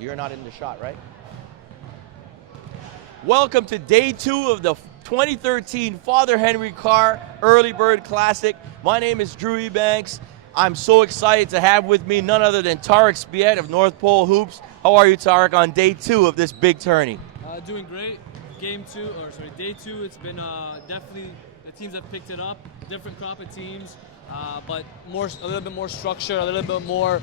You're not in the shot, right? Welcome to day 2 of the 2013 Father Henry Carr Early Bird Classic. My name is Drew Ebanks. I'm so excited to have with me none other than Tarek Spiet of North Pole Hoops. How are you, Tarek, on day 2 of this big tourney? Doing great. Day 2, it's been definitely, the teams have picked it up, different crop of teams, but a little bit more structure, a little bit more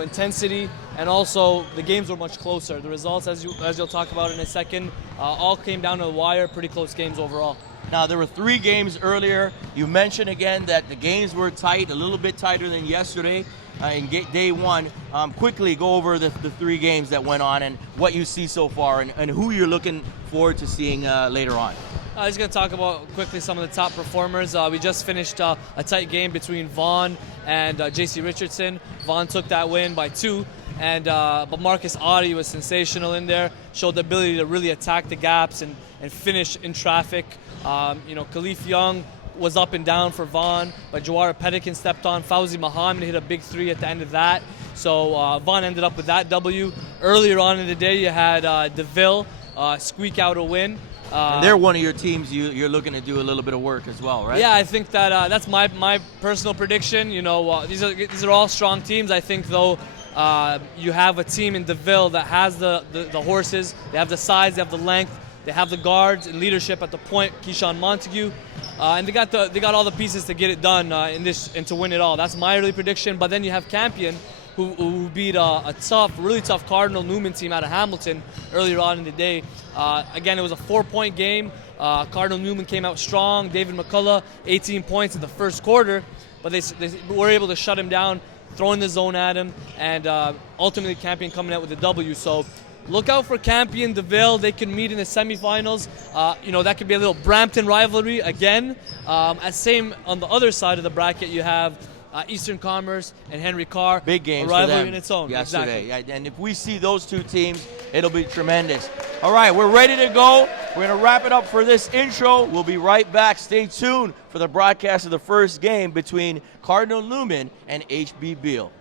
intensity, and also the games were much closer. The results, as you'll talk about in a second, all came down to the wire, pretty close games overall. Now, there were 3 games earlier. You mentioned again that the games were tight, a little bit tighter than yesterday in day 1. Quickly go over the 3 games that went on and what you see so far and who you're looking forward to seeing later on. I'm just going to talk about quickly some of the top performers. We just finished a tight game between Vaughn and JC Richardson. Vaughn took that win by 2. But Marcus Audie was sensational in there, showed the ability to really attack the gaps and finish in traffic. Khalif Young was up and down for Vaughn, but Jawara Pedikin stepped on. Fauzi Muhammad hit a big 3 at the end of that. So Vaughn ended up with that W. Earlier on in the day, you had Duville squeak out a win. And they're one of your teams you're looking to do a little bit of work as well, right? Yeah, I think that that's my personal prediction. These are all strong teams. I think, though, you have a team in Duville that has the horses, they have the size, they have the length, they have the guards and leadership at the point, Keyshawn Montague, and they got all the pieces to get it done and to win it all. That's my early prediction. But then you have Campion, who beat a really tough Cardinal Newman team out of Hamilton earlier on in the day. Again, it was a 4-point game. Cardinal Newman came out strong. David McCullough, 18 points in the first quarter, but they were able to shut him down, throwing the zone at him, and ultimately Campion coming out with a W. So look out for Campion, Duville. They can meet in the semifinals. That could be a little Brampton rivalry again. Same on the other side of the bracket, you have Eastern Commerce and Henry Carr. Big games a rivalry for them in its own. yesterday. Exactly. Yeah, and if we see those 2 teams, it'll be tremendous. All right, we're ready to go. We're going to wrap it up for this intro. We'll be right back. Stay tuned for the broadcast of the first game between Cardinal Newman and HB Beal.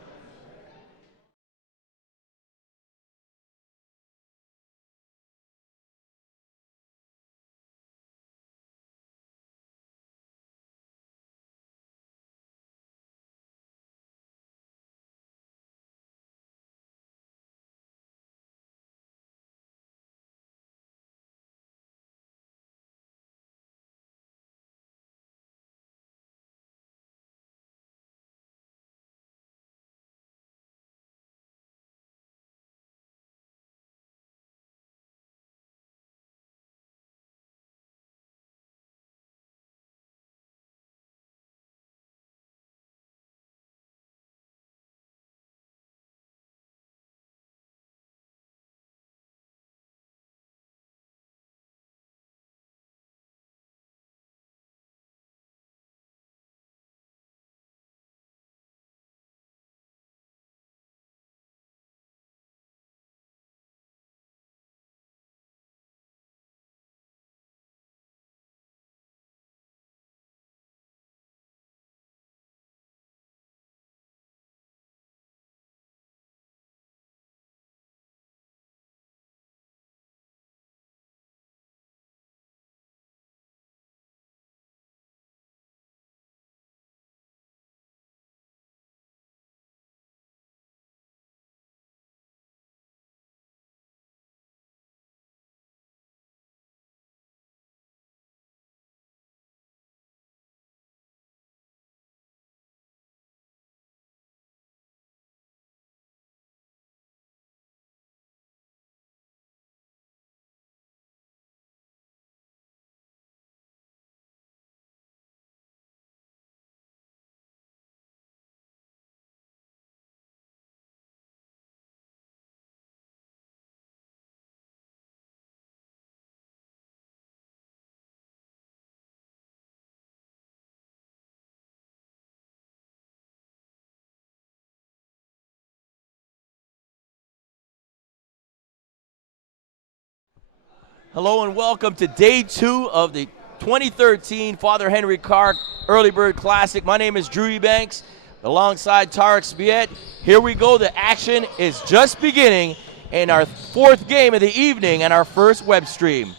Hello and welcome to day 2 of the 2013 Father Henry Carr Early Bird Classic. My name is Drew Ebanks alongside Tarek Spiet. Here we go. The action is just beginning in our fourth game of the evening and our first web stream.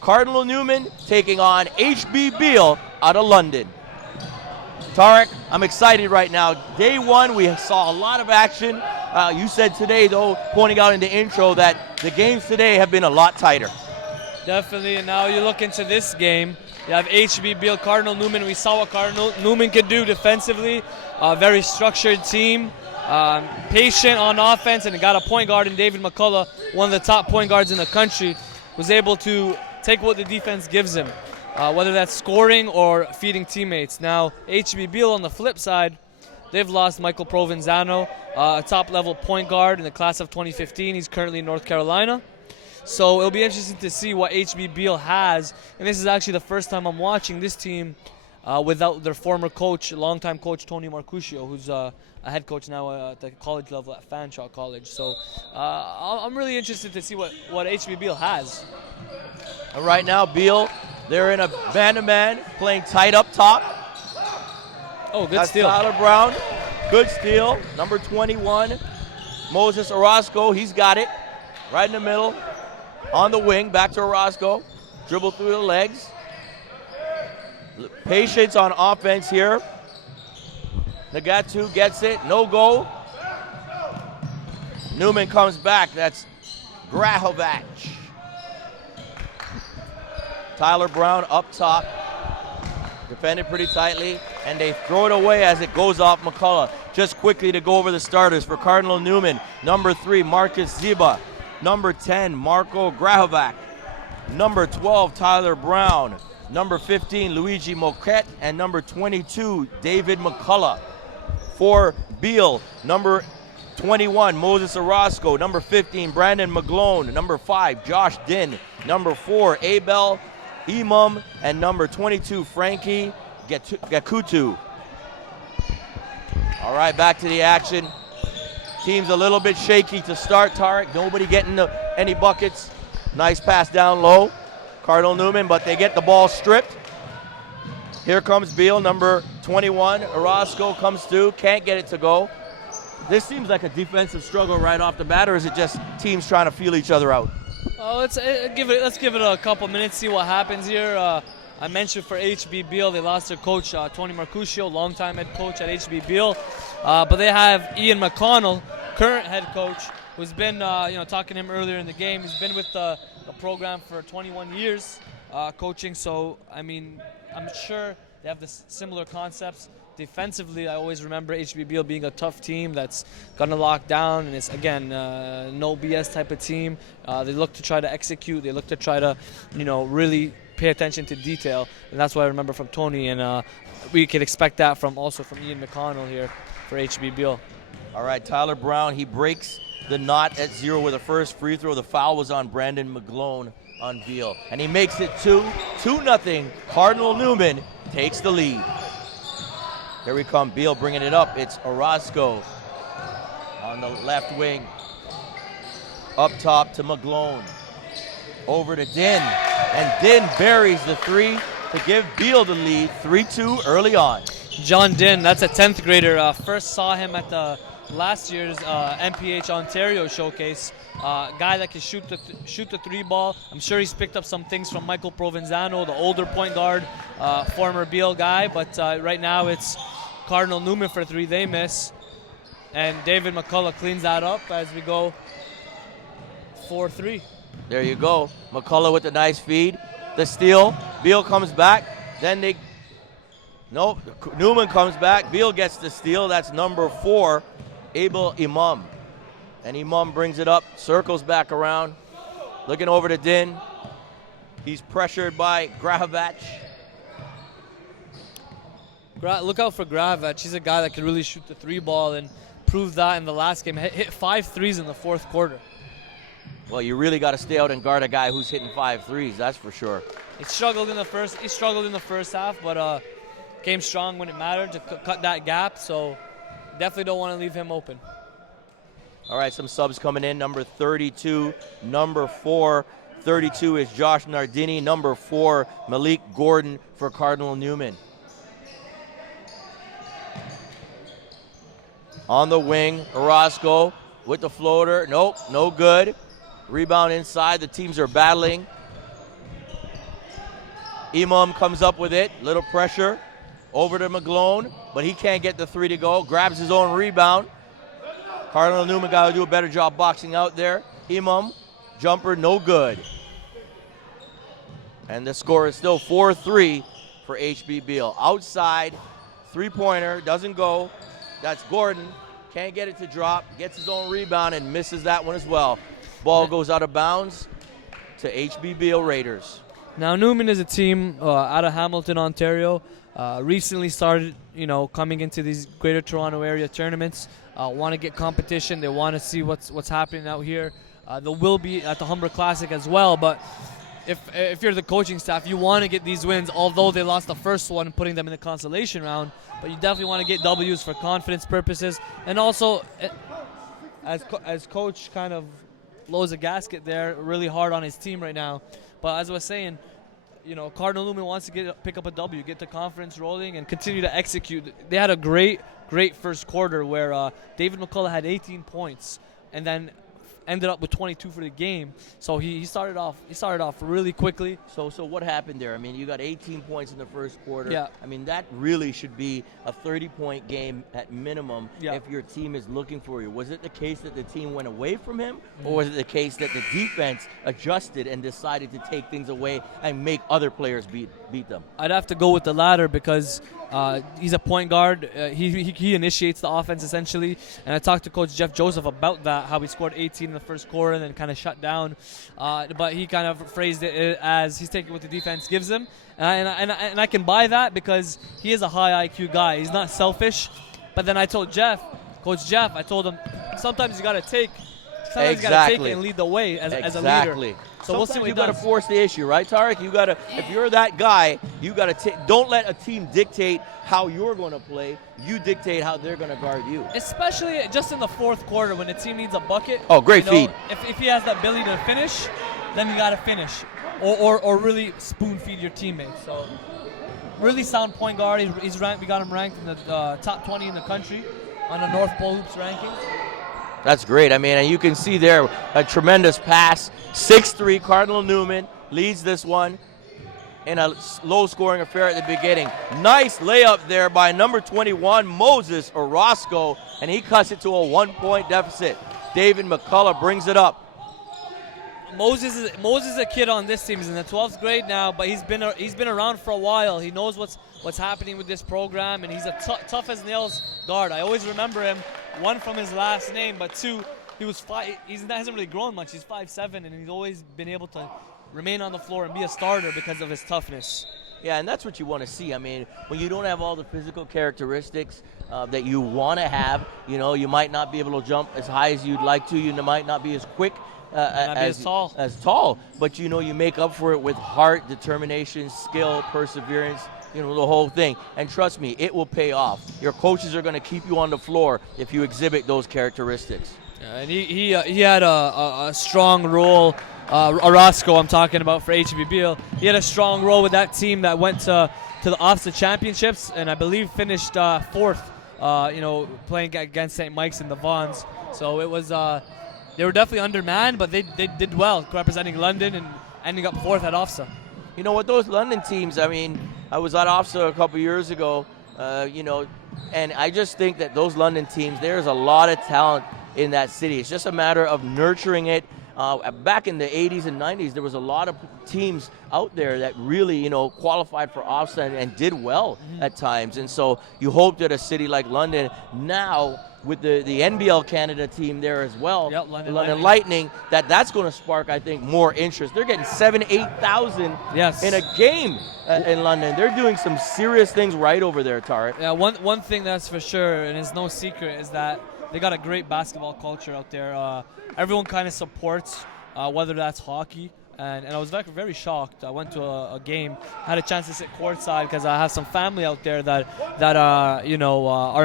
Cardinal Newman taking on HB Beal out of London. Tarek, I'm excited right now. Day one, we saw a lot of action. You said today, though, pointing out in the intro, that the games today have been a lot tighter. Definitely, and now you look into this game. You have HB Beal, Cardinal Newman. We saw what Cardinal Newman could do defensively. A very structured team, patient on offense, and got a point guard in David McCullough, one of the top point guards in the country, was able to take what the defense gives him, whether that's scoring or feeding teammates. Now, HB Beal on the flip side, they've lost Michael Provenzano, a top-level point guard in the class of 2015. He's currently in North Carolina. So it'll be interesting to see what HB Beal has. And this is actually the first time I'm watching this team without their former coach, longtime coach Tony Marcuscio, who's a head coach now at the college level at Fanshawe College. So I'm really interested to see what HB Beal has. And right now, Beal, they're in a man-to-man, playing tight up top. Oh, good That's steal. Tyler Brown, good steal. Number 21, Moses Orozco, he's got it. Right in the middle. On the wing, back to Orozco. Dribble through the legs. Patience on offense here. Nagatu gets it. No go. Newman comes back. That's Grahovac. Tyler Brown up top. Defended pretty tightly. And they throw it away as it goes off McCullough. Just quickly to go over the starters for Cardinal Newman. Number 3, Marcus Ziba. Number 10, Marco Grahovac. Number 12, Tyler Brown. Number 15, Luigi Moquette. And number 22, David McCullough. For Beal, number 21, Moses Orozco. Number 15, Brandon McGlone. Number 5, Josh Din. Number 4, Abel Imam. And number 22, Frankie Gakutu. All right, back to the action. Team's a little bit shaky to start, Tarek. Nobody getting any buckets. Nice pass down low. Cardinal Newman, but they get the ball stripped. Here comes Beal, number 21. Orozco comes through, can't get it to go. This seems like a defensive struggle right off the bat, or is it just teams trying to feel each other out? Let's give it a couple minutes, see what happens here. I mentioned for HB Beal, they lost their coach, Tony Marcuscio, longtime head coach at HB Beal. But they have Ian McConnell, current head coach, who's been, talking to him earlier in the game. He's been with the program for 21 years coaching. So, I mean, I'm sure they have the similar concepts. Defensively, I always remember HB Beal being a tough team that's going to lock down. And it's, again, no BS type of team. They look to try to execute. They look to try to, really pay attention to detail. And that's what I remember from Tony. And we could expect that from Ian McConnell here for HB Beal. All right, Tyler Brown, he breaks the knot at 0 with the first free throw. The foul was on Brandon McGlone on Beal. And he makes it 2-0. Cardinal Newman takes the lead. Here we come, Beal bringing it up. It's Orozco on the left wing. Up top to McGlone. Over to Din. And Din buries the 3 to give Beal the lead, 3-2 early on. John Din, that's a 10th grader. First saw him at the last year's MPH Ontario showcase. Guy that can shoot the 3 ball. I'm sure he's picked up some things from Michael Provenzano, the older point guard, former Beal guy. But right now it's Cardinal Newman for 3. They miss. And David McCullough cleans that up as we go 4-3. There you go. McCullough with the nice feed. The steal. Beal comes back. Then Newman comes back. Beal gets the steal. That's number 4, Abel Imam. And Imam brings it up, circles back around. Looking over to Din. He's pressured by Grahovac. Look out for Grahovac. He's a guy that can really shoot the 3 ball and proved that in the last game. Hit 5 threes in the fourth quarter. Well, you really got to stay out and guard a guy who's hitting 5 threes, that's for sure. He struggled in the first half, but came strong when it mattered to cut that gap. So definitely don't want to leave him open. All right, some subs coming in. Number 32, number 4. 32 is Josh Nardini. Number 4, Malik Gordon for Cardinal Newman. On the wing, Orozco with the floater. Nope, no good. Rebound inside. The teams are battling. Imam comes up with it. Little pressure over to McGlone, but he can't get the three to go. Grabs his own rebound. Cardinal Newman got to do a better job boxing out there. Imam, jumper, no good. And the score is still 4-3 for HB Beal. Outside, three-pointer, doesn't go. That's Gordon. Can't get it to drop. Gets his own rebound and misses that one as well. Ball goes out of bounds to HB Beal Raiders. Now Newman is a team out of Hamilton, Ontario. Recently started, coming into these Greater Toronto Area tournaments. Want to get competition. They want to see what's happening out here. They will be at the Humber Classic as well. But if you're the coaching staff, you want to get these wins. Although they lost the first one, putting them in the consolation round, but you definitely want to get W's for confidence purposes. And also, as coach kind of blows a gasket there, really hard on his team right now. But as I was saying, Cardinal Newman wants to pick up a W, get the conference rolling, and continue to execute. They had a great first quarter where David McCullough had 18 points, and then ended up with 22 for the game. So he started off really quickly. So what happened there? I mean, you got 18 points in the first quarter. Yeah. I mean, that really should be a 30-point game at minimum if your team is looking for you. Was it the case that the team went away from him, or was it the case that the defense adjusted and decided to take things away and make other players beat them? I'd have to go with the latter because he's a point guard. He initiates the offense essentially, and I talked to Coach Jeff Joseph about that, how he scored 18 in the first quarter and then kind of shut down. But he kind of phrased it as he's taking what the defense gives him, and I can buy that because he is a high IQ guy. He's not selfish. But then I told Coach Jeff, I told him sometimes you got to take. Sometimes you got to take it and lead the way as a leader. So we'll see what he does. You got to force the issue, right, Tarek? You got to, if you're that guy, you got to don't let a team dictate how you're going to play. You dictate how they're going to guard you. Especially just in the fourth quarter when the team needs a bucket. Oh, great feed. If he has the ability to finish, then you got to finish, or really spoon feed your teammates. So really sound point guard. He's ranked. We got him ranked in the top 20 in the country on the North Pole Hoops rankings. That's great. I mean, and you can see there a tremendous pass. 6'3", Cardinal Newman leads this one in a low-scoring affair at the beginning. Nice layup there by number 21, Moses Orozco, and he cuts it to a 1-point deficit. David McCullough brings it up. Moses is a kid on this team. He's in the 12th grade now, but he's been around for a while. He knows what's happening with this program, and he's a tough as nails guard. I always remember him, one from his last name, but two, he hasn't really grown much. He's 5'7", and he's always been able to remain on the floor and be a starter because of his toughness. Yeah, and that's what you want to see. I mean, when you don't have all the physical characteristics that you want to have, you might not be able to jump as high as you'd like to. You might not be as quick. As tall, but you make up for it with heart, determination, skill, perseverance, the whole thing. And trust me, it will pay off. Your coaches are going to keep you on the floor if you exhibit those characteristics. And he had a strong role. Orozco, I'm talking about, for HB Beal. He had a strong role with that team that went to the OFSA championships, and I believe finished fourth. Playing against St. Mike's and the Vaughns. So it was. They were definitely undermanned, but they did well representing London and ending up fourth at OFSA. What those London teams, I mean, I was at OFSA a couple years ago, and I just think that those London teams, there's a lot of talent in that city. It's just a matter of nurturing it. Back in the 80s and 90s, there was a lot of teams out there that really, qualified for OFSA and did well at times. And so you hope that a city like London now, with the NBL Canada team there as well, London Lightning, that's going to spark, I think, more interest. They're getting 8,000 in a game in London. They're doing some serious things right over there, Tarek. Yeah, one thing that's for sure, and it's no secret, is that they got a great basketball culture out there. Everyone kind of supports, whether that's hockey. And I was very shocked. I went to a game, had a chance to sit courtside because I have some family out there that are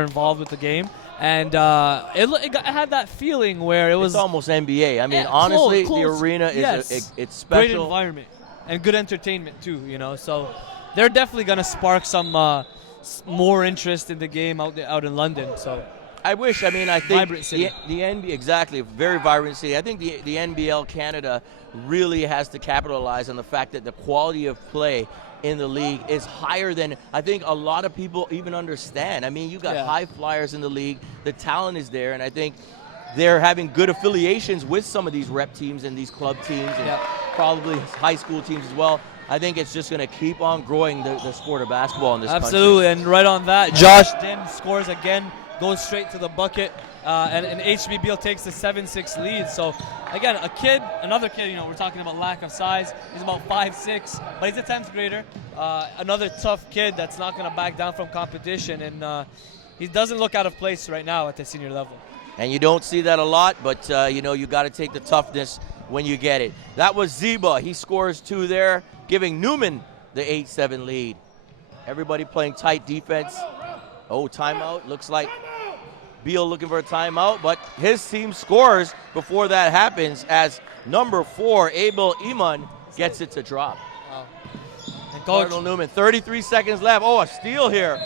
involved with the game. And it had that feeling where it was... It's almost NBA. I mean, honestly, close. The arena is it's special. Great environment and good entertainment too, So they're definitely going to spark some more interest in the game out in London. So I wish. I mean, I think Vibrant city. the NBA, exactly, very vibrant city. I think the NBL Canada really has to capitalize on the fact that the quality of play in the league is higher than I think a lot of people even understand. I mean, you got high flyers in the league. The talent is there, and I think they're having good affiliations with some of these rep teams and these club teams and probably high school teams as well. I think it's just going to keep on growing the sport of basketball in this country. Absolutely, and right on that, Josh Dim scores again, goes straight to the bucket, and HB Beal takes the 7-6 lead. So, again, another kid, we're talking about lack of size. He's about 5'6", but he's a 10th grader. Another tough kid that's not going to back down from competition, and he doesn't look out of place right now at the senior level. And you don't see that a lot, but, you got to take the toughness when you get it. That was Zeba. He scores 2 there, giving Newman the 8-7 lead. Everybody playing tight defense. Oh, timeout. Looks like Beal looking for a timeout, but his team scores before that happens as number 4, Abel Iman, gets it to drop. Wow. And Cardinal Newman, 33 seconds left. Oh, a steal here.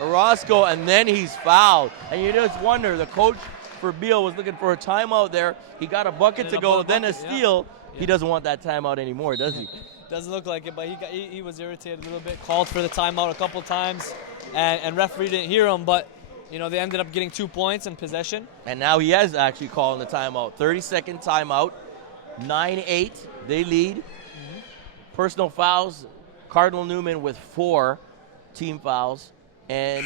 Orozco, and then he's fouled. And you just wonder, the coach for Beal was looking for a timeout there. He got a bucket to go, then a steal. Yeah. He doesn't want that timeout anymore, does he? Doesn't look like it, but he was irritated a little bit, called for the timeout a couple times, and referee didn't hear him, but they ended up getting 2 points in possession. And now he has actually calling the timeout. 30-second timeout, 9-8, they lead. Mm-hmm. Personal fouls, Cardinal Newman with 4 team fouls, and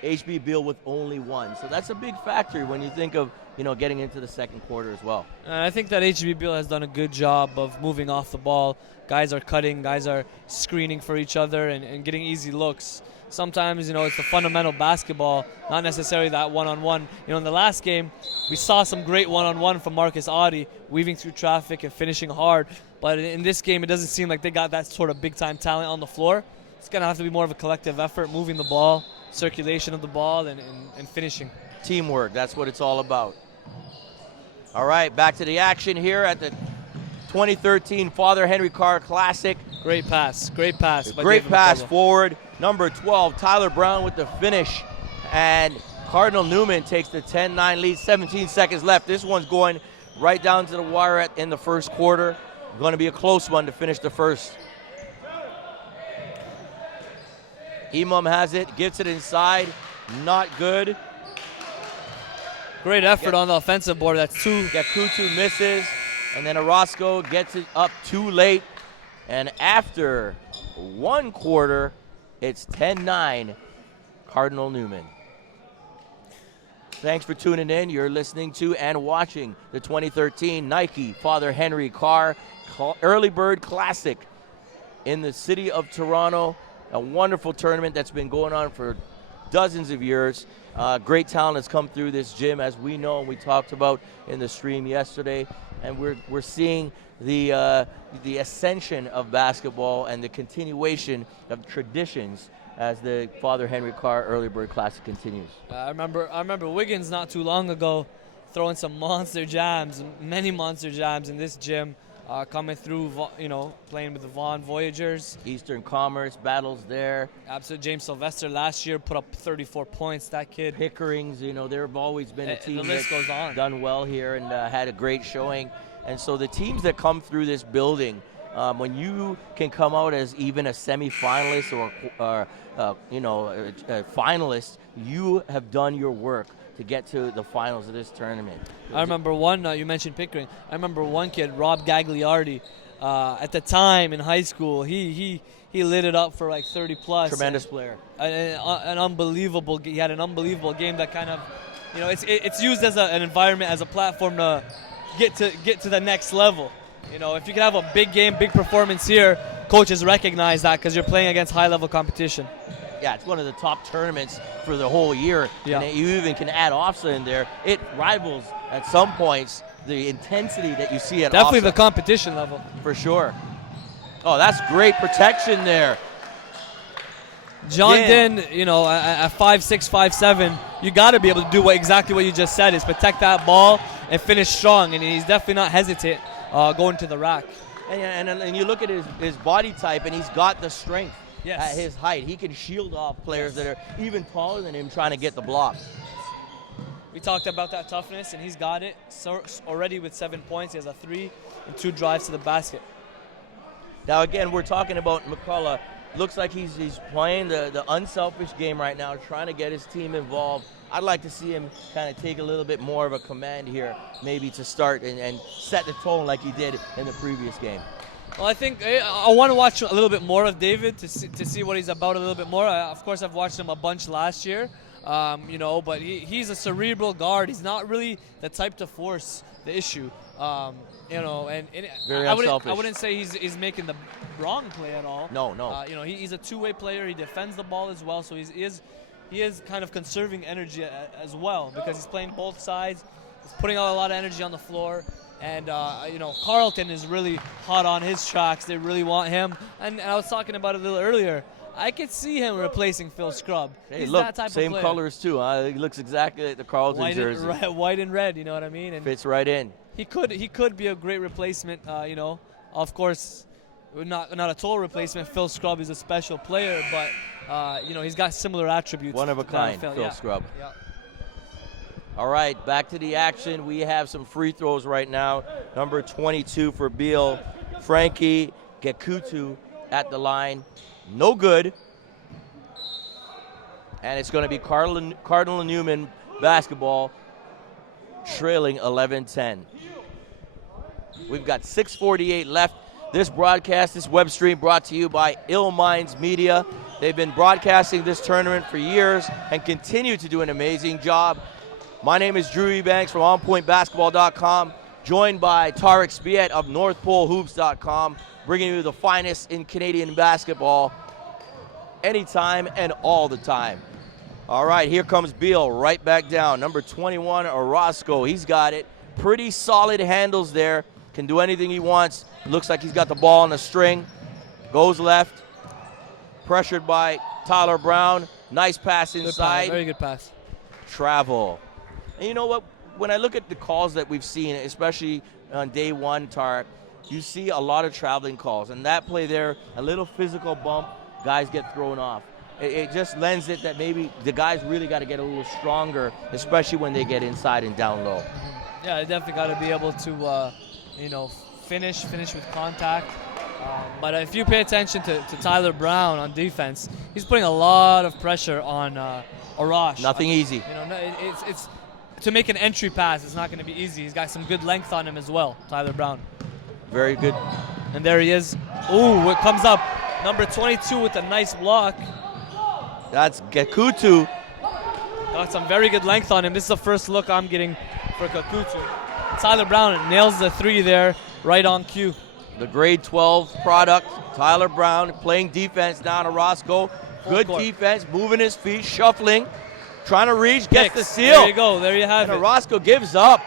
HB Beal with only 1. So that's a big factor when you think of getting into the second quarter as well. I think that HB Beal has done a good job of moving off the ball. Guys are cutting, guys are screening for each other and getting easy looks. Sometimes, it's the fundamental basketball, not necessarily that one-on-one. In the last game, we saw some great one-on-one from Marcus Audi, weaving through traffic and finishing hard. But in this game, it doesn't seem like they got that sort of big-time talent on the floor. It's going to have to be more of a collective effort, moving the ball, circulation of the ball, and finishing. Teamwork, that's what it's all about. All right, back to the action here at the 2013 Father Henry Carr Classic. Great pass. Great pass forward. Number 12, Tyler Brown with the finish. And Cardinal Newman takes the 10-9 lead, 17 seconds left. This one's going right down to the wire in the first quarter. Going to be a close one to finish the first. Imam has it, gets it inside. Not good. Great effort on the offensive board. That's 2. Gakutu misses. And then Orozco gets it up too late. And after 1 quarter, it's 10-9, Cardinal Newman. Thanks for tuning in. You're listening to and watching the 2013 Nike Father Henry Carr Early Bird Classic in the city of Toronto. A wonderful tournament that's been going on for dozens of years. Great talent has come through this gym, as we know and we talked about in the stream yesterday. And we're seeing the ascension of basketball and the continuation of traditions as the Father Henry Carr Early Bird Classic continues. I remember Wiggins not too long ago throwing some monster jams, many monster jams in this gym, coming through, playing with the Vaughan Voyagers. Eastern Commerce battles there. Absolutely. James Sylvester last year put up 34 points. That kid. Pickerings, they've always been a team the list goes on. Done well here and had a great showing. And so the teams that come through this building, when you can come out as even a semifinalist or a finalist, you have done your work to get to the finals of this tournament. I remember one, you mentioned Pickering. I remember one kid, Rob Gagliardi, at the time in high school, he lit it up for like 30 plus. Tremendous player. An unbelievable, he had an unbelievable game that kind of, it's used as an environment, as a platform to get to the next level. If you can have a big game, big performance here, coaches recognize that because you're playing against high-level competition. Yeah, it's one of the top tournaments for the whole year. Yeah. And you even can add OFSA in there. It rivals, at some points, the intensity that you see at Definitely OFSA. The competition level. For sure. Oh, that's great protection there. John Din, at 5'6", 5'7", you got to be able to do exactly what you just said, is protect that ball and finish strong. And he's definitely not hesitant going to the rack. And you look at his body type, and he's got the strength. Yes. At his height. He can shield off players that are even taller than him trying to get the block. we talked about that toughness, and he's got it already with 7 points. He has a 3 and 2 drives to the basket. Now, again, we're talking about McCullough. Looks like he's playing the unselfish game right now, trying to get his team involved. I'd like to see him kind of take a little bit more of a command here, maybe to start and set the tone like he did in the previous game. Well, I think I want to watch a little bit more of David to see what he's about a little bit more. Of course, I've watched him a bunch last year, but he's a cerebral guard. He's not really the type to force the issue. Very I wouldn't say he's making the wrong play at all. No. He's a two-way player. He defends the ball as well, so he is kind of conserving energy as well because he's playing both sides. He's putting out a lot of energy on the floor. And, Carleton is really hot on his tracks. They really want him. And I was talking about it a little earlier. I could see him replacing Phil Scrubb. Hey, he's look, that type same of player. colors too. He looks exactly like the Carleton jersey. White and red, you know what I mean? And fits right in. He could be a great replacement. Of course, not a total replacement. Phil Scrubb is a special player, but he's got similar attributes. One of a kind, Phil Scrubb. Yeah. All right, back to the action. We have some free throws right now. Number 22 for Beal, Frankie Gekutu at the line. No good. And it's going to be Cardinal Newman basketball, trailing 11-10. We've got 6:48 left. This broadcast, this web stream brought to you by Ill Minds Media. They've been broadcasting this tournament for years and continue to do an amazing job. My name is Drew Ebanks from OnPointBasketball.com, joined by Tarek Spiet of NorthPoleHoops.com, bringing you the finest in Canadian basketball anytime and all the time. All right, here comes Beal right back down. Number 21, Orozco, he's got it. Pretty solid handles there. Can do anything he wants. Looks like he's got the ball on the string. Goes left. Pressured by Tyler Brown. Nice pass inside. Very good pass. Travel. And you know what? When I look at the calls that we've seen, especially on day one, Tarek, you see a lot of traveling calls. And that play there, a little physical bump, guys get thrown off. It just lends it that maybe the guys really got to get a little stronger, especially when they get inside and down low. Yeah, they definitely got to be able to, finish with contact. But if you pay attention to Tyler Brown on defense, he's putting a lot of pressure on Arash. Nothing easy. It's to make an entry pass. It's not going to be easy. He's got some good length on him as well, Tyler Brown. Very good. And there he is. Ooh, it comes up. Number 22 with a nice block. That's Gekutu. Got some very good length on him. This is the first look I'm getting for Gekutu. Tyler Brown nails the 3 there, right on cue. The grade 12 product, Tyler Brown playing defense down to Roscoe. Good defense, moving his feet, shuffling, trying to reach, gets the steal. There you go, there you have and it. Roscoe gives up.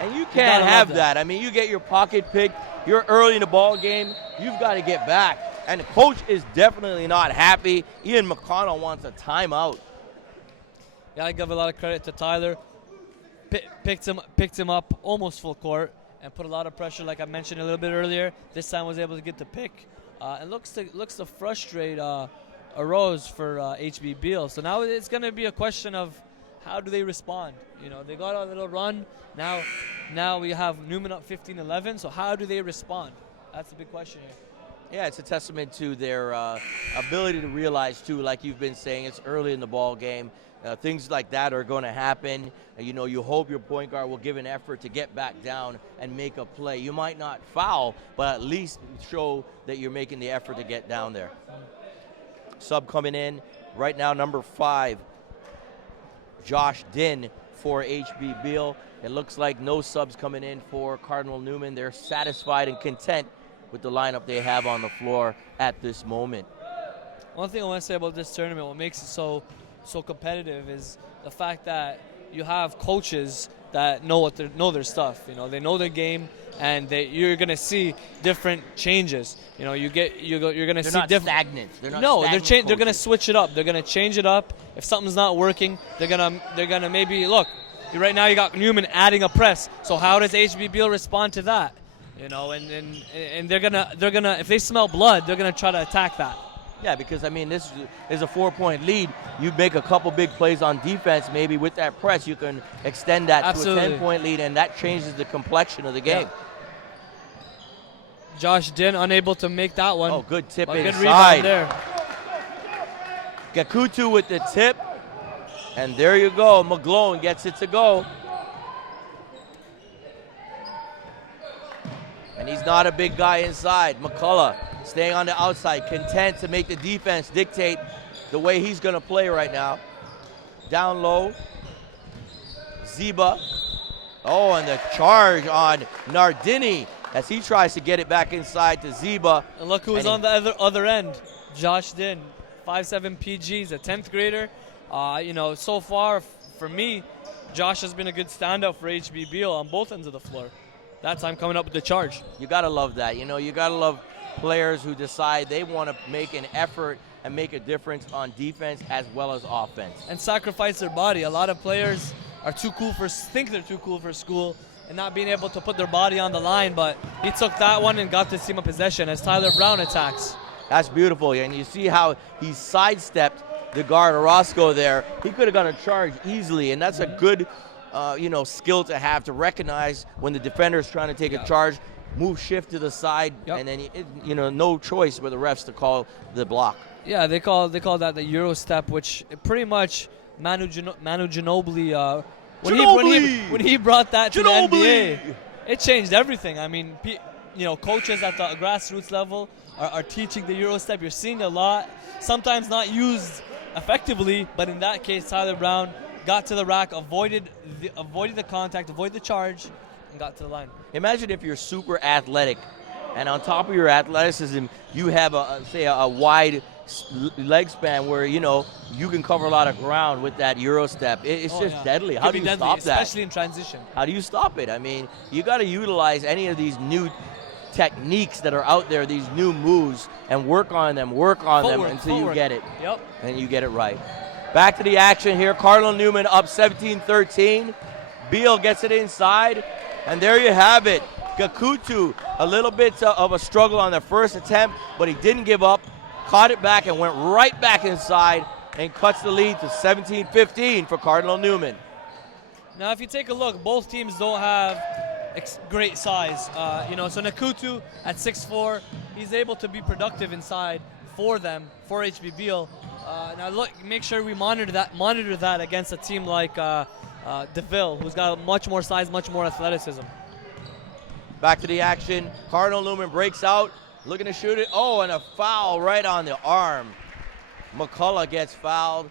And you can't have that. I mean, you get your pocket picked, you're early in the ball game, you've got to get back. And the coach is definitely not happy. Ian McConnell wants a timeout. Yeah, I give a lot of credit to Tyler. Picked him up almost full court and put a lot of pressure, like I mentioned a little bit earlier. This time was able to get the pick. And looks to frustrate Arose for HB Beal. So now it's going to be a question of how do they respond? They got a little run. Now we have Newman up 15-11. So how do they respond? That's the big question here. Yeah, it's a testament to their ability to realize, too, like you've been saying, it's early in the ball game. Things like that are going to happen. You hope your point guard will give an effort to get back down and make a play. You might not foul, but at least show that you're making the effort to get down there. Sub coming in right now, number 5, Josh Dinn for HB Beal. It looks like no subs coming in for Cardinal Newman. They're satisfied and content with the lineup they have on the floor at this moment. One thing I want to say about this tournament, what makes it so competitive, is the fact that you have coaches that know their stuff. They know their game, and you're going to see different changes. You're going to see not different. Stagnant. They're not no, stagnant they're going to switch it up. They're going to change it up. If something's not working, they're gonna maybe look. Right now you got Newman adding a press. So how does HB Beal respond to that? And they're gonna if they smell blood, they're gonna try to attack that. Yeah, because, I mean, this is a 4-point lead. You make a couple big plays on defense, maybe with that press, you can extend that Absolutely. to a 10-point lead, and that changes the complexion of the game. Yeah. Josh Din unable to make that one. Oh, good tip But inside. good rebound there. Gakutu with the tip, and there you go. McGlone gets it to go. And he's not a big guy inside. McCullough staying on the outside, content to make the defense dictate the way he's going to play right now. Down low. Zeba. Oh, and the charge on Nardini as he tries to get it back inside to Zeba. And look who's on the other end. Josh Din, 5'7" PG. He's a 10th grader. You know, so far, for me, Josh has been a good standout for HB Beal on both ends of the floor. That time coming up with the charge. You got to love that. You know, you got to love players who decide they want to make an effort and make a difference on defense as well as offense. And sacrifice their body. A lot of players are think they're too cool for school and not being able to put their body on the line, but he took that one and got this team a possession as Tyler Brown attacks. That's beautiful, and you see how he sidestepped the guard Orozco there. He could have got a charge easily, and that's a good skill to have, to recognize when the defender is trying to take a charge, move, shift to the side, and then no choice for the refs to call the block. Yeah, they call that the Euro step, which pretty much Manu Ginobili, when he brought that to the NBA, it changed everything. I mean, coaches at the grassroots level are teaching the Euro step. You're seeing a lot, sometimes not used effectively, but in that case, Tyler Brown got to the rack, avoided the contact, avoided the charge, and got to the line. Imagine if you're super athletic, and on top of your athleticism, you have a wide leg span where you can cover a lot of ground with that Euro step. It's deadly. How do you stop that? Especially in transition. How do you stop it? I mean, you got to utilize any of these new techniques that are out there, these new moves, and work on them until you get it. Yep. And you get it right. Back to the action here. Cardinal Newman up 17-13. Beal gets it inside, and there you have it. Gakutu, a little bit of a struggle on the first attempt, but he didn't give up, caught it back and went right back inside and cuts the lead to 17-15 for Cardinal Newman. Now, if you take a look, both teams don't have great size. So Gakutu at 6'4", he's able to be productive inside for them, for HB Beal. Now look, make sure we monitor that against a team like Duville, who's got much more size, much more athleticism. Back to the action. Cardinal Newman breaks out, looking to shoot it. Oh, and a foul right on the arm. McCullough gets fouled.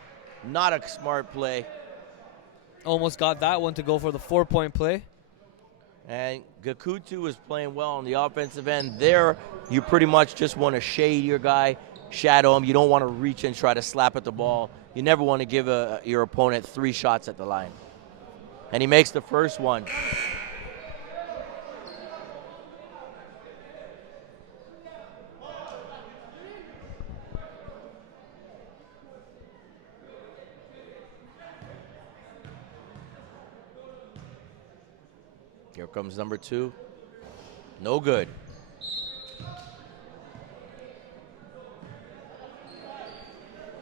Not a smart play. Almost got that one to go for the 4-point play. And Gakutu is playing well on the offensive end. There, you pretty much just want to shade your guy, shadow him. You don't want to reach and try to slap at the ball. You never want to give your opponent 3 shots at the line. And he makes the first one. Here comes number 2. No good.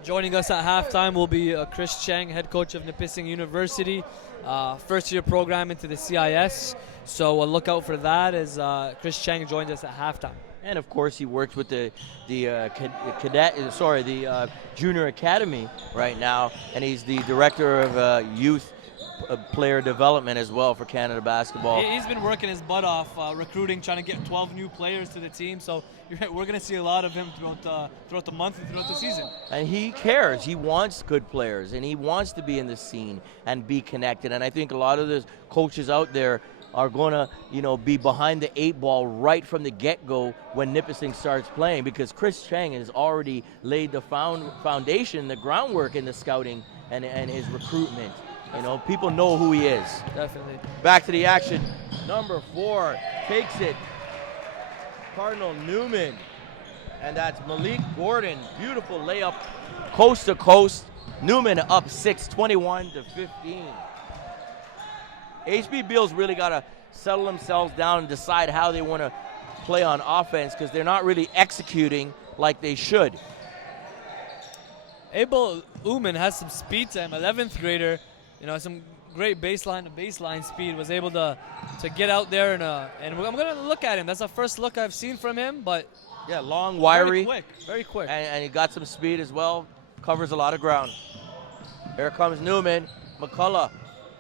Joining us at halftime will be Chris Chang, head coach of Nipissing University, first-year program into the CIS. So look out for that as Chris Chang joins us at halftime. And of course, he works with the junior academy right now, and he's the director of youth player development as well for Canada basketball. He's been working his butt off, recruiting, trying to get 12 new players to the team. So we're going to see a lot of him throughout the month and throughout the season. And he cares. He wants good players, and he wants to be in the scene and be connected. And I think a lot of the coaches out there are going to, be behind the 8 ball right from the get-go when Nipissing starts playing, because Chris Chang has already laid the foundation, the groundwork in the scouting and his recruitment. People know who he is. Definitely. Back to the action. Number 4 takes it. Cardinal Newman. And that's Malik Gordon. Beautiful layup, coast to coast. Newman up 6, 21-15. HB Beal's really got to settle themselves down and decide how they want to play on offense, because they're not really executing like they should. Abel Uman has some speed to him, 11th grader. You know, some great baseline speed. Was able to get out there and I'm gonna look at him. That's the first look I've seen from him, but Yeah, long, wiry. Very quick. And he got some speed as well. Covers a lot of ground. Here comes Newman. McCullough,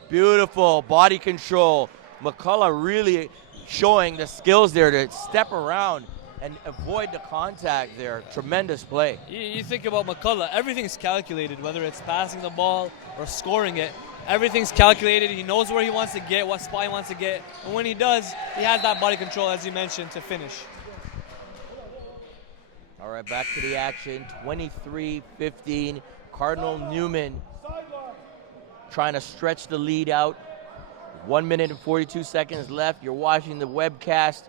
beautiful body control. McCullough really showing the skills there to step around and avoid the contact there. Tremendous play. You think about McCullough, everything's calculated, whether it's passing the ball or scoring it. Everything's calculated. He knows where he wants to get, what spot he wants to get. And when he does, he has that body control, as you mentioned, to finish. All right, back to the action. 23-15. Cardinal Newman trying to stretch the lead out. 1 minute and 42 seconds left. You're watching the webcast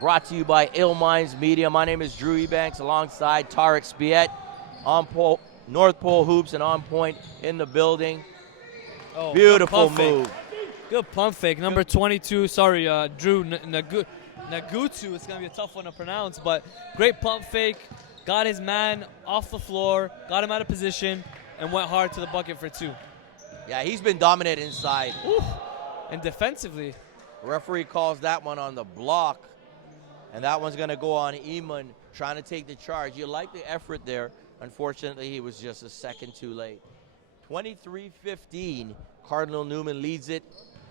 brought to you by Ill Minds Media. My name is Drew Ebanks alongside Tarek Spiet. On pole, North Pole Hoops and On Point in the building. Oh, beautiful move. Good pump fake. Number 22, sorry, Drew Nagutu. It's going to be a tough one to pronounce, but great pump fake. Got his man off the floor, got him out of position, and went hard to the bucket for 2. Yeah, he's been dominant inside. Oof. And defensively. Referee calls that one on the block, and that one's going to go on Eamon trying to take the charge. You like the effort there. Unfortunately, he was just a second too late. 23-15, Cardinal Newman leads it,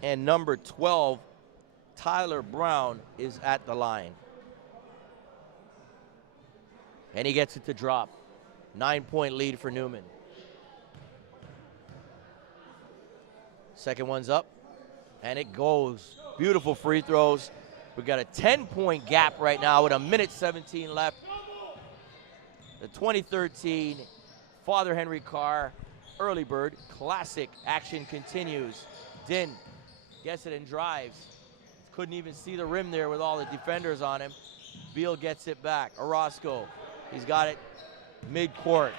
and number 12, Tyler Brown, is at the line. And he gets it to drop. 9-point lead for Newman. Second one's up, and it goes. Beautiful free throws. We've got a 10-point gap right now with 1:17 left. The 2013 Father Henry Carr Early Bird Classic action continues. Din gets it and drives. Couldn't even see the rim there with all the defenders on him. Beal gets it back. Orozco, he's got it mid-court.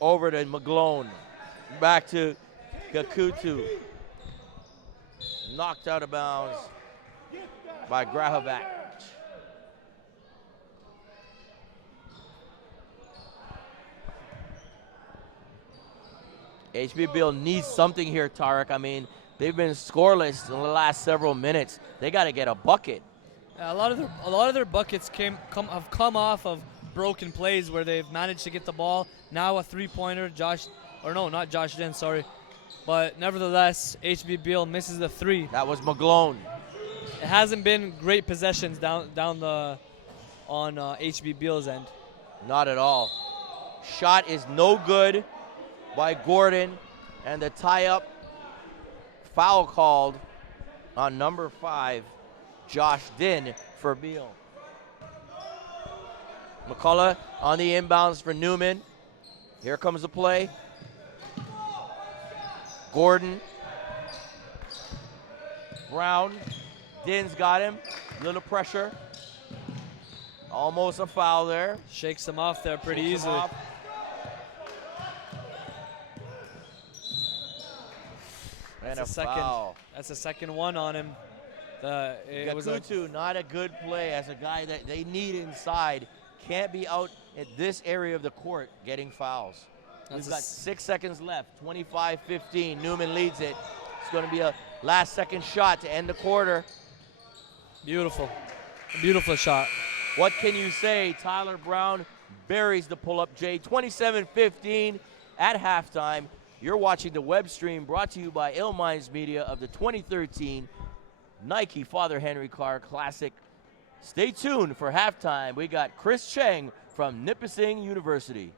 Over to McGlone. Back to Gakutu. Knocked out of bounds by Grahovac. HB Beal needs something here, Tarek. I mean, they've been scoreless in the last several minutes. They got to get a bucket. A lot of their buckets have come off of broken plays where they've managed to get the ball. Now a three-pointer, not Josh Din, sorry. But nevertheless, HB Beal misses the 3. That was McGlone. It hasn't been great possessions down on HB Beal's end. Not at all. Shot is no good by Gordon, and the tie-up foul called on number 5, Josh Din, for Beal. McCullough on the inbounds for Newman. Here comes the play. Gordon. Brown. Din's got him. Little pressure. Almost a foul there. Shakes him off there pretty easily. And a foul. That's the second one on him. Gakutu, not a good play as a guy that they need inside. Can't be out at this area of the court getting fouls. We've got 6 seconds left, 25-15. Newman leads it. It's going to be a last-second shot to end the quarter. Beautiful. Beautiful shot. What can you say? Tyler Brown buries the pull-up J. 27-15 at halftime. You're watching the web stream brought to you by Ill Minds Media of the 2013 Nike Father Henry Carr Classic. Stay tuned for halftime. We got Chris Cheng from Nipissing University.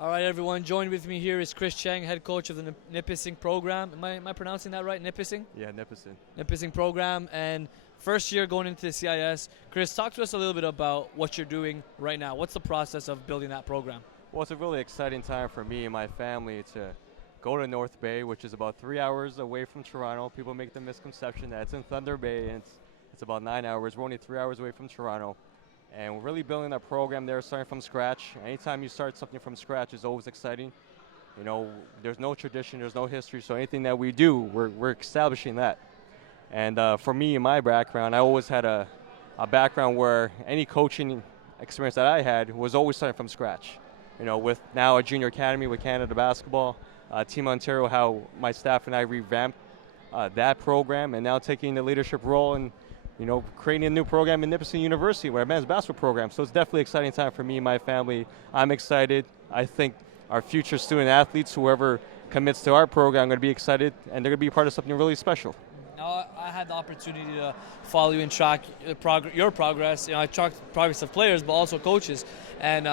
All right, everyone. Joined with me here is Chris Chang, head coach of the Nipissing program. Am I pronouncing that right? Nipissing? Yeah, Nipissing. Nipissing program, and first year going into the CIS. Chris, talk to us a little bit about what you're doing right now. What's the process of building that program? Well, it's a really exciting time for me and my family to go to North Bay, which is about 3 hours away from Toronto. People make the misconception that it's in Thunder Bay, and it's about 9 hours. We're only 3 hours away from Toronto. And we're really building a program there, starting from scratch. Anytime you start something from scratch is always exciting. You know, there's no tradition, there's no history, so anything that we do, we're establishing that. And for me, in my background, I always had a background where any coaching experience that I had was always starting from scratch. You know, with now a junior academy with Canada Basketball, Team Ontario, how my staff and I revamped that program, and now taking the leadership role and, you know, creating a new program in Nipissing University, where a men's basketball program. So it's definitely an exciting time for me and my family. I'm excited. I think our future student athletes, whoever commits to our program, are going to be excited, and they're going to be a part of something really special. Now, I had the opportunity to follow you and track your progress. You know, I tracked the progress of players, but also coaches, and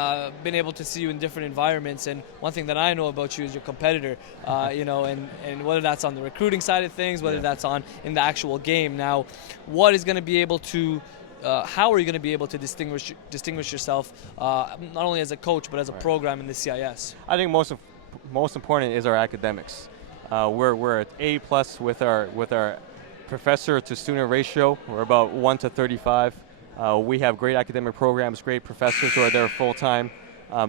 been able to see you in different environments. And one thing that I know about you is you're a competitor. You know, and whether that's on the recruiting side of things, whether that's on in the actual game. Now, what is going to be able to how are you going to be able to distinguish yourself, not only as a coach but as a program in the CIS? I think most important is our academics. We're at A+ with our professor to student ratio. We're about 1 to 35. We have great academic programs, great professors who are there full time.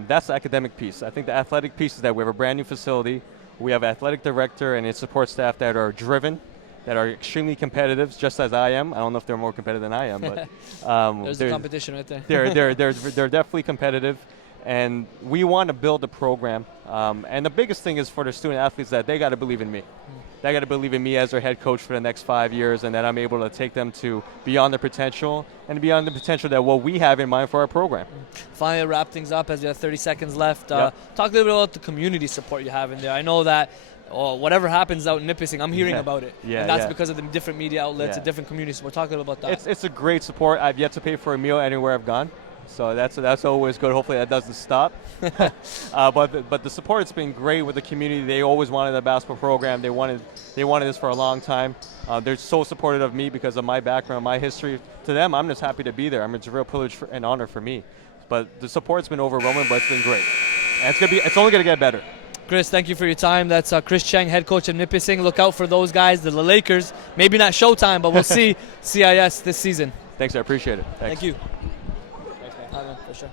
That's the academic piece. I think the athletic piece is that we have a brand new facility. We have an athletic director and his support staff that are driven, that are extremely competitive, just as I am. I don't know if they're more competitive than I am, but there's a competition right there. they're definitely competitive, and we want to build a program. And the biggest thing is for the student athletes that they got to believe in me. They got to believe in me as their head coach for the next 5 years, and that I'm able to take them to beyond their potential and beyond the potential that what we have in mind for our program. Finally, wrap things up as you have 30 seconds left. Yep. Talk a little bit about the community support you have in there. I know that whatever happens out in Nipissing, I'm hearing about it. Yeah, and that's because of the different media outlets and Yeah. different communities. We're talking about that. It's a great support. I've yet to pay for a meal anywhere I've gone, so that's always good. Hopefully that doesn't stop. But the support's been great with the community. They always wanted a basketball program. They wanted this for a long time. They're so supportive of me because of my background, my history. To them, I'm just happy to be there. It's a real privilege and honor for me. But the support's been overwhelming, but it's been great. And it's only going to get better. Chris, thank you for your time. That's Chris Chang, head coach of Nipissing. Look out for those guys, the Lakers. Maybe not Showtime, but we'll see CIS this season. Thanks, I appreciate it. Thank Thanks. you. For sure.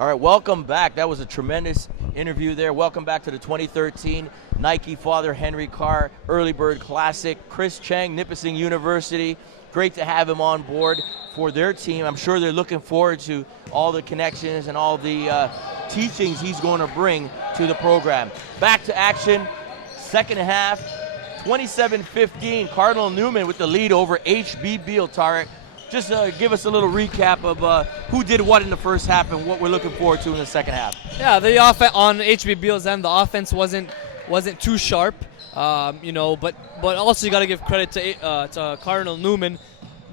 All right, welcome back. That was a tremendous interview there. Welcome back to the 2013 Nike Father Henry Carr Early Bird Classic. Chris Chang, Nipissing University. Great to have him on board for their team. I'm sure they're looking forward to all the connections and all the teachings he's going to bring to the program. Back to action, second half, 27-15. Cardinal Newman with the lead over HB Beal. Tarek, just give us a little recap of who did what in the first half and what we're looking forward to in the second half. Yeah, the offense on HB Beal's end, the offense wasn't too sharp, you know. But also you got to give credit to Cardinal Newman.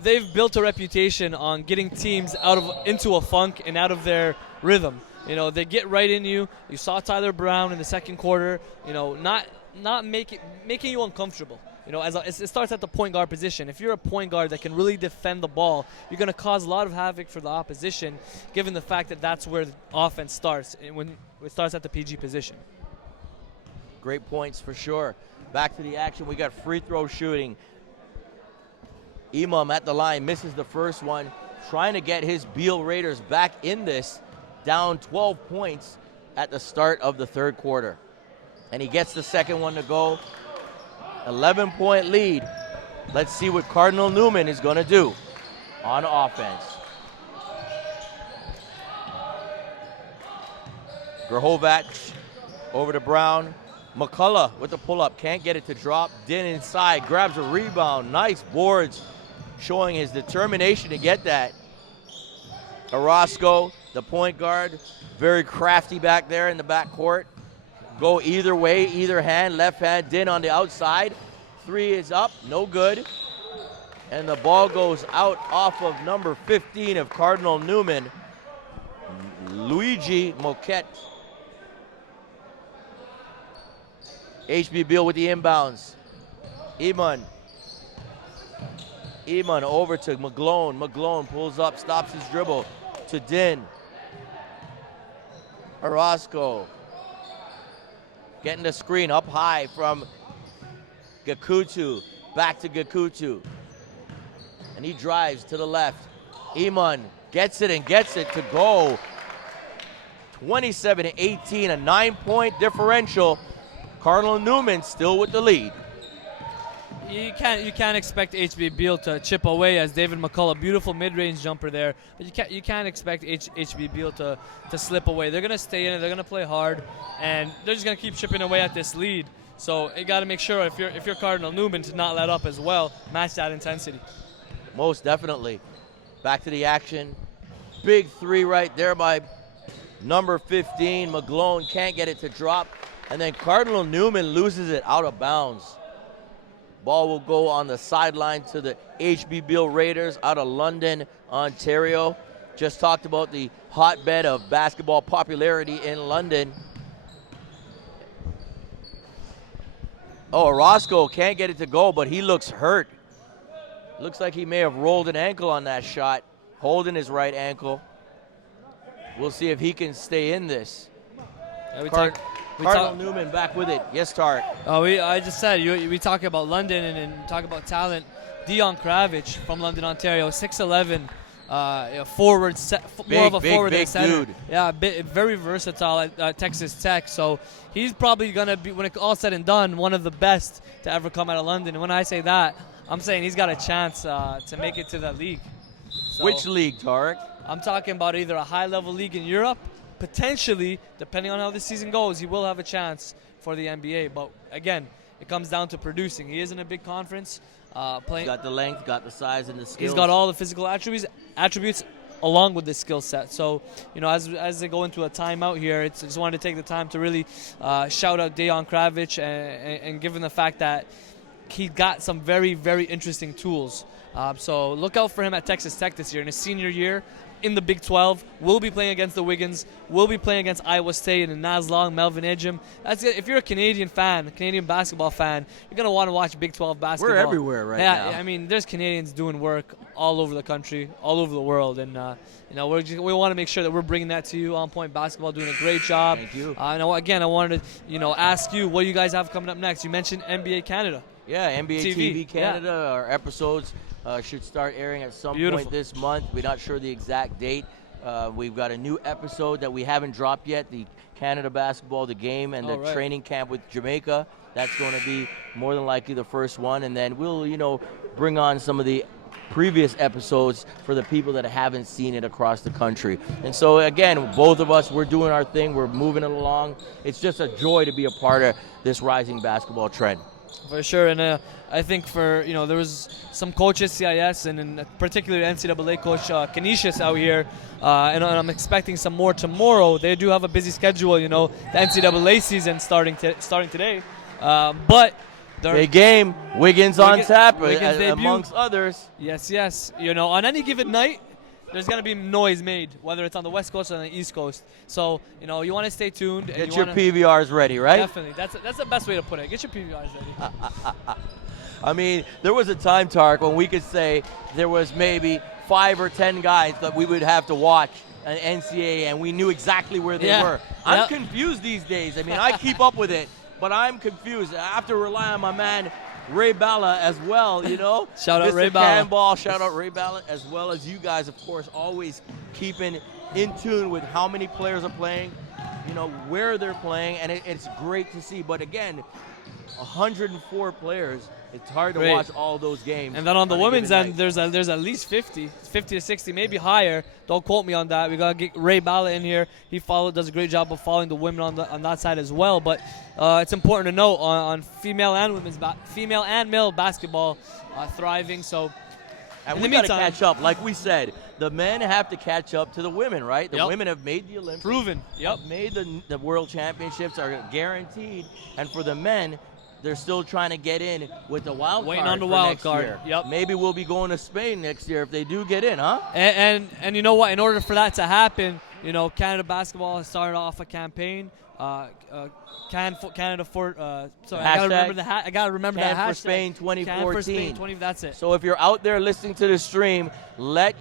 They've built a reputation on getting teams into a funk and out of their rhythm. You know, they get right in you. You saw Tyler Brown in the second quarter. You know, not making you uncomfortable. You know, it starts at the point guard position. If you're a point guard that can really defend the ball, you're going to cause a lot of havoc for the opposition, given the fact that that's where the offense starts, when it starts at the PG position. Great points for sure. Back to the action. We got free throw shooting. Imam at the line misses the first one, trying to get his Beal Raiders back in this, down 12 points at the start of the third quarter. And he gets the second one to go. 11-point lead. Let's see what Cardinal Newman is going to do on offense. Grahovac over to Brown. McCullough with the pull-up, can't get it to drop. Din inside, grabs a rebound. Nice boards, showing his determination to get that. Orozco, the point guard, very crafty back there in the backcourt. Go either way, either hand, left hand. Din on the outside. 3 is up, no good. And the ball goes out off of number 15 of Cardinal Newman, Luigi Moquette. HB Beal with the inbounds. Eamon over to McGlone. McGlone pulls up, stops his dribble to Din. Orozco getting the screen up high from Gakutu. Back to Gakutu. And he drives to the left. Eamon gets it and gets it to go. 27-18, a 9-point differential. Cardinal Newman still with the lead. You can't expect HB Beal to chip away as David McCullough, beautiful mid-range jumper there. But you can't expect HB Beal to slip away. They're gonna stay in it. They're gonna play hard, and they're just gonna keep chipping away at this lead. So you got to make sure if you're Cardinal Newman to not let up as well, match that intensity. Most definitely. Back to the action. Big 3 right there by number 15. McGlone can't get it to drop. And then Cardinal Newman loses it out of bounds. Ball will go on the sideline to the HB Beal Raiders out of London, Ontario. Just talked about the hotbed of basketball popularity in London. Oh, Orozco can't get it to go, but he looks hurt. Looks like he may have rolled an ankle on that shot, holding his right ankle. We'll see if he can stay in this. Yeah, Cardinal Newman back with it. Yes, Tart. I just said, we talk about London and talk about talent. Dion Kravich from London, Ontario, 6'11", forward, more of a forward than center. Dude. Yeah, very versatile at Texas Tech. So he's probably going to be, when it's all said and done, one of the best to ever come out of London. And when I say that, I'm saying he's got a chance to make it to that league. So Which league, Tarek? I'm talking about either a high-level league in Europe, potentially, depending on how this season goes, he will have a chance for the NBA. But again, it comes down to producing. He is in a big conference. He's got the length, got the size, and the skills. He's got all the physical attributes along with the skill set. So, as they go into a timeout here, I just wanted to take the time to really shout out Dion Kravich and given the fact that he got some very, very interesting tools. So look out for him at Texas Tech this year in his senior year in the Big 12. We'll be playing against the Wiggins. We'll be playing against Iowa State and Naz Long, Melvin Ejim. That's it. If you're a Canadian basketball fan, you're going to want to watch Big 12 basketball. We're everywhere now. Yeah, I mean, there's Canadians doing work all over the country, all over the world. And, we want to make sure that we're bringing that to you. On Point Basketball doing a great job. Thank you. I wanted to, ask you what you guys have coming up next. You mentioned NBA Canada. Yeah, NBA TV Canada. Yeah. Our episodes should start airing at some point this month. We're not sure the exact date. We've got a new episode that we haven't dropped yet, the Canada basketball, the game, and the training camp with Jamaica. That's going to be more than likely the first one. And then we'll, bring on some of the previous episodes for the people that haven't seen it across the country. And so, again, both of us, we're doing our thing. We're moving it along. It's just a joy to be a part of this rising basketball trend. For sure, and I think there was some coaches, CIS, and in particular NCAA coach Canisius out here, and I'm expecting some more tomorrow. They do have a busy schedule, the NCAA season starting today, but big game, Wiggins on tap, Wiggins amongst others. Yes, on any given night, there's going to be noise made, whether it's on the West Coast or on the East Coast. So, you want to stay tuned. And Get your PVRs ready, right? Definitely. That's the best way to put it. Get your PVRs ready. I mean, there was a time, Tark, when we could say there was maybe 5 or 10 guys that we would have to watch an NCAA, and we knew exactly where they were. I'm confused these days. I mean, I keep up with it, but I'm confused. I have to rely on my man, Ray Balla, as well, Shout out Mr. Ray Balla. Cannonball, shout out Ray Balla, as well as you guys, of course, always keeping in tune with how many players are playing, where they're playing, and it's great to see. But again, 104 players It's hard to Great. watch all those games. And then on the a given women's end, night. there's at least 50 to 60, maybe higher. Don't quote me on that. We got to get Ray Balla in here. He does a great job of following the women on that side as well. But it's important to note on female and male basketball thriving. So And in we the got to meantime, catch up. Like we said, the men have to catch up to the women, right? The Yep. women have made the Olympics. proven. Yep. Have made the World Championships are guaranteed. And for the men, they're still trying to get in with the wild Waiting card on the for wild next card. year. Yep. Maybe we'll be going to Spain next year if they do get in, huh? And you know what? In order for that to happen, Canada basketball has started off a campaign. Canada for sorry, I gotta remember that Can hashtag. for Spain 2014. Can for Spain 20. That's it. So if you're out there listening to the stream, let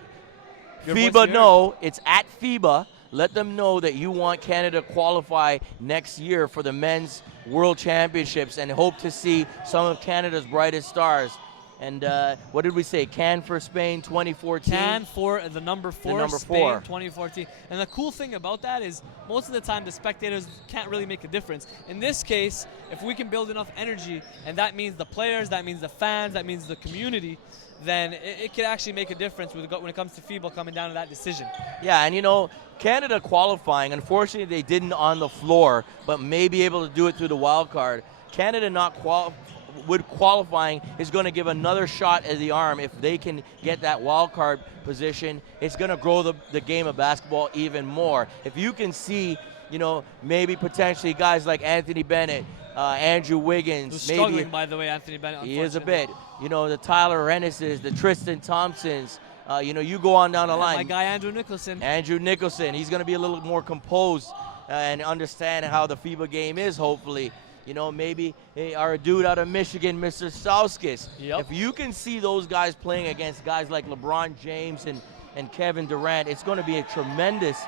Your voice FIBA be know. It's at FIBA. Let them know that you want Canada to qualify next year for the men's World Championships and hope to see some of Canada's brightest stars. And what did we say? Can for Spain 2014? Can for the number 4, number Spain 4. 2014. And the cool thing about that is most of the time the spectators can't really make a difference. In this case, if we can build enough energy, and that means the players, that means the fans, that means the community, then it can actually make a difference when it comes to FIBA coming down to that decision. Yeah, and Canada qualifying, unfortunately they didn't on the floor, but may be able to do it through the wild card. Canada not qualifying is going to give another shot at the arm if they can get that wild card position. It's going to grow the game of basketball even more. If you can see, maybe potentially guys like Anthony Bennett, Andrew Wiggins, Who's maybe struggling, by the way, Anthony Bennett. he is a bit. The Tyler Rennises, the Tristan Thompsons. You go on down the line. My guy Andrew Nicholson. Andrew Nicholson, he's going to be a little more composed and understand how the FIBA game is, hopefully. Maybe our dude out of Michigan, Mr. Stauskas. Yep. If you can see those guys playing against guys like LeBron James and Kevin Durant, it's going to be a tremendous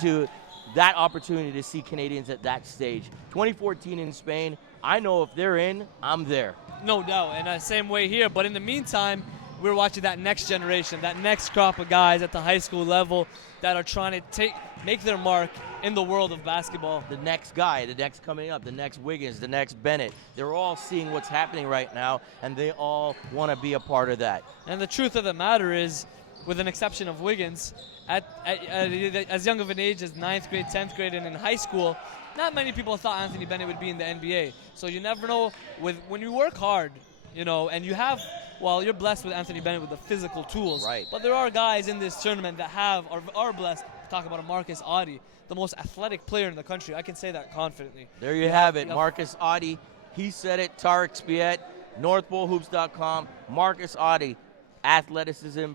to that opportunity to see Canadians at that stage. 2014 in Spain, I know if they're in, I'm there. No doubt, and same way here. But in the meantime, we're watching that next generation, that next crop of guys at the high school level that are trying to make their mark in the world of basketball. The next guy, the next coming up, the next Wiggins, the next Bennett, they're all seeing what's happening right now, and they all want to be a part of that. And the truth of the matter is, with an exception of Wiggins, at as young of an age as 9th grade, 10th grade, and in high school, not many people thought Anthony Bennett would be in the NBA. So you never know. When you work hard, and you have, you're blessed with Anthony Bennett with the physical tools. Right. But there are guys in this tournament that are blessed. Talk about a Marcus Audie, the most athletic player in the country. I can say that confidently. There you have it. Marcus Audie, he said it. Tarek Spiet, NorthPoleHoops.com. Marcus Audie, athleticism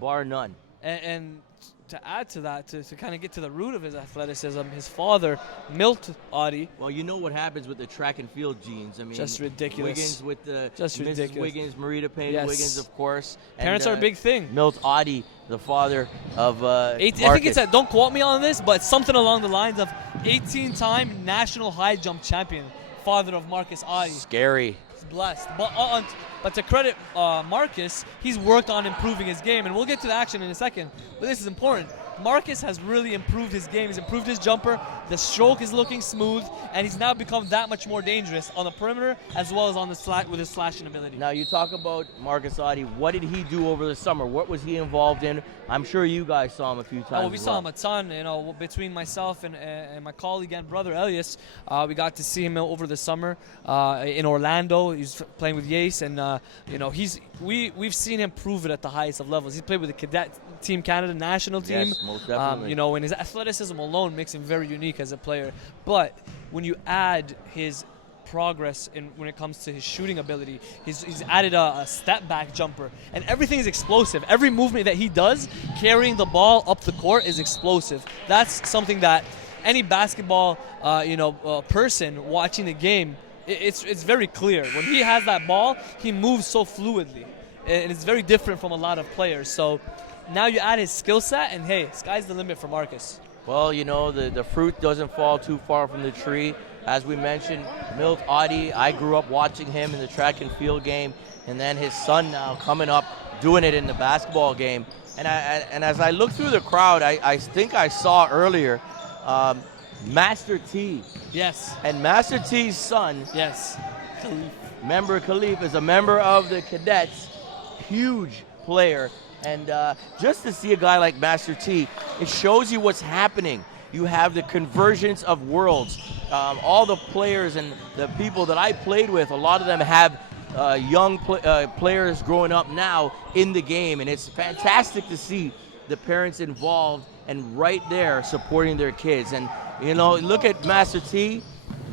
bar none. And to add to that, to kind of get to the root of his athleticism, his father, Milt Audie. Well, you know what happens with the track and field genes. I mean, Just ridiculous. Wiggins with the Just Mrs. ridiculous. Wiggins, Marita Payne Yes. Wiggins, of course. Parents are a big thing. Milt Audie, the father of I think it's don't quote me on this, but something along the lines of 18-time national high jump champion, father of Marcus Audie. Scary. He's blessed. But to credit Marcus, he's worked on improving his game, and we'll get to the action in a second. But this is important. Marcus has really improved his game. He's improved his jumper. The stroke is looking smooth, and he's now become that much more dangerous on the perimeter as well as on the with his slashing ability. Now, you talk about Marcus Audie. What did he do over the summer? What was he involved in? I'm sure you guys saw him a few times. We saw him a ton. Between myself and my colleague and brother Elias, we got to see him over the summer in Orlando. He's playing with Yace, and we've seen him prove it at the highest of levels. He's played with the cadet Team Canada national team. Yes, most definitely. And his athleticism alone makes him very unique as a player. But when you add his progress when it comes to his shooting ability, he's added a step back jumper, and everything is explosive. Every movement that he does, carrying the ball up the court, is explosive. That's something that any basketball person watching the game, it's very clear. When he has that ball, he moves so fluidly, and it's very different from a lot of players. So now you add his skill set, and hey, sky's the limit for Marcus. Well, the fruit doesn't fall too far from the tree. As we mentioned, Milt Audie, I grew up watching him in the track and field game, and then his son now coming up doing it in the basketball game. And as I look through the crowd, I think I saw earlier Master T. Yes. And Master T's son, Yes. Member Khalif is a member of the Cadets, huge player. And just to see a guy like Master T, it shows you what's happening. You have the convergence of worlds. All the players and the people that I played with, a lot of them have young players growing up now in the game, and it's fantastic to see the parents involved and right there supporting their kids. And you know, look at Master T,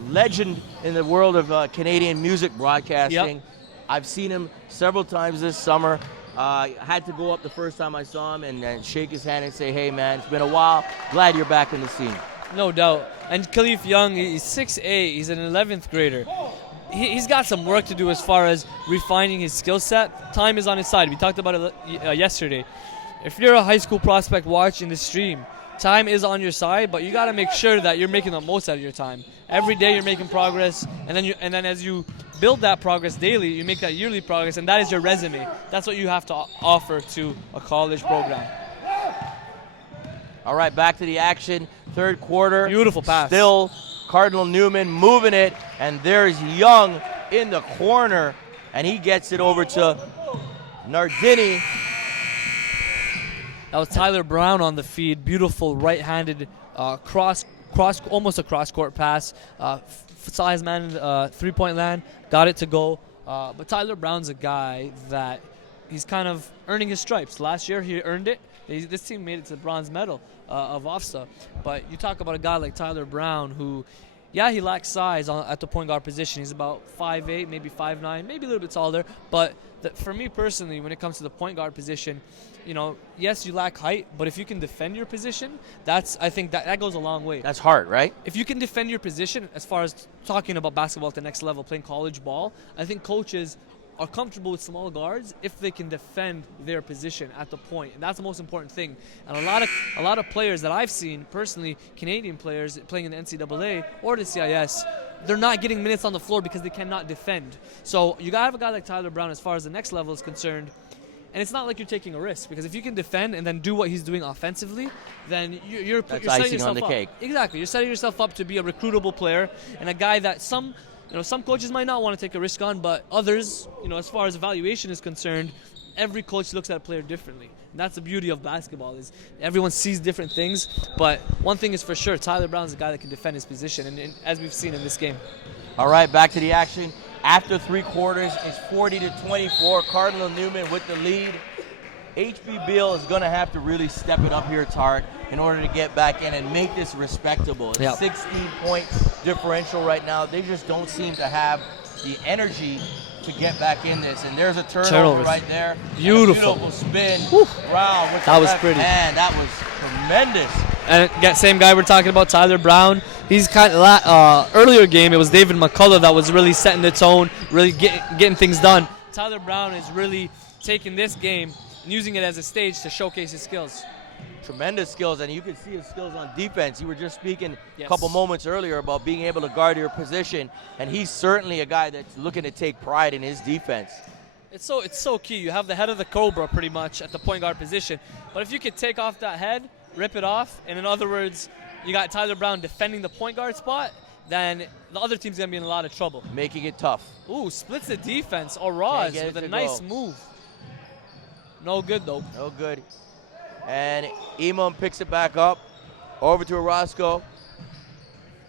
legend in the world of Canadian music broadcasting. Yep. I've seen him several times this summer. I had to go up the first time I saw him and shake his hand and say, hey man, it's been a while, glad you're back in the scene. No doubt. And Khalif Young, he's 6'8", he's an 11th grader. He's got some work to do as far as refining his skill set. Time is on his side. We talked about it yesterday. If you're a high school prospect watching the stream, time is on your side, but you got to make sure that you're making the most out of your time. Every day you're making progress, and then as you build that progress daily, you make that yearly progress, and that is your resume. That's what you have to offer to a college program. All right, back to the action. Third quarter. Beautiful pass. Still Cardinal Newman moving it, and there's Young in the corner, and he gets it over to Nardini. That was Tyler Brown on the feed. Beautiful right-handed cross, almost a cross-court pass. Size man, three-point land, got it to go. But Tyler Brown's a guy that he's kind of earning his stripes. Last year he earned it. This team made it to the bronze medal of OFSA. But you talk about a guy like Tyler Brown who, yeah, he lacks size at the point guard position. He's about 5'8", maybe 5'9", maybe a little bit taller. But for me personally, when it comes to the point guard position, you know, yes, you lack height, but if you can defend your position, I think that goes a long way. That's hard, right? If you can defend your position, as far as talking about basketball at the next level, playing college ball, I think coaches are comfortable with small guards if they can defend their position at the point, and that's the most important thing. And a lot of players that I've seen personally, Canadian players playing in the NCAA or the CIS, they're not getting minutes on the floor because they cannot defend. So you gotta have a guy like Tyler Brown as far as the next level is concerned. And it's not like you're taking a risk, because if you can defend and then do what he's doing offensively, then you're setting icing yourself on the up. cake. Exactly, you're setting yourself up to be a recruitable player and a guy that some coaches might not want to take a risk on, but others, as far as evaluation is concerned, every coach looks at a player differently. And that's the beauty of basketball, is everyone sees different things. But one thing is for sure, Tyler Brown's a guy that can defend his position, and as we've seen in this game. All right, back to the action. After three quarters, it's 40-24. Cardinal Newman with the lead. HB Beal is going to have to really step it up here, Tarek, in order to get back in and make this respectable. It's 16-point differential right now. They just don't seem to have the energy to get back in this. And there's a turnover right there. Beautiful spin. Brown with that was pretty. Man, that was tremendous. And same guy we're talking about, Tyler Brown. He's kind of earlier game. It was David McCullough that was really setting the tone, really getting things done. Tyler Brown is really taking this game and using it as a stage to showcase his skills. Tremendous skills, and you can see his skills on defense. You were just speaking a couple moments earlier about being able to guard your position, and he's certainly a guy that's looking to take pride in his defense. It's so key. You have the head of the cobra pretty much at the point guard position, but if you could take off that head, rip it off, and in other words, you got Tyler Brown defending the point guard spot, then the other team's going to be in a lot of trouble. Making it tough. Ooh, splits the defense. Oraz with a nice move. No good, though. No good. And Imam picks it back up. Over to Orozco.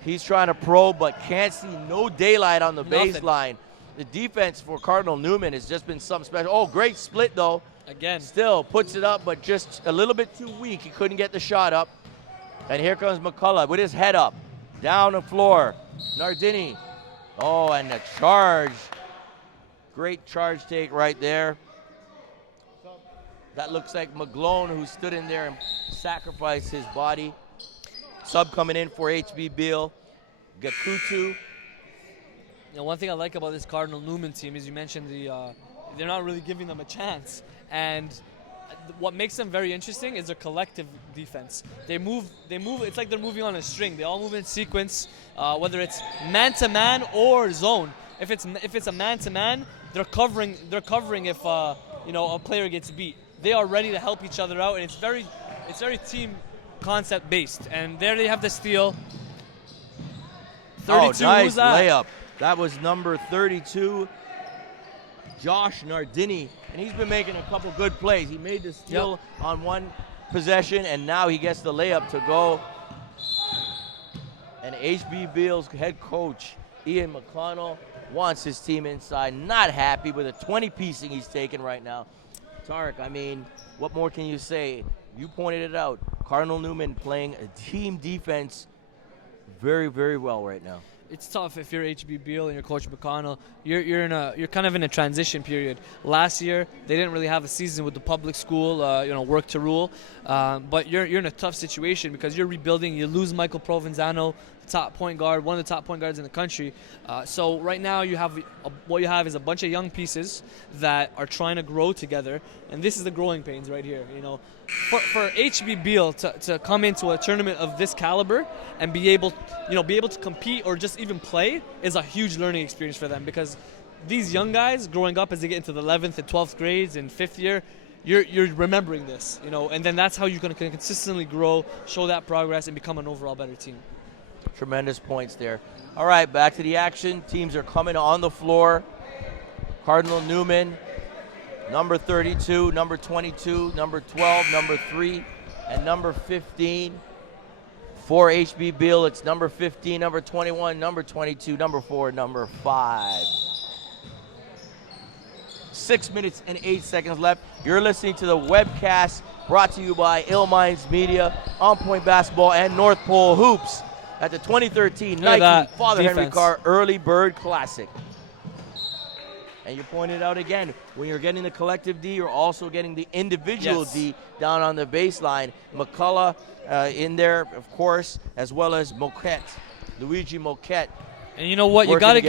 He's trying to probe, but can't see no daylight on the baseline. The defense for Cardinal Newman has just been something special. Oh, great split, though. Again. Still puts it up, but just a little bit too weak. He couldn't get the shot up. And here comes McCullough with his head up. Down the floor. Nardini. Oh, and the charge. Great charge take right there. That looks like McGlone, who stood in there and sacrificed his body. Sub coming in for HB Beal. Gakutu. One thing I like about this Cardinal Newman team is you mentioned they're not really giving them a chance. And what makes them very interesting is their collective defense. They move. It's like they're moving on a string. They all move in sequence, whether it's man-to-man or zone. If it's a man-to-man, they're covering if a player gets beat. They are ready to help each other out, and it's very team concept based. And there they have the steal. 32. Oh, nice Who's that? layup. That was number 32, Josh Nardini, and he's been making a couple good plays. He made the steal on one possession, and now he gets the layup to go. And HB Beal's head coach, Ian McConnell, wants his team inside. Not happy with a 20-piecing he's taking right now. Tarek, I mean, what more can you say? You pointed it out. Cardinal Newman playing a team defense very, very well right now. It's tough if you're HB Beal and you're Coach McConnell. You're kind of in a transition period. Last year they didn't really have a season with the public school, work to rule. But you're in a tough situation because you're rebuilding. You lose Michael Provenzano, the top point guard, one of the top point guards in the country. So right now what you have is a bunch of young pieces that are trying to grow together, and this is the growing pains right here. For HB Beal to come into a tournament of this caliber and be able to compete or just even play is a huge learning experience for them, because these young guys growing up as they get into the 11th and 12th grades and 5th year, you're remembering this, and then that's how you're going to consistently grow, show that progress, and become an overall better team. Tremendous points there. All right, back to the action. Teams are coming on the floor. Cardinal Newman, number 32, number 22, number 12, number 3, and number 15. For HB Beal, it's number 15, number 21, number 22, number 4, number 5. 6 minutes and 8 seconds left. You're listening to the webcast brought to you by Ill Minds Media, On Point Basketball, and North Pole Hoops at the 2013 Nike Father Henry Carr Early Bird Classic. And you pointed out again, when you're getting the collective D, you're also getting the individual D down on the baseline. McCullough in there, of course, as well as Luigi Moquette. And you know what? You gotta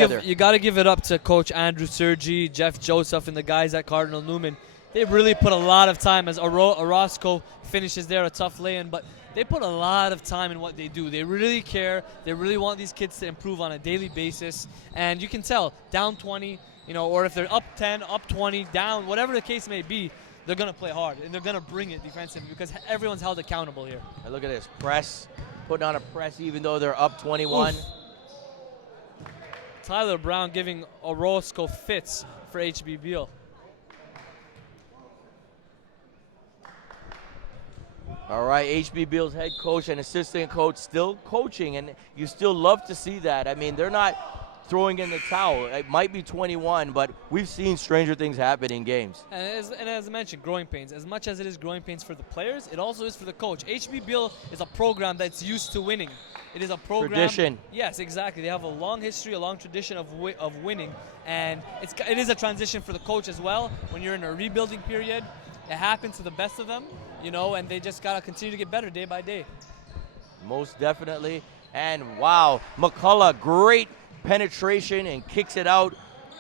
give it up to Coach Andrew Sergi, Jeff Joseph, and the guys at Cardinal Newman. They really put a lot of time, as Orozco finishes there, a tough lay-in, but they put a lot of time in what they do. They really care. They really want these kids to improve on a daily basis. And you can tell, down 20, or if they're up 10, up 20, down, whatever the case may be, they're going to play hard, and they're going to bring it defensively because everyone's held accountable here. And look at this, press, putting on a press even though they're up 21. Oof. Tyler Brown giving Orozco fits for HB Beal. All right, HB Beal's head coach and assistant coach still coaching, and you still love to see that. I mean, they're not throwing in the towel. It might be 21, but we've seen stranger things happen in games. And as I mentioned, growing pains. As much as it is growing pains for the players, it also is for the coach. HB Beal is a program that's used to winning. It is a program. Tradition. Yes, exactly. They have a long history, a long tradition of winning, and it is a transition for the coach as well. When you're in a rebuilding period, it happens to the best of them, and they just gotta continue to get better day by day. Most definitely. And wow, McCullough, great penetration and kicks it out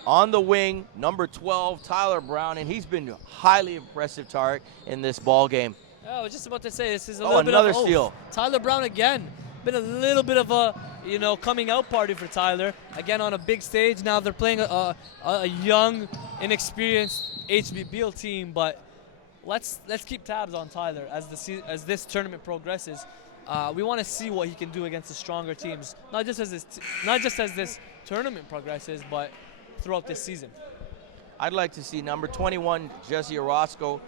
on the wing. Number 12, Tyler Brown, and he's been highly impressive, Tarek, in this ball game. I was just about to say, this is a little bit of another steal. Tyler Brown again. Been a little bit of a coming out party for Tyler. Again on a big stage. Now they're playing a young, inexperienced HB Beal team, but let's keep tabs on Tyler as this tournament progresses. We want to see what he can do against the stronger teams, not just as this tournament progresses, but throughout this season. I'd like to see number 21, Jesse Orozco,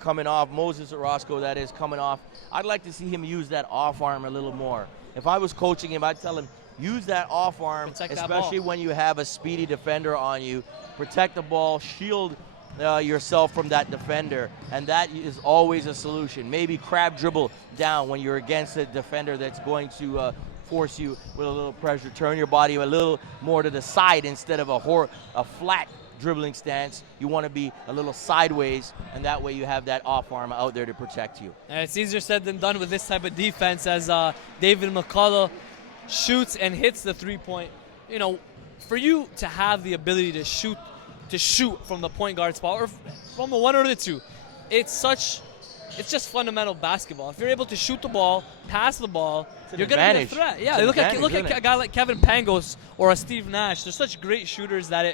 coming off, Moses Orozco, that is, coming off. I'd like to see him use that off arm a little more. If I was coaching him, I'd tell him, use that off arm, especially when you have a speedy defender on you. Protect the ball, shield yourself from that defender, and that is always a solution. Maybe crab dribble down when you're against a defender that's going to force you with a little pressure. Turn your body a little more to the side instead of a flat dribbling stance. You want to be a little sideways, and that way you have that off arm out there to protect you. And it's easier said than done with this type of defense as David McCullough shoots and hits the three-point. For you to have the ability to shoot from the point guard spot or from the 1 or the 2, it's just fundamental basketball. If you're able to shoot the ball, pass the ball, you're going to be a threat. Yeah, look at a guy like Kevin Pangos or a Steve Nash. They're such great shooters that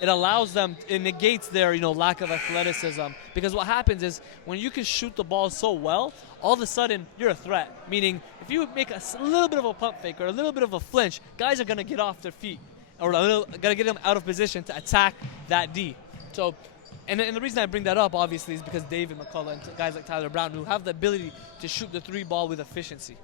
it allows them, it negates their lack of athleticism. Because what happens is when you can shoot the ball so well, all of a sudden you're a threat. Meaning if you make a little bit of a pump fake or a little bit of a flinch, guys are going to get off their feet. or gotta get him out of position to attack that D. So, and the reason I bring that up obviously is because David McCullough and guys like Tyler Brown who have the ability to shoot the three ball with efficiency.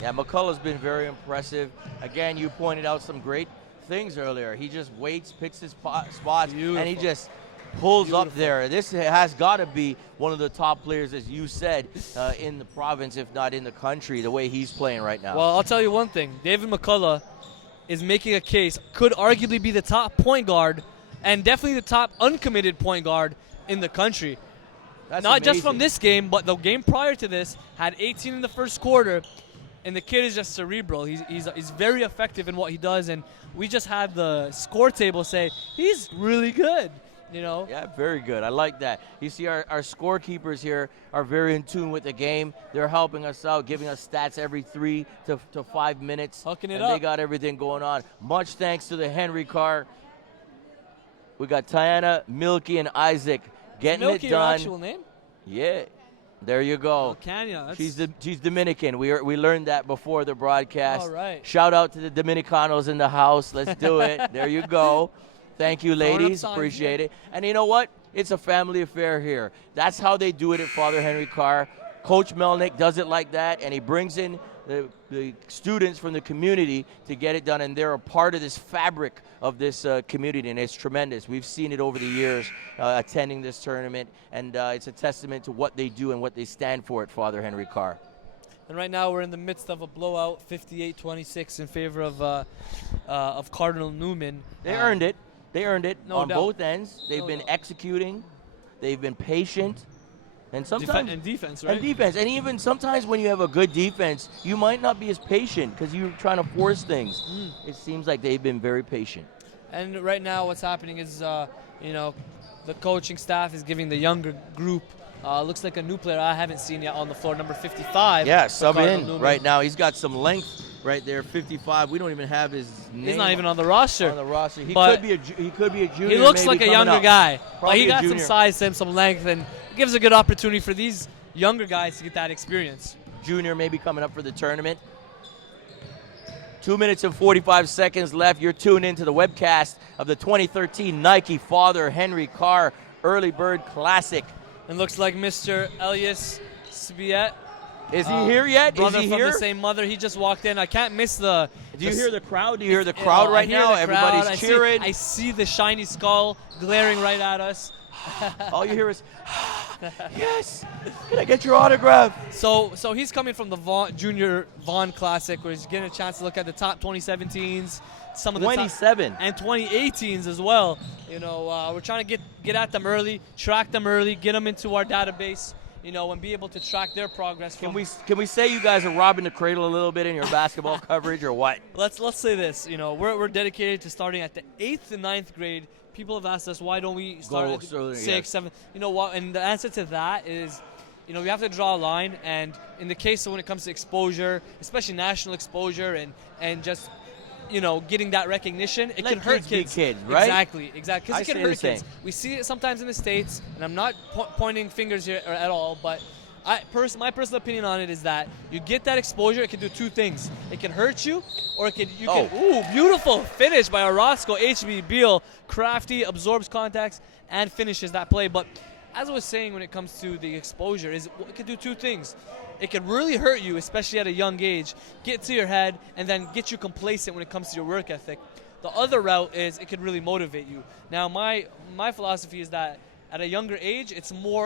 Yeah, McCullough's been very impressive. Again, you pointed out some great things earlier. He just waits, picks his spots, Beautiful. and he just pulls up there. This has got to be one of the top players, as you said, in the province, if not in the country, the way he's playing right now. Well, I'll tell you one thing. David McCullough is making a case, could arguably be the top point guard and definitely the top uncommitted point guard in the country. That's Not just amazing. from this game, but the game prior to this, had 18 in the first quarter, and the kid is just cerebral. He's very effective in what he does, and we just had the score table say he's really good, you know? Yeah, very good. I like that. You see our scorekeepers here are very in tune with the game. They're helping us out, giving us stats every 3 to 5 minutes. Hooking it and up. They got everything going on. Much thanks to the Henry Carr. We got Tiana, Milky, and Isaac getting Milky, it your done. actual name? Yeah. There you go. Kenya. She's Dominican. We learned that before the broadcast. All right. Shout out to the Dominicanos in the house. Let's do it. There you go. Thank you, Throwing up ladies. signs Appreciate here. it. And you know what? It's a family affair here. That's how they do it at Father Henry Carr. Coach Melnick does it like that, and he brings in the students from the community to get it done, and they're a part of this fabric of this community, and it's tremendous. We've seen it over the years attending this tournament, and it's a testament to what they do and what they stand for at Father Henry Carr. And right now we're in the midst of a blowout, 58-26 in favor of Cardinal Newman. They earned it. They earned it No on doubt. both ends. They've No been doubt. executing. They've been patient. And sometimes defense, right? And defense. And even sometimes when you have a good defense, you might not be as patient because you're trying to force things. It seems like they've been very patient. And right now what's happening is, you know, the coaching staff is giving the younger group, looks like a new player I haven't seen yet on the floor, number 55. Yeah, for sub Cardinal in Newman. right now. He's got some length right there, 55. We don't even have his name. He's not even on the roster. on the roster. He But could be a junior. He looks maybe like a coming younger up. guy, but Probably he a got some junior. size to him, some length, and gives a good opportunity for these younger guys to get that experience. Junior maybe coming up for the tournament. 2 minutes and 45 seconds left. You're tuned into the webcast of the 2013 Nike Father Henry Carr Early Bird Classic. And looks like Mr. Elias Spiet. Is he here yet? Is Brother he from here? the same mother. He just walked in. I can't miss the. Do you hear the crowd? Do you hear the I crowd right hear now? the crowd. Everybody's cheering. I see the shiny skull glaring right at us. All you hear is, yes, can I get your autograph? So he's coming from the Junior Vaughn Classic, where he's getting a chance to look at the top 2017s, some of the 27. and 2018s as well. You know, we're trying to get at them early, track them early, get them into our database, you know, and be able to track their progress. Can we say you guys are robbing the cradle a little bit in your basketball coverage, or what? Let's say this. You know, we're dedicated to starting at the 8th and 9th grade. People have asked us, why don't we start at earlier, 6, yes. 7? You know what? And the answer to that is, you know, we have to draw a line. And in the case of when it comes to exposure, especially national exposure, and just, you know, getting that recognition, it Let can hurt kids be kids. kids, right? Exactly. Because I it can say the hurt kids. same. We see it sometimes in the States, and I'm not pointing fingers here at all, but my personal opinion on it is that you get that exposure, it can do two things. It can hurt you, or ooh, beautiful finish by Orozco, HB Beal. Crafty, absorbs contacts, and finishes that play. But as I was saying, when it comes to the exposure, it can do two things. It can really hurt you, especially at a young age, get to your head, and then get you complacent when it comes to your work ethic. The other route is it could really motivate you. Now, my philosophy is that at a younger age,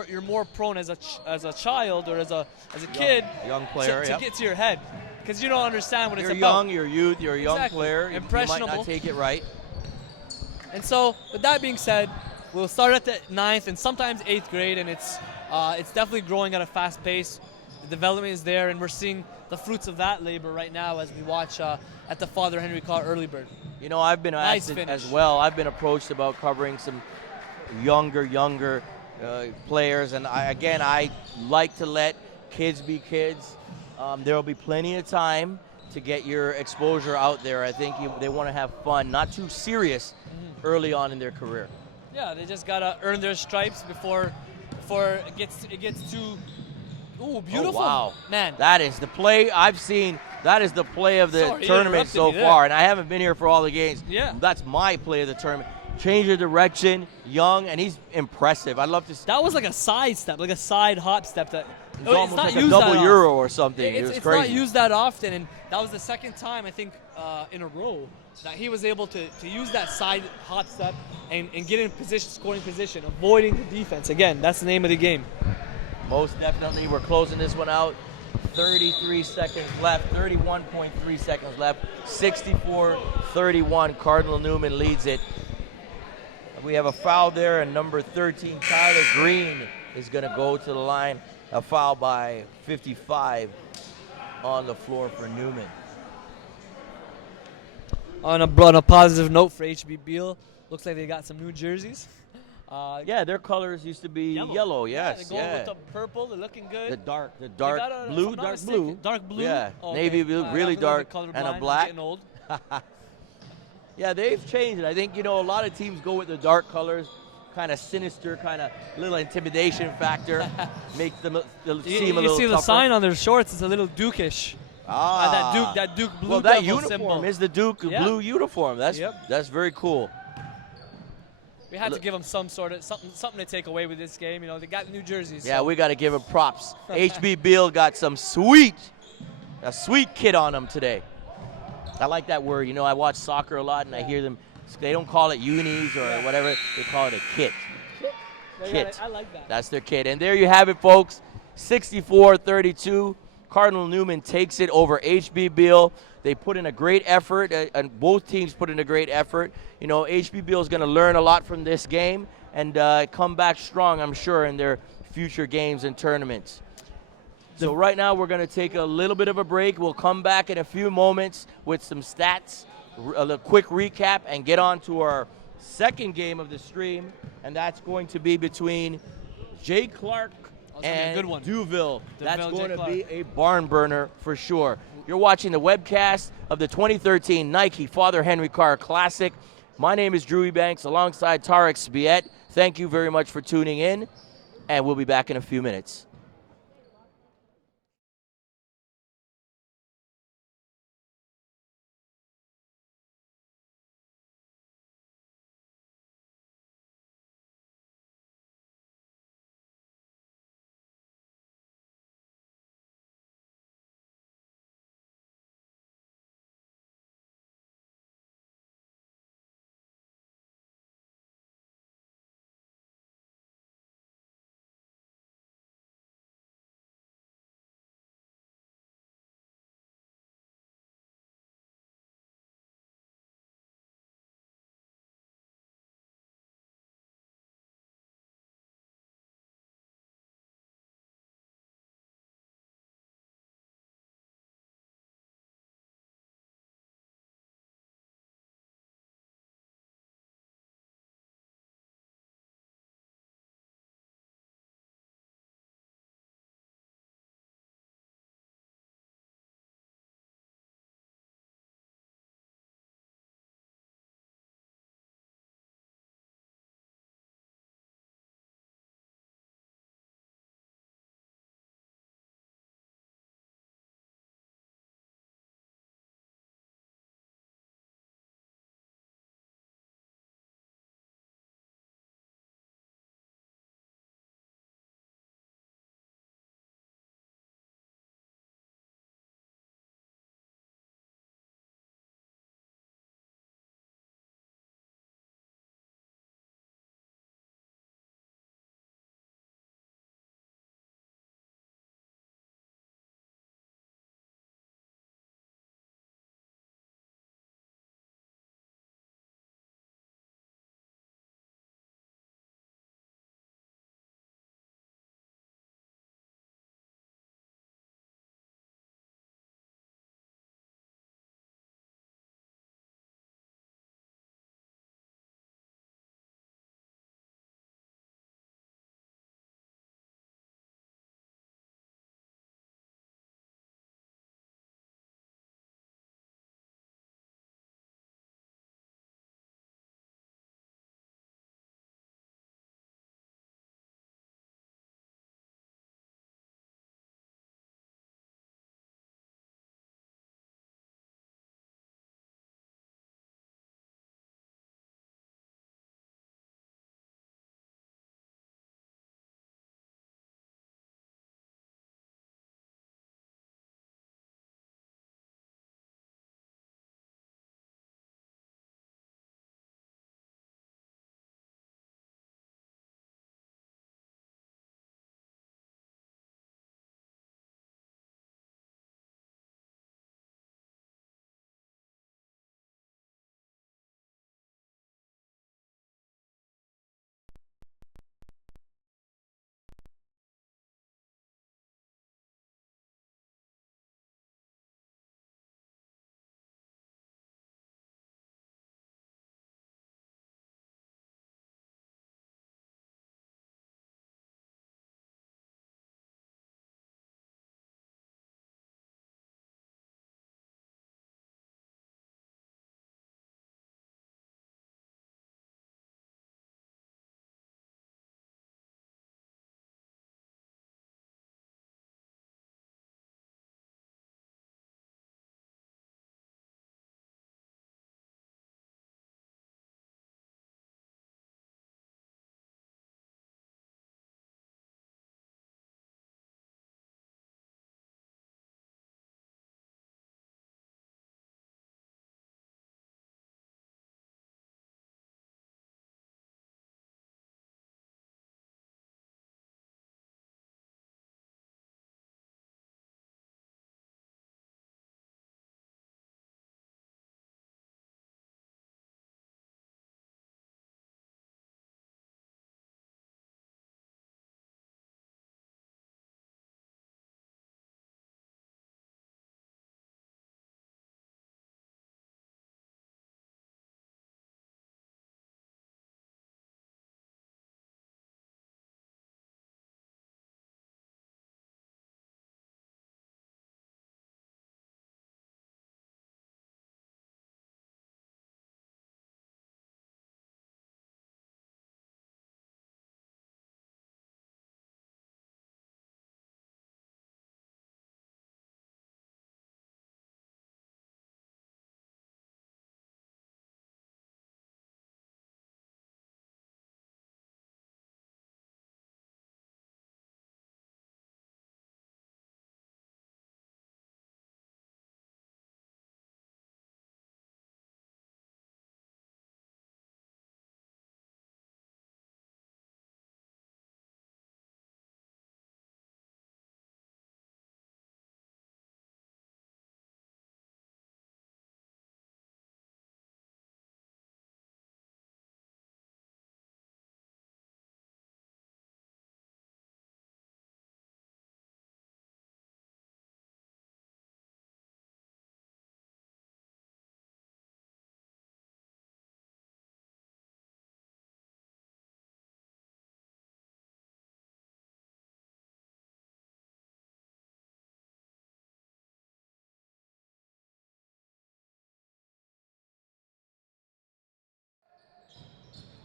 you're more prone as a child or as a kid young player, to get to your head, because you don't understand what You're it's about. young, you're youth, you're a young Exactly. player. You might Impressionable. not take it right. And so, with that being said, we'll start at the 9th and sometimes 8th grade, and it's definitely growing at a fast pace. The development is there, and we're seeing the fruits of that labor right now as we watch at the Father Henry Carr Early Bird. You know, I've been Nice asked finish. as well. I've been approached about covering some younger players, and I like to let kids be kids. There will be plenty of time to get your exposure out there. I think they want to have fun, not too serious early on in their career. Yeah, they just gotta earn their stripes before it gets too Ooh, beautiful. wow. Man. That is the play I've seen. That is the play of the Sorry, you tournament interrupted so me there. far, and I haven't been here for all the games. Yeah. That's my play of the tournament. Change of direction, young, and he's impressive. I'd love to see. That was like a side step, like a side hop step. That It's almost like a used double that euro or something. It's, It was it's crazy. not used that often, and that was the second time, I think, in a row that he was able to use that side hop step and get in position, scoring position, avoiding the defense. Again, that's the name of the game. Most definitely, we're closing this one out. 33 seconds left, 31.3 seconds left, 64-31. Cardinal Newman leads it. We have a foul there, and number 13, Tyler Green, is going to go to the line. A foul by 55 on the floor for Newman. On a positive note for HB Beal, looks like they got some new jerseys. Yeah, their colors used to be yellow. Yes, they're going with the purple. They're looking good. The dark They got a- if blue, I'm not dark mistaken, blue. Dark blue. Yeah, Okay. navy blue, I'm really a little bit dark, and colorblind. a I'm black. getting old. Yeah, they've changed it. I think, a lot of teams go with the dark colors, kind of sinister, kind of little intimidation factor, makes them seem a You little see the tougher. sign on their shorts. It's a little Dukish. That Duke blue Well, that devil uniform symbol. is the Duke Yeah. blue uniform. That's very cool. We had to give them some sort of something to take away with this game. They got new jerseys. Yeah, so. we got to give him props. HB Beal got a sweet kit on him today. I like that word. I watch soccer a lot, and I hear them. They don't call it unis or whatever. They call it a kit. Kit. I like that. That's their kit. And there you have it, folks. 64-32. Cardinal Newman takes it over HB Beal. They put in a great effort, and both teams put in a great effort. HB Beal is going to learn a lot from this game and come back strong, I'm sure, in their future games and tournaments. So right now we're going to take a little bit of a break. We'll come back in a few moments with some stats, a quick recap, and get on to our second game of the stream, and that's going to be between Jay Clarke and good one. Duville. That's Duville, going Jay to be a barn burner for sure. You're watching the webcast of the 2013 Nike Father Henry Carr Classic. My name is Drew Ebanks alongside Tarek Spiet. Thank you very much for tuning in, and we'll be back in a few minutes.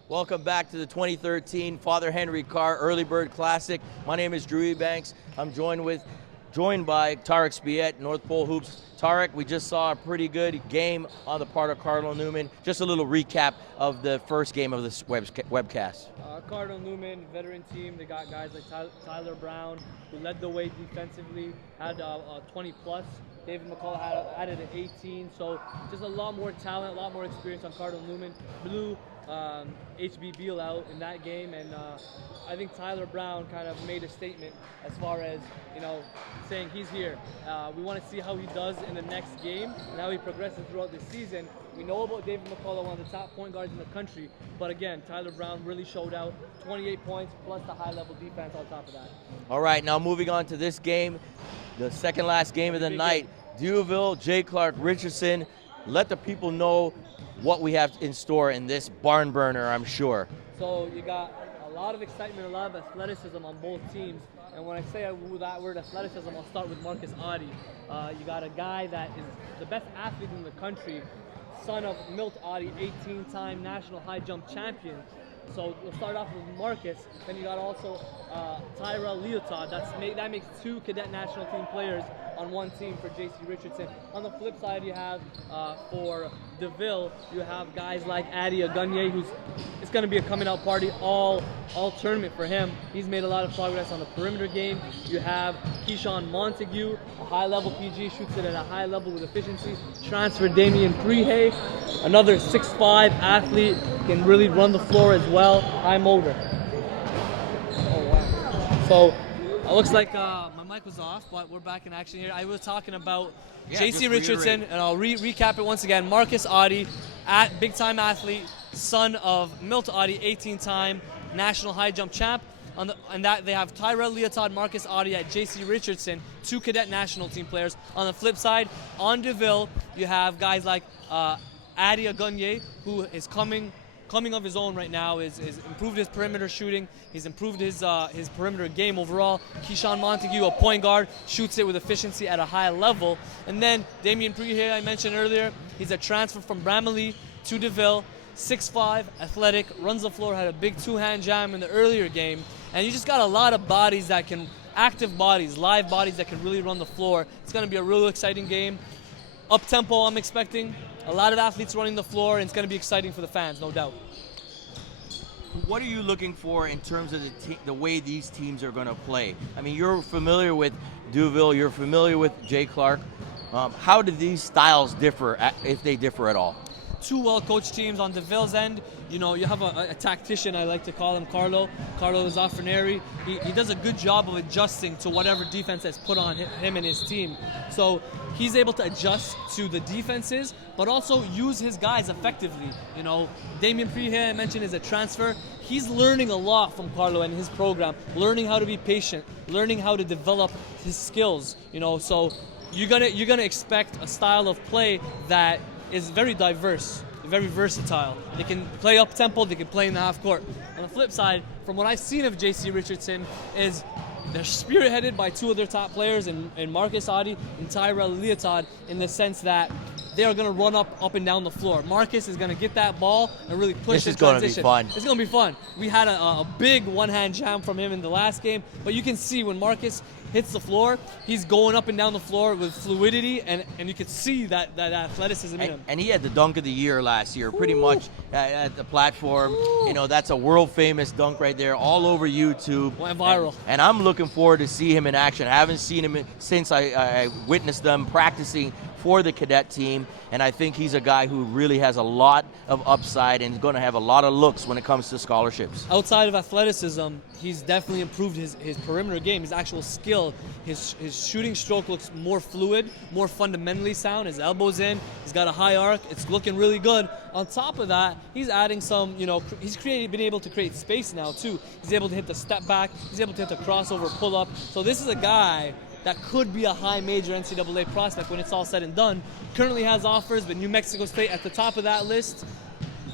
Welcome back to the 2013 Father Henry Carr Early Bird Classic. My name is Drew Ebanks. I'm joined by Tarek Spiet, North Pole Hoops. Tarek, we just saw a pretty good game on the part of Cardinal Newman. Just a little recap of the first game of this webcast. Cardinal Newman, veteran team. They got guys like Tyler Brown, who led the way defensively, had 20 plus. David McCullough added an 18. So just a lot more talent, a lot more experience on Cardinal Newman. Blew HB Beal out in that game, and I think Tyler Brown kind of made a statement as far as, saying he's here. We want to see how he does in the next game and how he progresses throughout the season. We know about David McCullough, one of the top point guards in the country, but again, Tyler Brown really showed out. 28 points plus the high-level defense on top of that. All right, now moving on to this game, the second last game of the night. Duville, Clarke, Richardson. Let the people know what we have in store in this barn burner, I'm sure. So you got a lot of excitement, a lot of athleticism on both teams. And when I say that word athleticism, I'll start with Marcus Adi. You got a guy that is the best athlete in the country, son of Milt Adi, 18-time national high jump champion. So we'll start off with Marcus. Then you got also Tyrell Leotard. That makes 2 cadet national team players on one team for JC Richardson. On the flip side, you have for Duville, you have guys like Adi Agunye, it's going to be a coming out party all tournament for him. He's made a lot of progress on the perimeter game. You have Keyshawn Montague, a high-level PG, shoots it at a high level with efficiency. Transfer Damian Prehay, another 6'5" athlete, can really run the floor as well. High motor. Oh, wow. So it looks like my mic was off, but we're back in action here. I was talking about JC Richardson, and I'll recap it once again. Marcus Adi, big-time athlete, son of Milt Adi, 18-time national high jump champ. And that they have Tyrell Leotard, Marcus Adi at JC Richardson, 2 cadet national team players. On the flip side, on Duville, you have guys like Adi Agunye, who is coming of his own right now, is improved his perimeter shooting. He's improved his perimeter game overall. Keyshawn Montague, a point guard, shoots it with efficiency at a high level. And then Damian Prehay, I mentioned earlier, he's a transfer from Bramalea to Duville. 6'5", athletic, runs the floor, had a big 2-hand jam in the earlier game. And you just got a lot of bodies that can, active bodies, live bodies that can really run the floor. It's going to be a real exciting game. Up-tempo, I'm expecting. A lot of athletes running the floor, and it's going to be exciting for the fans, no doubt. What are you looking for in terms of the way these teams are going to play? I mean, you're familiar with Duville, you're familiar with Clarke. How do these styles differ, if they differ at all? 2 well-coached teams. On Duville's end, you have a tactician, I like to call him, Carlo Zafraneri. He does a good job of adjusting to whatever defense that's put on him and his team. So he's able to adjust to the defenses, but also use his guys effectively. Damian Prehay, I mentioned, is a transfer. He's learning a lot from Carlo and his program, learning how to be patient, learning how to develop his skills. So you're gonna expect a style of play that is very diverse, very versatile. They can play up tempo, they can play in the half court. On the flip side, from what I've seen of JC Richardson, is they're spearheaded by 2 of their top players in Marcus Adi and Tyrell Leotard, in the sense that they are going to run up and down the floor. Marcus is going to get that ball and really push this the transition. This is going to be fun. It's going to be fun. We had a big 1-hand jam from him in the last game, but you can see when Marcus hits the floor, he's going up and down the floor with fluidity, and you can see that athleticism in him. And he had the dunk of the year last year, pretty much at the platform. That's a world-famous dunk right there, all over YouTube. Went viral. And I'm looking forward to see him in action. I haven't seen him since I witnessed them practicing for the cadet team, and I think he's a guy who really has a lot of upside and is going to have a lot of looks when it comes to scholarships. Outside of athleticism, he's definitely improved his perimeter game, his actual skill. His shooting stroke looks more fluid, more fundamentally sound. His elbow's in, he's got a high arc, it's looking really good. On top of that, he's adding some, he's been able to create space now too. He's able to hit the step back, he's able to hit the crossover pull up. So this is a guy that could be a high major NCAA prospect when it's all said and done. Currently has offers, but New Mexico State at the top of that list.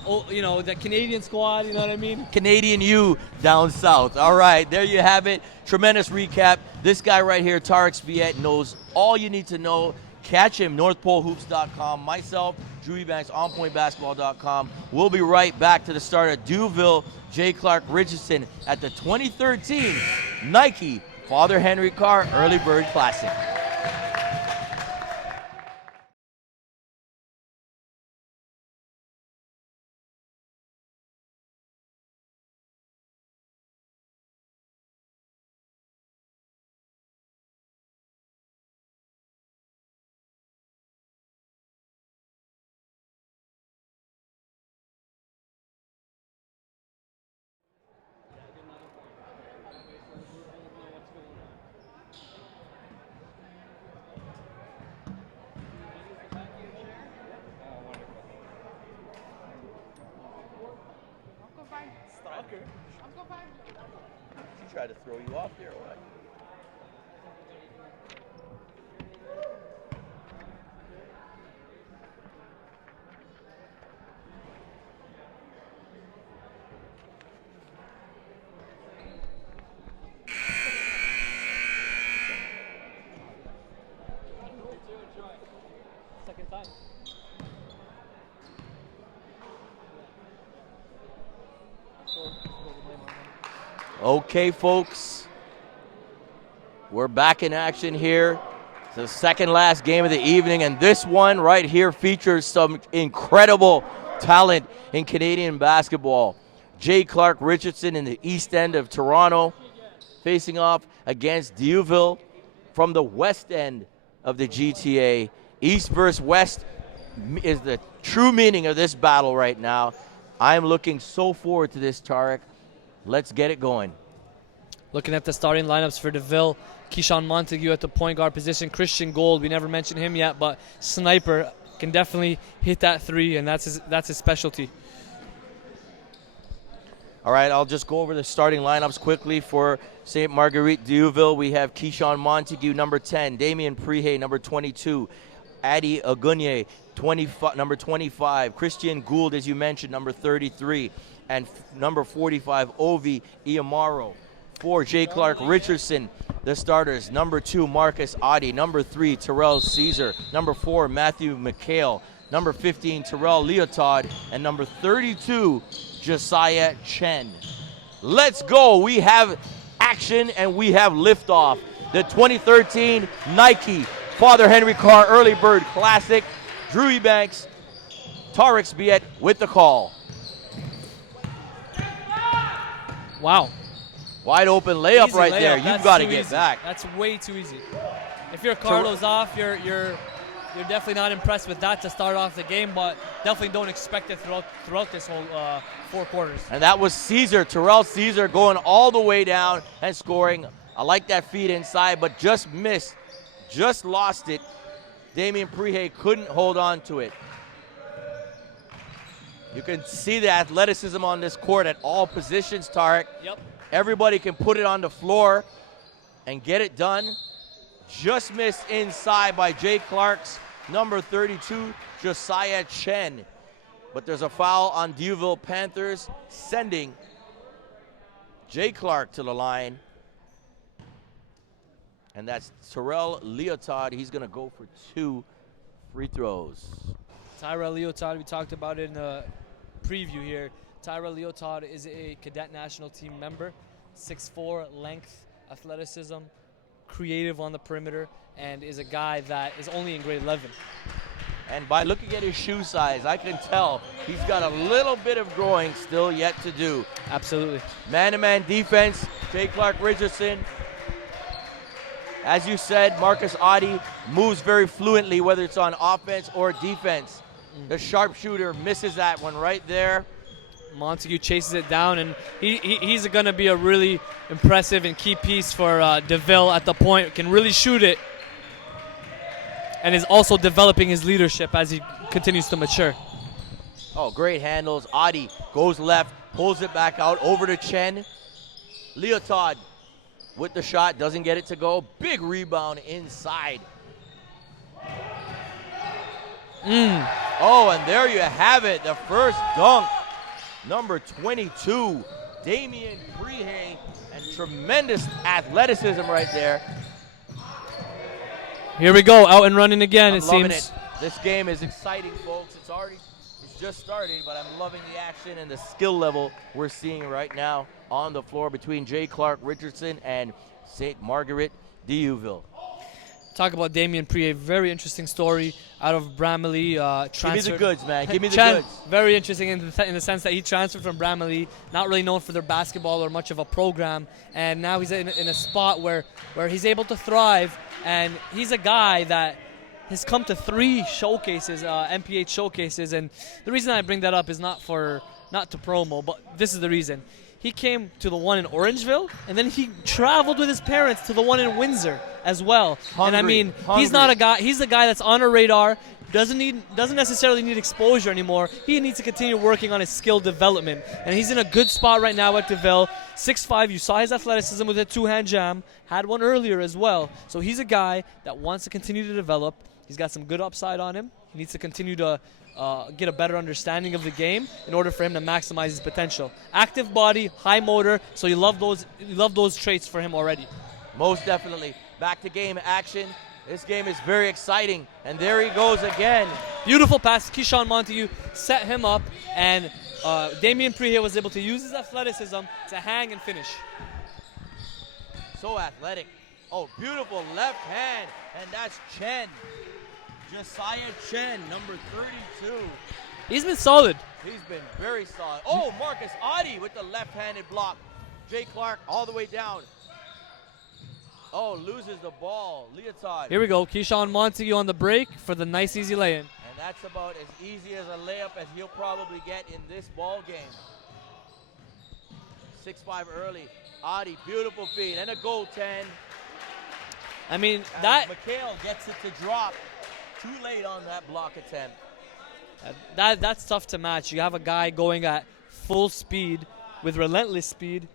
The Canadian squad, you know what I mean? Canadian U down south. All right, there you have it. Tremendous recap. This guy right here, Tarek Spiet, knows all you need to know. Catch him, NorthPoleHoops.com. Myself, Drew Eubanks, OnPointBasketball.com. We'll be right back to the start of Duville, J. Clarke, Richardson at the 2013 Nike Father Henry Carr Early Bird Classic. She tried to throw you off there, or what? Second time. Okay, folks, we're back in action here. It's the second last game of the evening, and this one right here features some incredible talent in Canadian basketball. J. Clarke, Richardson in the east end of Toronto, facing off against Duville from the west end of the GTA. East versus west is the true meaning of this battle right now. I'm looking so forward to this, Tarek. Let's get it going. Looking at the starting lineups for Duville, Keyshawn Montague at the point guard position, Christian Gold, we never mentioned him yet, but sniper, can definitely hit that three, and that's his specialty. All right, I'll just go over the starting lineups quickly for St. Marguerite Duville. We have Keyshawn Montague, number 10, Damian Prehay, number 22, Adi Agunye, number 25, Christian Gould, as you mentioned, number 33, and number 45, Ovi Iamaro. For J. Clarke Richardson, the starters, number 2, Marcus Adi, number 3, Terrell Caesar, number 4, Matthew McHale, number 15, Terrell Leotard, and number 32, Josiah Chen. Let's go. We have action and we have liftoff. The 2013 Nike Father Henry Carr Early Bird Classic. Drew Eubanks, Tarek Spiet with the call. Wow. Wide open layup Easy right layup. there. You've That's got to too get easy. back. That's way too easy. If your Carlos off, you're definitely not impressed with that to start off the game, but definitely don't expect it throughout this whole 4 quarters. And that was Caesar, Terrell Caesar, going all the way down and scoring. I like that feed inside, but just missed, just lost it. Damian Prehay couldn't hold on to it. You can see the athleticism on this court at all positions, Tarek. Yep. Everybody can put it on the floor and get it done. Just missed inside by J. Clarke's number 32, Josiah Chen. But there's a foul on Duville Panthers, sending J. Clarke to the line. And that's Terrell Leotard. He's going to go for 2 free throws. Tyrell Leotard, we talked about it in the preview here. Tyrell Leotard is a cadet national team member. 6'4", length, athleticism, creative on the perimeter, and is a guy that is only in grade 11. And by looking at his shoe size, I can tell he's got a little bit of growing still yet to do. Absolutely. Man-to-man defense, J. Clarke Richardson. As you said, Marcus Adi moves very fluently, whether it's on offense or defense. The sharpshooter misses that one right there. Montague chases it down, and he's going to be a really impressive and key piece for Duville at the point. Can really shoot it, and is also developing his leadership as he continues to mature. Oh, great handles. Adi goes left, pulls it back out over to Chen. Leotard with the shot, doesn't get it to go. Big rebound inside. Oh, and there you have it, the first dunk. Number 22, Damian Prehay, and tremendous athleticism right there. Here we go, out and running again, I'm it loving seems. it. This game is exciting, folks. It's just started, but I'm loving the action and the skill level we're seeing right now on the floor between Jay Clarke, Richardson, and St. Margaret Duville. Talk about Damien Prier, very interesting story out of Bramalea. Give me the goods, man. Give me the goods. Very interesting in the sense that he transferred from Bramalea, not really known for their basketball or much of a program, and now he's in a spot where he's able to thrive, and he's a guy that has come to 3 showcases, MPH showcases, and the reason I bring that up is not to promo, but this is the reason. He came to the one in Orangeville, and then he traveled with his parents to the one in Windsor as well. And I mean, he's not a guy. He's a guy that's on a radar. Doesn't necessarily need exposure anymore. He needs to continue working on his skill development, and he's in a good spot right now at Duville. 6'5". You saw his athleticism with a 2-hand jam. Had one earlier as well. So he's a guy that wants to continue to develop. He's got some good upside on him. He needs to continue to get a better understanding of the game in order for him to maximize his potential. Active body, high motor, so you love those traits for him already. Most definitely. Back to game action. This game is very exciting, and there he goes again. Beautiful pass. Keyshawn Montague set him up, and Damien Prier was able to use his athleticism to hang and finish. So athletic. Oh, beautiful left hand, and that's Chen. Josiah Chen, number 32. He's been solid. He's been very solid. Oh, Marcus Adi with the left-handed block. Jay Clarke all the way down. Oh, loses the ball. Leotard. Here we go. Keyshawn Montague on the break for the nice, easy lay-in. And that's about as easy as a layup as he'll probably get in this ball game. 6'5" early. Adi, beautiful feed. And a goaltend. I mean, and that... McHale gets it to drop. Too late on that block attempt. That's tough to match. You have a guy going at full speed with relentless speed,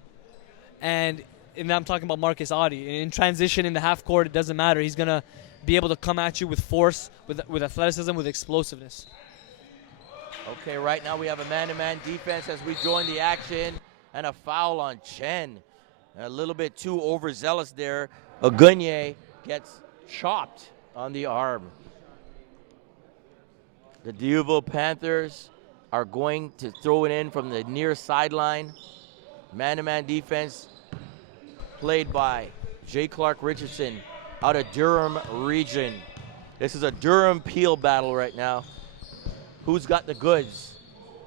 and I'm talking about Marcus Adi. In transition in the half court, it doesn't matter. He's going to be able to come at you with force, with athleticism, with explosiveness. Okay, right now we have a man-to-man defense as we join the action, and a foul on Chen. A little bit too overzealous there. Agunye gets chopped on the arm. The Duville Panthers are going to throw it in from the near sideline. Man-to-man defense played by Jay Clarke Richardson out of Durham region. This is a Durham-Peel battle right now. Who's got the goods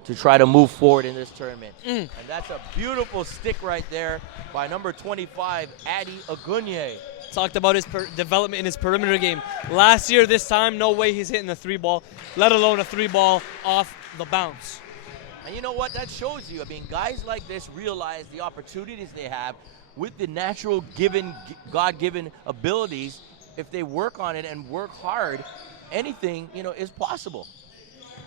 to try to move forward in this tournament? And that's a beautiful stick right there by number 25, Adi Agunye. Talked about his development in his perimeter game. Last year, this time, no way he's hitting a 3-ball, let alone a 3-ball off the bounce. And you know what? That shows you. I mean, guys like this realize the opportunities they have with the natural God-given abilities. If they work on it and work hard, anything, is possible.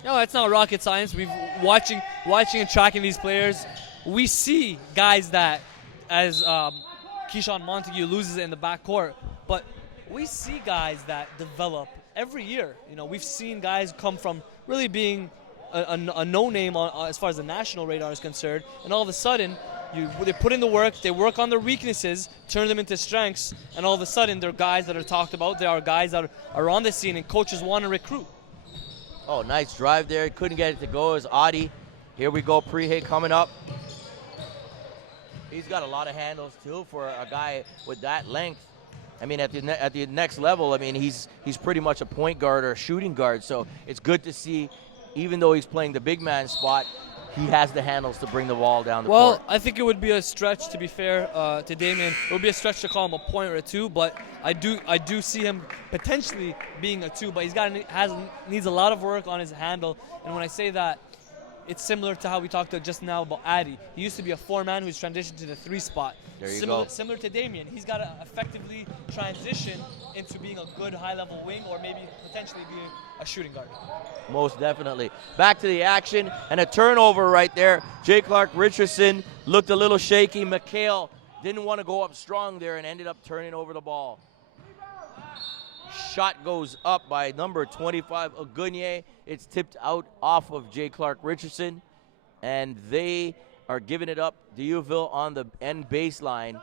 No, it's not rocket science. We've watching and tracking these players. We see guys that, as Keyshawn Montague loses it in the backcourt, but we see guys that develop every year. We've seen guys come from really being a no-name as far as the national radar is concerned, and all of a sudden, they put in the work, they work on their weaknesses, turn them into strengths, and all of a sudden, they're guys that are talked about. They are guys that are on the scene, and coaches want to recruit. Oh, nice drive there. Couldn't get it to go as Adi. Here we go, Prihe coming up. He's got a lot of handles, too, for a guy with that length. I mean, at the next level, I mean, he's pretty much a point guard or a shooting guard. So it's good to see, even though he's playing the big man spot, he has the handles to bring the ball down the court. Well, I think it would be a stretch, to be fair to Damien. It would be a stretch to call him a point or a 2, but I do see him potentially being a 2, but needs a lot of work on his handle. And when I say that, it's similar to how we talked just now about Adi. He used to be a 4-man who's transitioned to the 3 spot. There you go. Similar to Damien. He's got to effectively transition into being a good high-level wing or maybe potentially being a shooting guard. Most definitely. Back to the action, and a turnover right there. Jay Clarke Richardson looked a little shaky. McHale didn't want to go up strong there and ended up turning over the ball. Shot goes up by number 25, Agunye. It's tipped out off of Jay Clarke Richardson, and they are giving it up. Duville on the end baseline.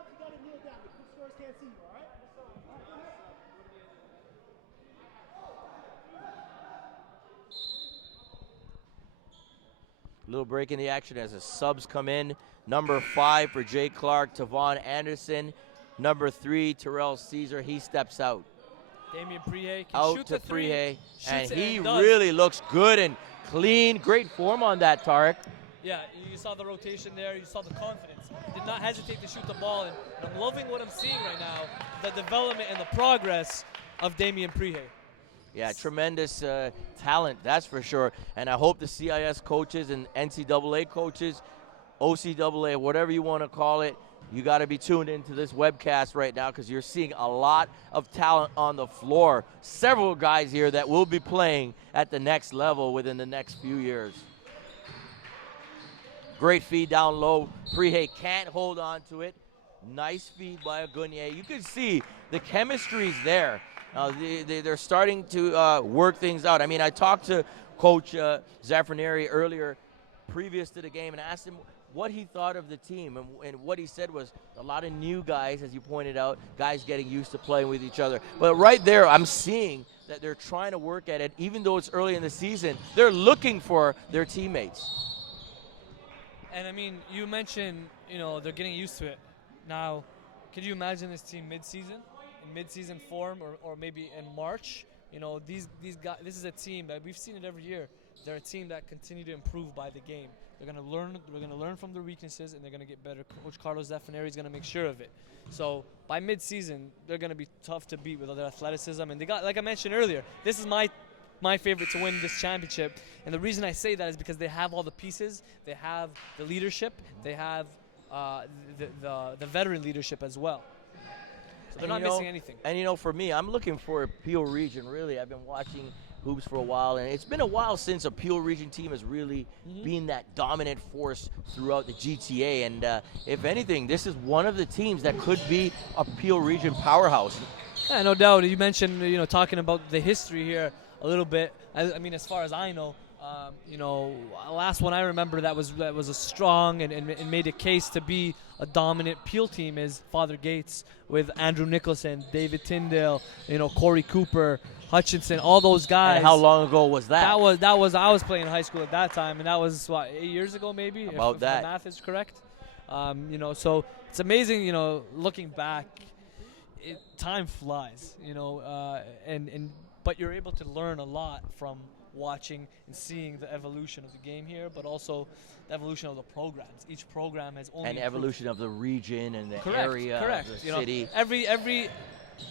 Little break in the action as the subs come in. Number 5 for Jay Clarke, Tavon Anderson. Number 3, Terrell Caesar. He steps out. Damian Prihe can Out shoot to the three. Prihe, and Shoots it he does. really looks good and clean. Great form on that, Tarek. Yeah, you saw the rotation there. You saw the confidence. He did not hesitate to shoot the ball, and I'm loving what I'm seeing right now, the development and the progress of Damian Prihe. Yeah, tremendous talent, that's for sure. And I hope the CIS coaches and NCAA coaches, OCAA, whatever you want to call it, you got to be tuned into this webcast right now because you're seeing a lot of talent on the floor. Several guys here that will be playing at the next level within the next few years. Great feed down low. Prihe can't hold on to it. Nice feed by Agunye. You can see the chemistry's there. They're starting to work things out. I mean, I talked to Coach Zafraneri earlier, previous to the game, and asked him what he thought of the team. And what he said was a lot of new guys, as you pointed out, guys getting used to playing with each other. But right there, I'm seeing that they're trying to work at it. Even though it's early in the season, they're looking for their teammates. And, I mean, you mentioned, they're getting used to it. Now, could you imagine this team mid-season? In mid-season form or maybe in March? These guys, this is a team that we've seen it every year. They're a team that continue to improve by the game. They're going to learn. We're going to learn from their weaknesses, and they're going to get better. Coach Carlos Zafraneri is going to make sure of it. So by mid-season, they're going to be tough to beat with all their athleticism. And they got, like I mentioned earlier, this is my favorite to win this championship. And the reason I say that is because they have all the pieces. They have the leadership. They have the veteran leadership as well. So they're not missing anything. And for me, I'm looking for a Peel Region. Really, I've been watching hoops for a while, and it's been a while since a Peel Region team has really been that dominant force throughout the GTA. And if anything, this is one of the teams that could be a Peel Region powerhouse. Yeah, no doubt. You mentioned, talking about the history here a little bit. I mean, as far as I know, last one I remember that was a strong and made a case to be a dominant Peel team is Father Gates with Andrew Nicholson, David Tyndale, Corey Cooper, Hutchinson, all those guys. And how long ago was that? That was I was playing in high school at that time, and that was 8 years ago maybe. If my math is correct. So it's amazing. Looking back, time flies. But you're able to learn a lot from watching and seeing the evolution of the game here, but also the evolution of the programs. Each program has only improved. Evolution of the region and the area, of the city. Every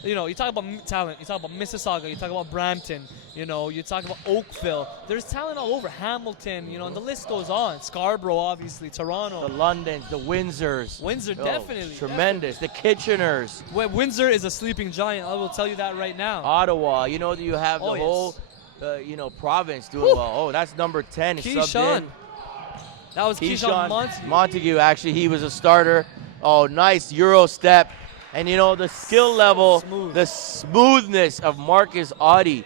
you talk about talent. You talk about Mississauga. You talk about Brampton. You talk about Oakville. There's talent all over. Hamilton. And the list goes on. Scarborough, obviously. Toronto. The Londons, the Windsors. Windsor, definitely. Tremendous. Definitely. The Kitcheners. Windsor is a sleeping giant. I will tell you that right now. Ottawa. You have the whole, province doing well. Oh, that's number 10. Keyshawn. That was Keyshawn Montague, actually. He was a starter. Oh, nice Euro step. And, the skill level, the smoothness of Marcus Audie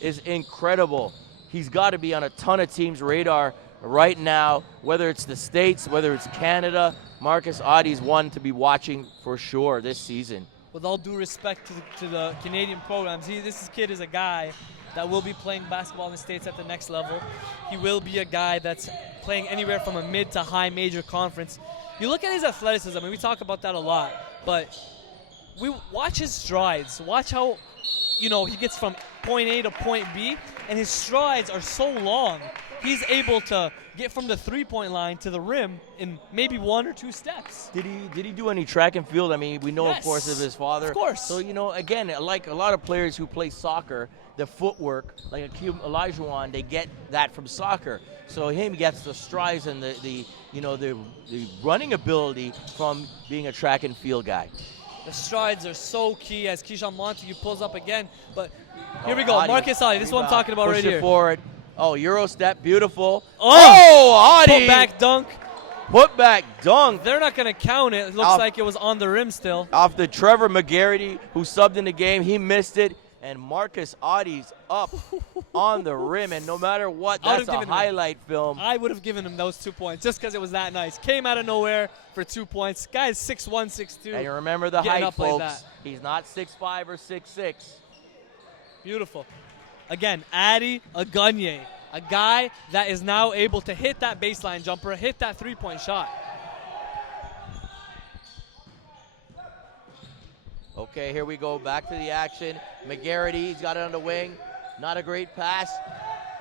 is incredible. He's got to be on a ton of teams' radar right now, whether it's the States, whether it's Canada. Marcus Audie's one to be watching for sure this season. With all due respect to the Canadian programs, this kid is a guy that will be playing basketball in the States at the next level. He will be a guy that's playing anywhere from a mid to high major conference. You look at his athleticism, and we talk about that a lot, but we watch his strides. Watch how, he gets from point A to point B, and his strides are so long. He's able to get from the three-point line to the rim in maybe 1 or 2 steps. Did he do any track and field? I mean, we know, of course, of his father. Of course. So, again, like a lot of players who play soccer, the footwork, like Elijah, they get that from soccer. So he gets the strides and the running ability from being a track and field guy. The strides are so key as Keyshawn Montague pulls up again. But here we go. Marcus Audie. This is what I'm talking about right here. Push it forward. Oh, Euro step. Beautiful. Oh, Audie. Put back dunk. Put back dunk. They're not going to count it. It looks like it was on the rim still. Off the Trevor McGarity, who subbed in the game. He missed it. And Marcus Audie's up on the rim. And no matter what, that's a highlight film. I would have given him those 2 points just because it was that nice. Came out of nowhere for 2 points. Guy's 6'1", 6'2". And you remember the height, folks. He's not 6'5" or 6'6". Beautiful. Again, Adi Agunye. A guy that is now able to hit that baseline jumper, hit that three-point shot. Okay, here we go. Back to the action. McGarity, he's got it on the wing. Not a great pass.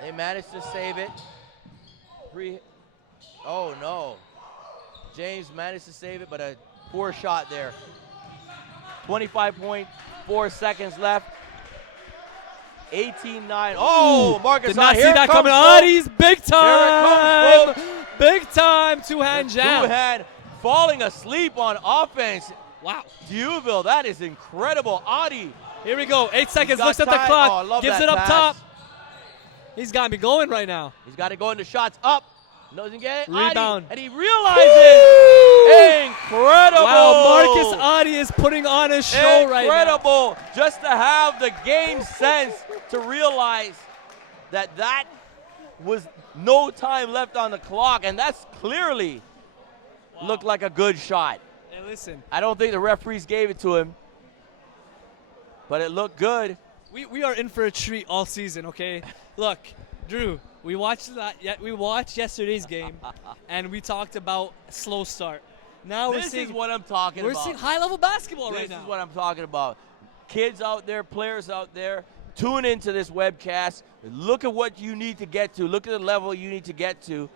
They managed to save it. Oh, no. James managed to save it, but a poor shot there. 25.4 seconds left. 18-9. Oh, Marcus, did not see here that comes coming. folks. Audie's big Here it time. comes, Big time two-hand jam. Two-hand falling asleep on offense. Wow. Duville, that is incredible. Audie. Here we go. 8 seconds. got Looks at the time. clock. Oh, I love gives that it up pass. top. He's got me going right now. He's got to go into shots up. Doesn't get it. Rebound. Audie, and he realizes. Incredible. Wow, Marcus Audie is putting on a show right now. Incredible. Just to have the game sense to realize that was no time left on the clock, and that's clearly looked like a good shot. Hey, listen. I don't think the referees gave it to him, but it looked good. We are in for a treat all season, okay? Look, Drew, we watched yesterday's game, and we talked about slow start. Now This is what I'm talking about. We're seeing high-level basketball right now. This is what I'm talking about. Kids out there, players out there, tune into this webcast. Look at what you need to get to. Look at the level you need to get to.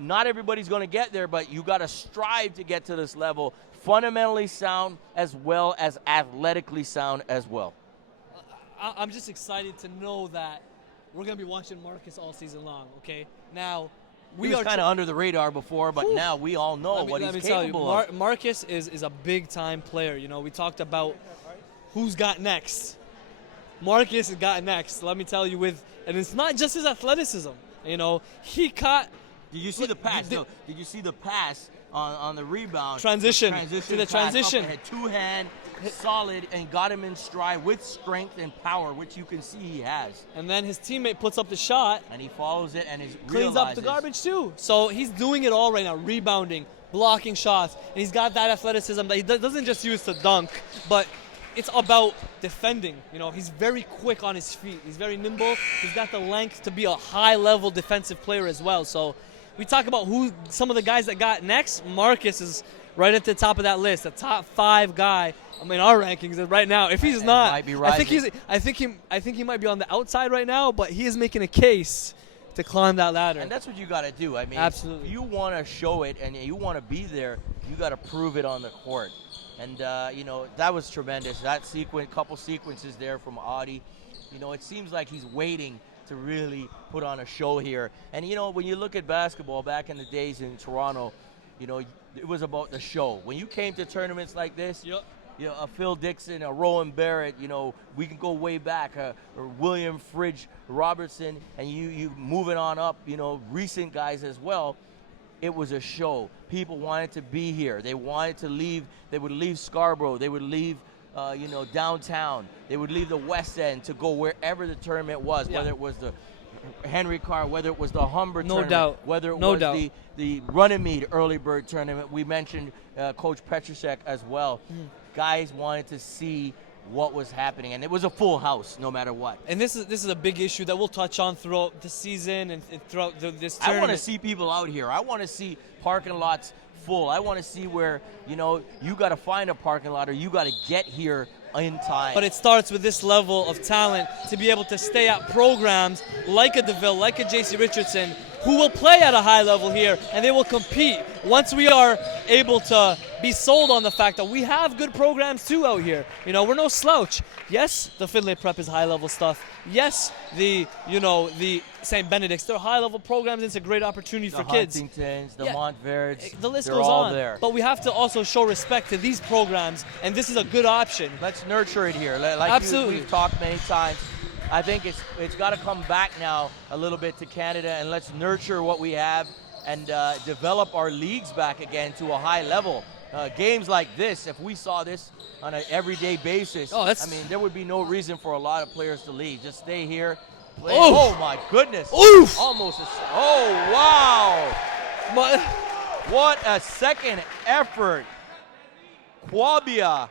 Not everybody's going to get there, but you got to strive to get to this level. Fundamentally sound as well as athletically sound as well. I'm just excited to know that we're going to be watching Marcus all season long, okay? Now, We was kind of under the radar before, but now we all know what he's capable of. Marcus is a big-time player. You know, we talked about who's got next. Marcus has got next, let me tell you, and it's not just his athleticism. You know, he caught. Did you see the pass? No. Did you see the pass on the rebound? Transition. To the transition. Had two-hand, solid, and got him in stride with strength and power, which you can see he has. And then his teammate puts up the shot. And he follows it and cleans up the garbage too. So he's doing it all right now, rebounding, blocking shots, and he's got that athleticism that he doesn't just use to dunk, but it's about defending. You know, he's very quick on his feet. He's very nimble. He's got the length to be a high-level defensive player as well. So we talk about who some of the guys that got next. Marcus is right at the top of that list, a top 5 guy. I mean, our rankings right now. If he's not, might be I think he might be on the outside right now. But he is making a case to climb that ladder. And that's what you got to do. I mean, absolutely. If you want to show it and you want to be there, you got to prove it on the court. And you know, that was tremendous. That couple sequences there from Audie. You know, it seems like he's waiting to really put on a show here. And you know, when you look at basketball back in the days in Toronto, you know, it was about the show. When you came to tournaments like this, yep. You know, a Phil Dixon, a Rowan Barrett, you know, we can go way back, or William Fridge Robertson, and you moving on up, you know, recent guys as well. It was a show. People wanted to be here. They wanted to leave. They would leave Scarborough. They would leave, you know, downtown. They would leave the West End to go wherever the tournament was, whether it was the Henry Carr, whether it was the Humber tournament, doubt. whether it No was doubt. the Runnymede Early Bird tournament. We mentioned Coach Petrusek as well. Guys wanted to see what was happening, and it was a full house no matter what. And this is a big issue that we'll touch on throughout the season and throughout this tournament. I want to see people out here. I want to see parking lots full. I want to see where, you know, you got to find a parking lot or you got to get here in time. But it starts with this level of talent to be able to stay at programs like a Duville, like a JC Richardson, who will play at a high level here, and they will compete once we are able to be sold on the fact that we have good programs too out here. You know, we're no slouch. Yes, the Finlay Prep is high level stuff. Yes, the St. Benedict's, they're high level programs. It's a great opportunity for kids. The Huntingtons, the Montverts, the list they're goes all on. there. But we have to also show respect to these programs, and this is a good option. Let's nurture it here. Like Absolutely. we've talked many times. I think it's got to come back now a little bit to Canada, and let's nurture what we have and develop our leagues back again to a high level. Games like this, if we saw this on an everyday basis, I mean, there would be no reason for a lot of players to leave. Just stay here. Play. Oh, my goodness. Oof. Almost wow. What a second effort. Quabia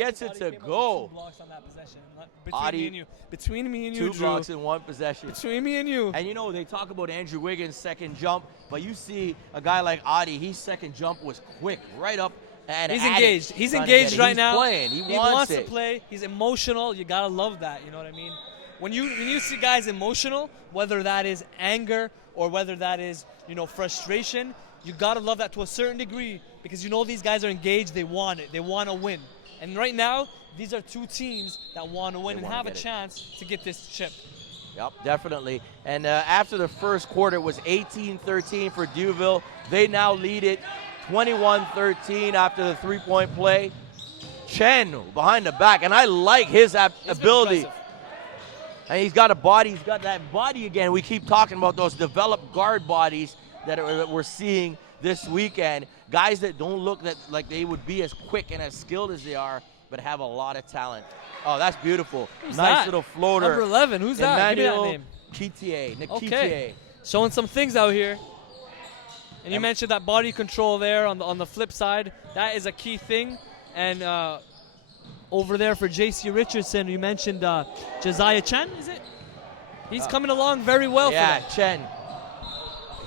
Gets it Adi to came up with go. 2 blocks on that possession. Adi, Between me and you. Between me and you, 2 Drew. blocks in 1 possession. Between me and you. And you know, they talk about Andrew Wiggins' second jump, but you see a guy like Adi, his second jump was quick, right up and He's at engaged. it, He's trying to get engaged it. right He's now. Playing. He wants to it. play. He's emotional. You gotta love that. You know what I mean? When you see guys emotional, whether that is anger or whether that is frustration, you gotta love that to a certain degree because these guys are engaged. They want it. They want to win. And right now, these are 2 teams that want to win and have a chance to get this chip. Yep, definitely. And after the first quarter, it was 18-13 for Duville. They now lead it 21-13 after the 3-point play. Chen behind the back, and I like his ability. And he's got a body. He's got that body again. We keep talking about those developed guard bodies that we're seeing this weekend. Guys that don't look like they would be as quick and as skilled as they are, but have a lot of talent. Oh, that's beautiful. Who's nice that? little floater. Number 11. Who's that? Give me that Emmanuel name. Nick Okay. Showing some things out here. And you mentioned that body control there on the flip side. That is a key thing. And over there for J.C. Richardson, you mentioned Josiah Chen, is it? He's coming along very well for them. Chen.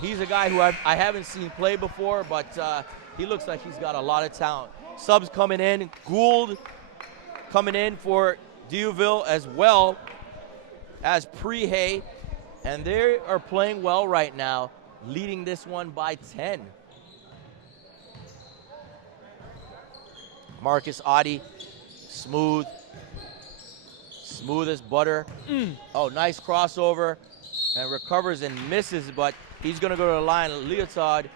He's a guy who I haven't seen play before, but he looks like he's got a lot of talent. Subs coming in. Gould coming in for Duville as well as Prehay. And they are playing well right now, leading this one by 10. Marcus Adi, smooth as butter. Oh, nice crossover, and recovers and misses, but he's going to go to the line. Leotard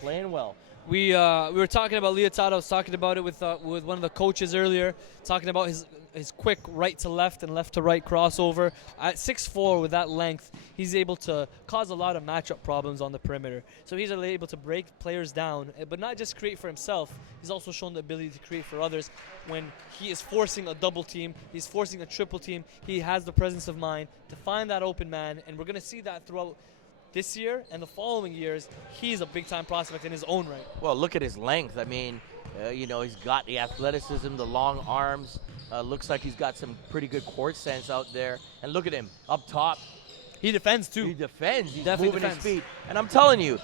playing well. We were talking about Leotard. I was talking about it with one of the coaches earlier, talking about his quick right to left and left to right crossover. At 6'4", with that length, he's able to cause a lot of matchup problems on the perimeter. So he's able to break players down, but not just create for himself. He's also shown the ability to create for others. When he is forcing a double team, he's forcing a triple team, he has the presence of mind to find that open man, and we're going to see that throughout this year and the following years. He's a big-time prospect in his own right. Well, look at his length. I mean, he's got the athleticism, the long arms. Looks like he's got some pretty good court sense out there. And look at him up top. He defends, too. He defends. He's Definitely moving defends. his feet. And I'm telling you,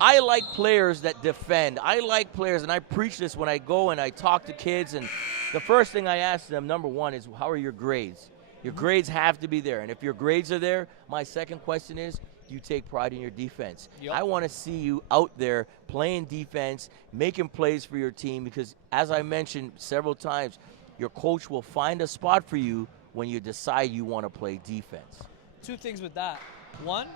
I like players that defend. I like players, and I preach this when I go and I talk to kids. And the first thing I ask them, number one, is how are your grades? Your grades have to be there. And if your grades are there, my second question is, you take pride in your defense. Yep. I want to see you out there playing defense, making plays for your team, because as I mentioned several times, your coach will find a spot for you when you decide you want to play defense. 2 things with that. 1,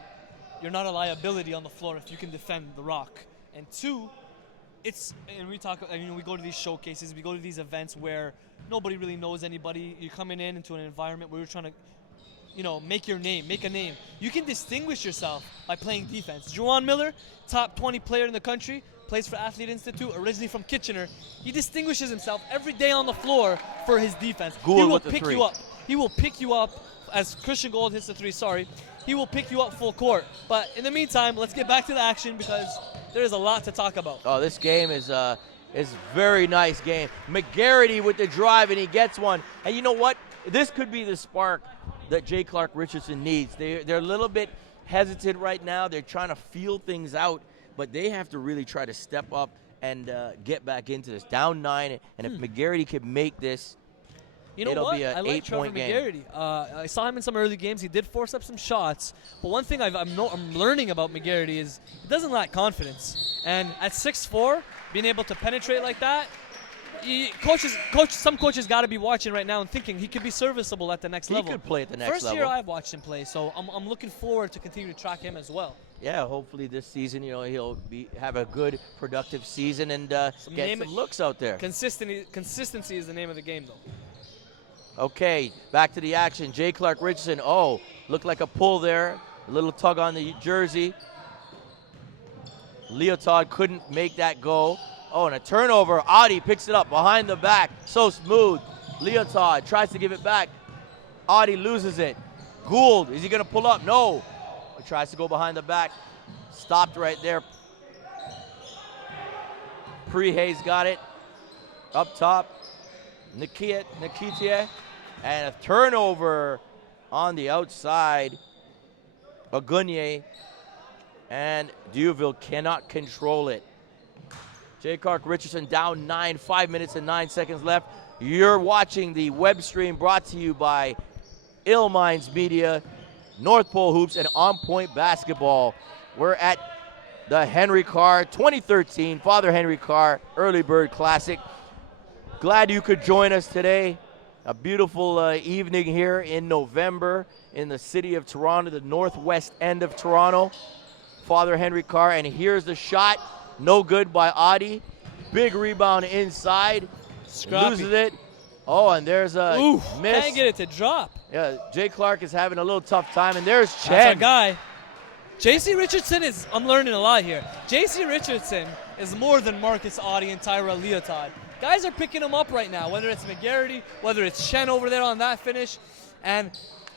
you're not a liability on the floor if you can defend the rock. And 2, we go to these showcases, we go to these events where nobody really knows anybody. You're coming into an environment where you're trying to make your name, make a name. You can distinguish yourself by playing defense. Juwan Miller, top 20 player in the country, plays for Athlete Institute, originally from Kitchener. He distinguishes himself every day on the floor for his defense. Gould he will with the pick three. you up. He will pick you up as Christian Gold hits the 3, He will pick you up full court. But in the meantime, let's get back to the action because there is a lot to talk about. Oh, this game is very nice game. McGarity with the drive, and he gets one. And you know what? This could be the spark that J. Clarke Richardson needs. They're a little bit hesitant right now. They're trying to feel things out, but they have to really try to step up and get back into this. Down 9, and if McGarity can make this, it'll be an 8-point game. McGarity. I saw him in some early games. He did force up some shots, but one thing I'm learning about McGarity is he doesn't lack confidence. And at 6'4", being able to penetrate like that, some coaches got to be watching right now and thinking he could be serviceable at the next level. He could play at the next level. First year I've watched him play, so I'm looking forward to continue to track him as well. Yeah, hopefully this season, he'll have a good, productive season and get some looks out there. Consistency is the name of the game, though. Okay, back to the action. J. Clarke Richardson. Oh, looked like a pull there. A little tug on the jersey. Leotard couldn't make that go. Oh, and a turnover. Adi picks it up behind the back. So smooth. Leotard tries to give it back. Adi loses it. Gould, is he going to pull up? No. He tries to go behind the back. Stopped right there. Prehay's got it. Up top. Nikitia, and a turnover on the outside. Agunye and Duville cannot control it. Clarke Richardson down 9, 5 minutes and 9 seconds left. You're watching the web stream brought to you by Ill Minds Media, North Pole Hoops, and On Point Basketball. We're at the Henry Carr 2013 Father Henry Carr Early Bird Classic. Glad you could join us today. A beautiful evening here in November in the city of Toronto, the northwest end of Toronto. Father Henry Carr, and here's the shot. No good by Adi. Big rebound inside. Scrappy. Loses it. Oh, and there's a miss. Can't get it to drop. Yeah, Clarke is having a little tough time, and there's Chen. That's our guy. J.C. Richardson is, I'm learning a lot here. J.C. Richardson is more than Marcus Adi and Tyra Leotard. Guys are picking him up right now, whether it's McGarity, whether it's Chen over there on that finish, and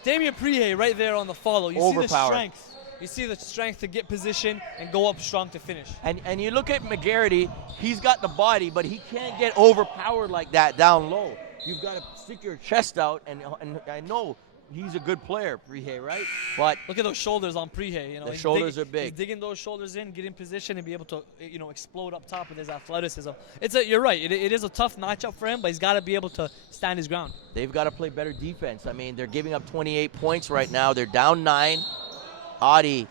Damian Prihe right there on the follow. You see the strength. You see the strength to get position and go up strong to finish. And you look at McGarity, he's got the body, but he can't get overpowered like that down low. You've got to stick your chest out, and I know he's a good player, Prihe, right? But look at those shoulders on Prihe. You know, the shoulders are big. He's digging those shoulders in, get in position, and be able to, explode up top with his athleticism. You're right. It is a tough matchup for him, but he's got to be able to stand his ground. They've got to play better defense. I mean, they're giving up 28 points right now. They're down 9. Adi,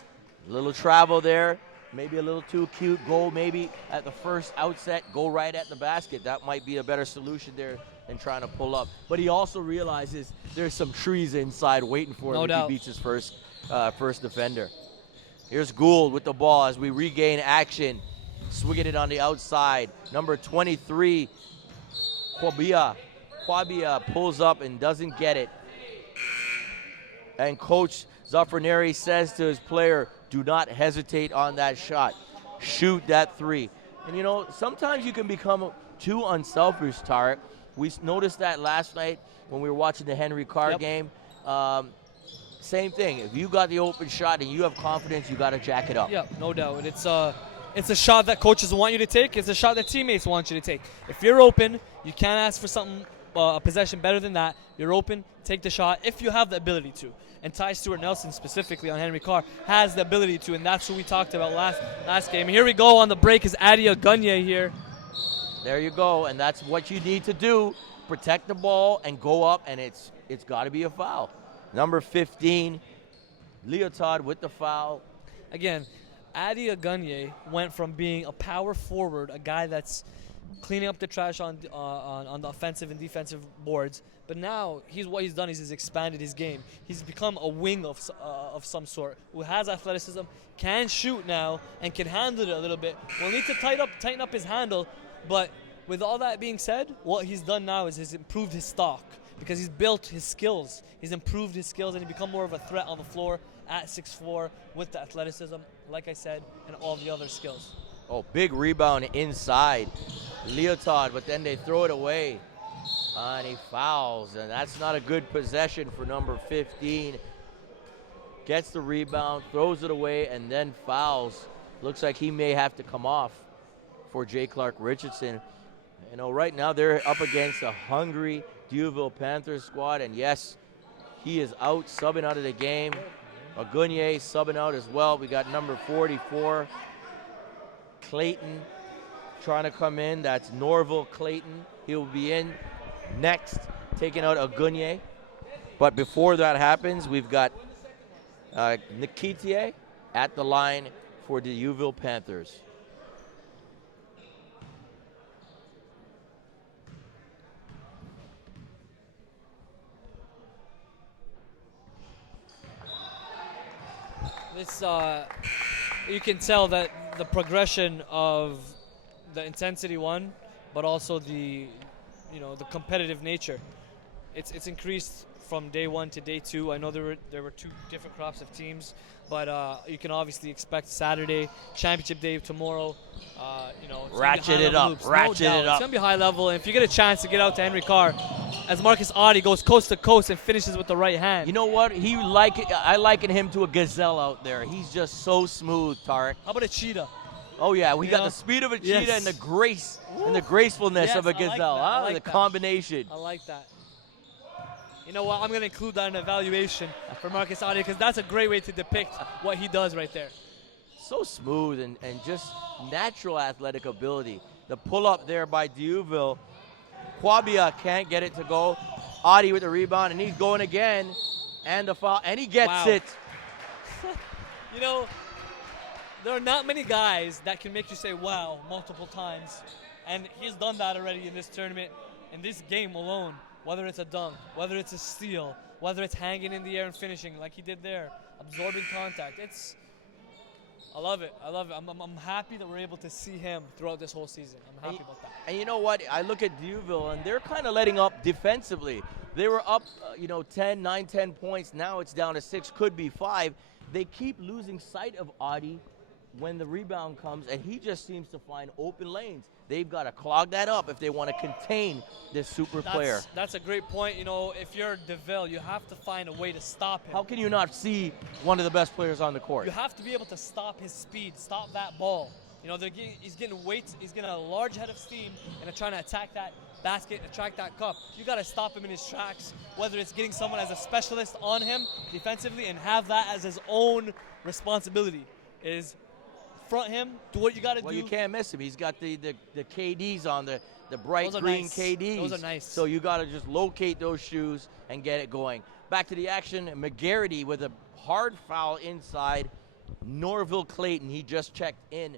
a little travel there. Maybe a little too cute. Goal maybe at the first outset. Go right at the basket. That might be a better solution there than trying to pull up. But he also realizes there's some trees inside waiting for him if he beats his first defender. Here's Gould with the ball as we regain action. Swinging it on the outside. Number 23, Kwabia. Kwabia pulls up and doesn't get it. And Coach Zafraneri says to his player, do not hesitate on that shot. Shoot that 3. And, sometimes you can become too unselfish, Tarek. We noticed that last night when we were watching the Henry Carr game. Same thing. If you got the open shot and you have confidence, you got to jack it up. Yeah, no doubt. It's a shot that coaches want you to take. It's a shot that teammates want you to take. If you're open, you can't ask for something, a possession better than that. You're open, take the shot if you have the ability to. And Ty Stewart-Nelson specifically on Henry Carr has the ability to, and that's who we talked about last game. Here we go on the break is Adi Agunye here. There you go, and that's what you need to do. Protect the ball and go up, and it's got to be a foul. Number 15, Leotard with the foul. Again, Adi Agunye went from being a power forward, a guy that's cleaning up the trash on the offensive and defensive boards, but now what he's done is he's expanded his game. He's become a wing of some sort who has athleticism, can shoot now, and can handle it a little bit. We'll need to tighten up his handle, but with all that being said, what he's done now is he's improved his stock because he's built his skills. He's improved his skills, and he's become more of a threat on the floor at 6'4" with the athleticism, like I said, and all the other skills. Oh, big rebound inside. Leotard, but then they throw it away. And he fouls, and that's not a good possession for number 15. Gets the rebound, throws it away, and then fouls. Looks like he may have to come off for Clarke Richardson. Right now they're up against a hungry Duville Panthers squad, and yes, he is out, subbing out of the game. Agunye subbing out as well. We got number 44, Clayton, trying to come in. That's Norville Clayton. He'll be in next, taking out Agunye. But before that happens, we've got Nikitia at the line for the Duville Panthers. This, you can tell that the progression of the intensity one, but also the competitive nature. It's increased from day 1 to day 2. I know there were 2 different crops of teams, but you can obviously expect Saturday, championship day tomorrow. Ratchet it up, ratchet it up. It's gonna be high level, and if you get a chance to get out to Henry Carr, as Marcus Adi goes coast to coast and finishes with the right hand. You know what? I liken him to a gazelle out there. He's just so smooth, Tarek. How about a cheetah? Oh yeah, we You got know? the speed of a cheetah Yes. and the grace and the gracefulness Yes, of a I like gazelle. that. I Huh? like The that. combination. I like that. You know what? I'm going to include that in the evaluation for Marcus Audio because that's a great way to depict what he does right there. So smooth and just natural athletic ability. The pull up there by Duville. Quabia can't get it to go. Audi with the rebound, and he's going again. And the foul, and he gets Wow. it. You know, there are not many guys that can make you say wow multiple times. And he's done that already in this tournament, in this game alone. Whether it's a dunk, whether it's a steal, whether it's hanging in the air and finishing like he did there, absorbing contact. I love it. I love it. I'm happy that we're able to see him throughout this whole season. I'm happy about that. And you know what? I look at Duville, and they're kind of letting up defensively. They were up, 10 points. Now it's down to 6, could be 5. They keep losing sight of Audi when the rebound comes, and he just seems to find open lanes. They've got to clog that up if they want to contain this super player. That's a great point. You know, if you're Duville, you have to find a way to stop him. How can you not see one of the best players on the court? You have to be able to stop his speed, stop that ball. You know, he's getting weights, he's getting a large head of steam, and they're trying to attack that basket, attack that cup. You got to stop him in his tracks, whether it's getting someone as a specialist on him defensively and have that as his own responsibility. Is front him, do what you got to do. Well, you can't miss him. He's got the KDs on, the bright Those are green nice. KDs. Those are nice. So you got to just locate those shoes and get it going. Back to the action. McGarity with a hard foul inside. Norville Clayton, he just checked in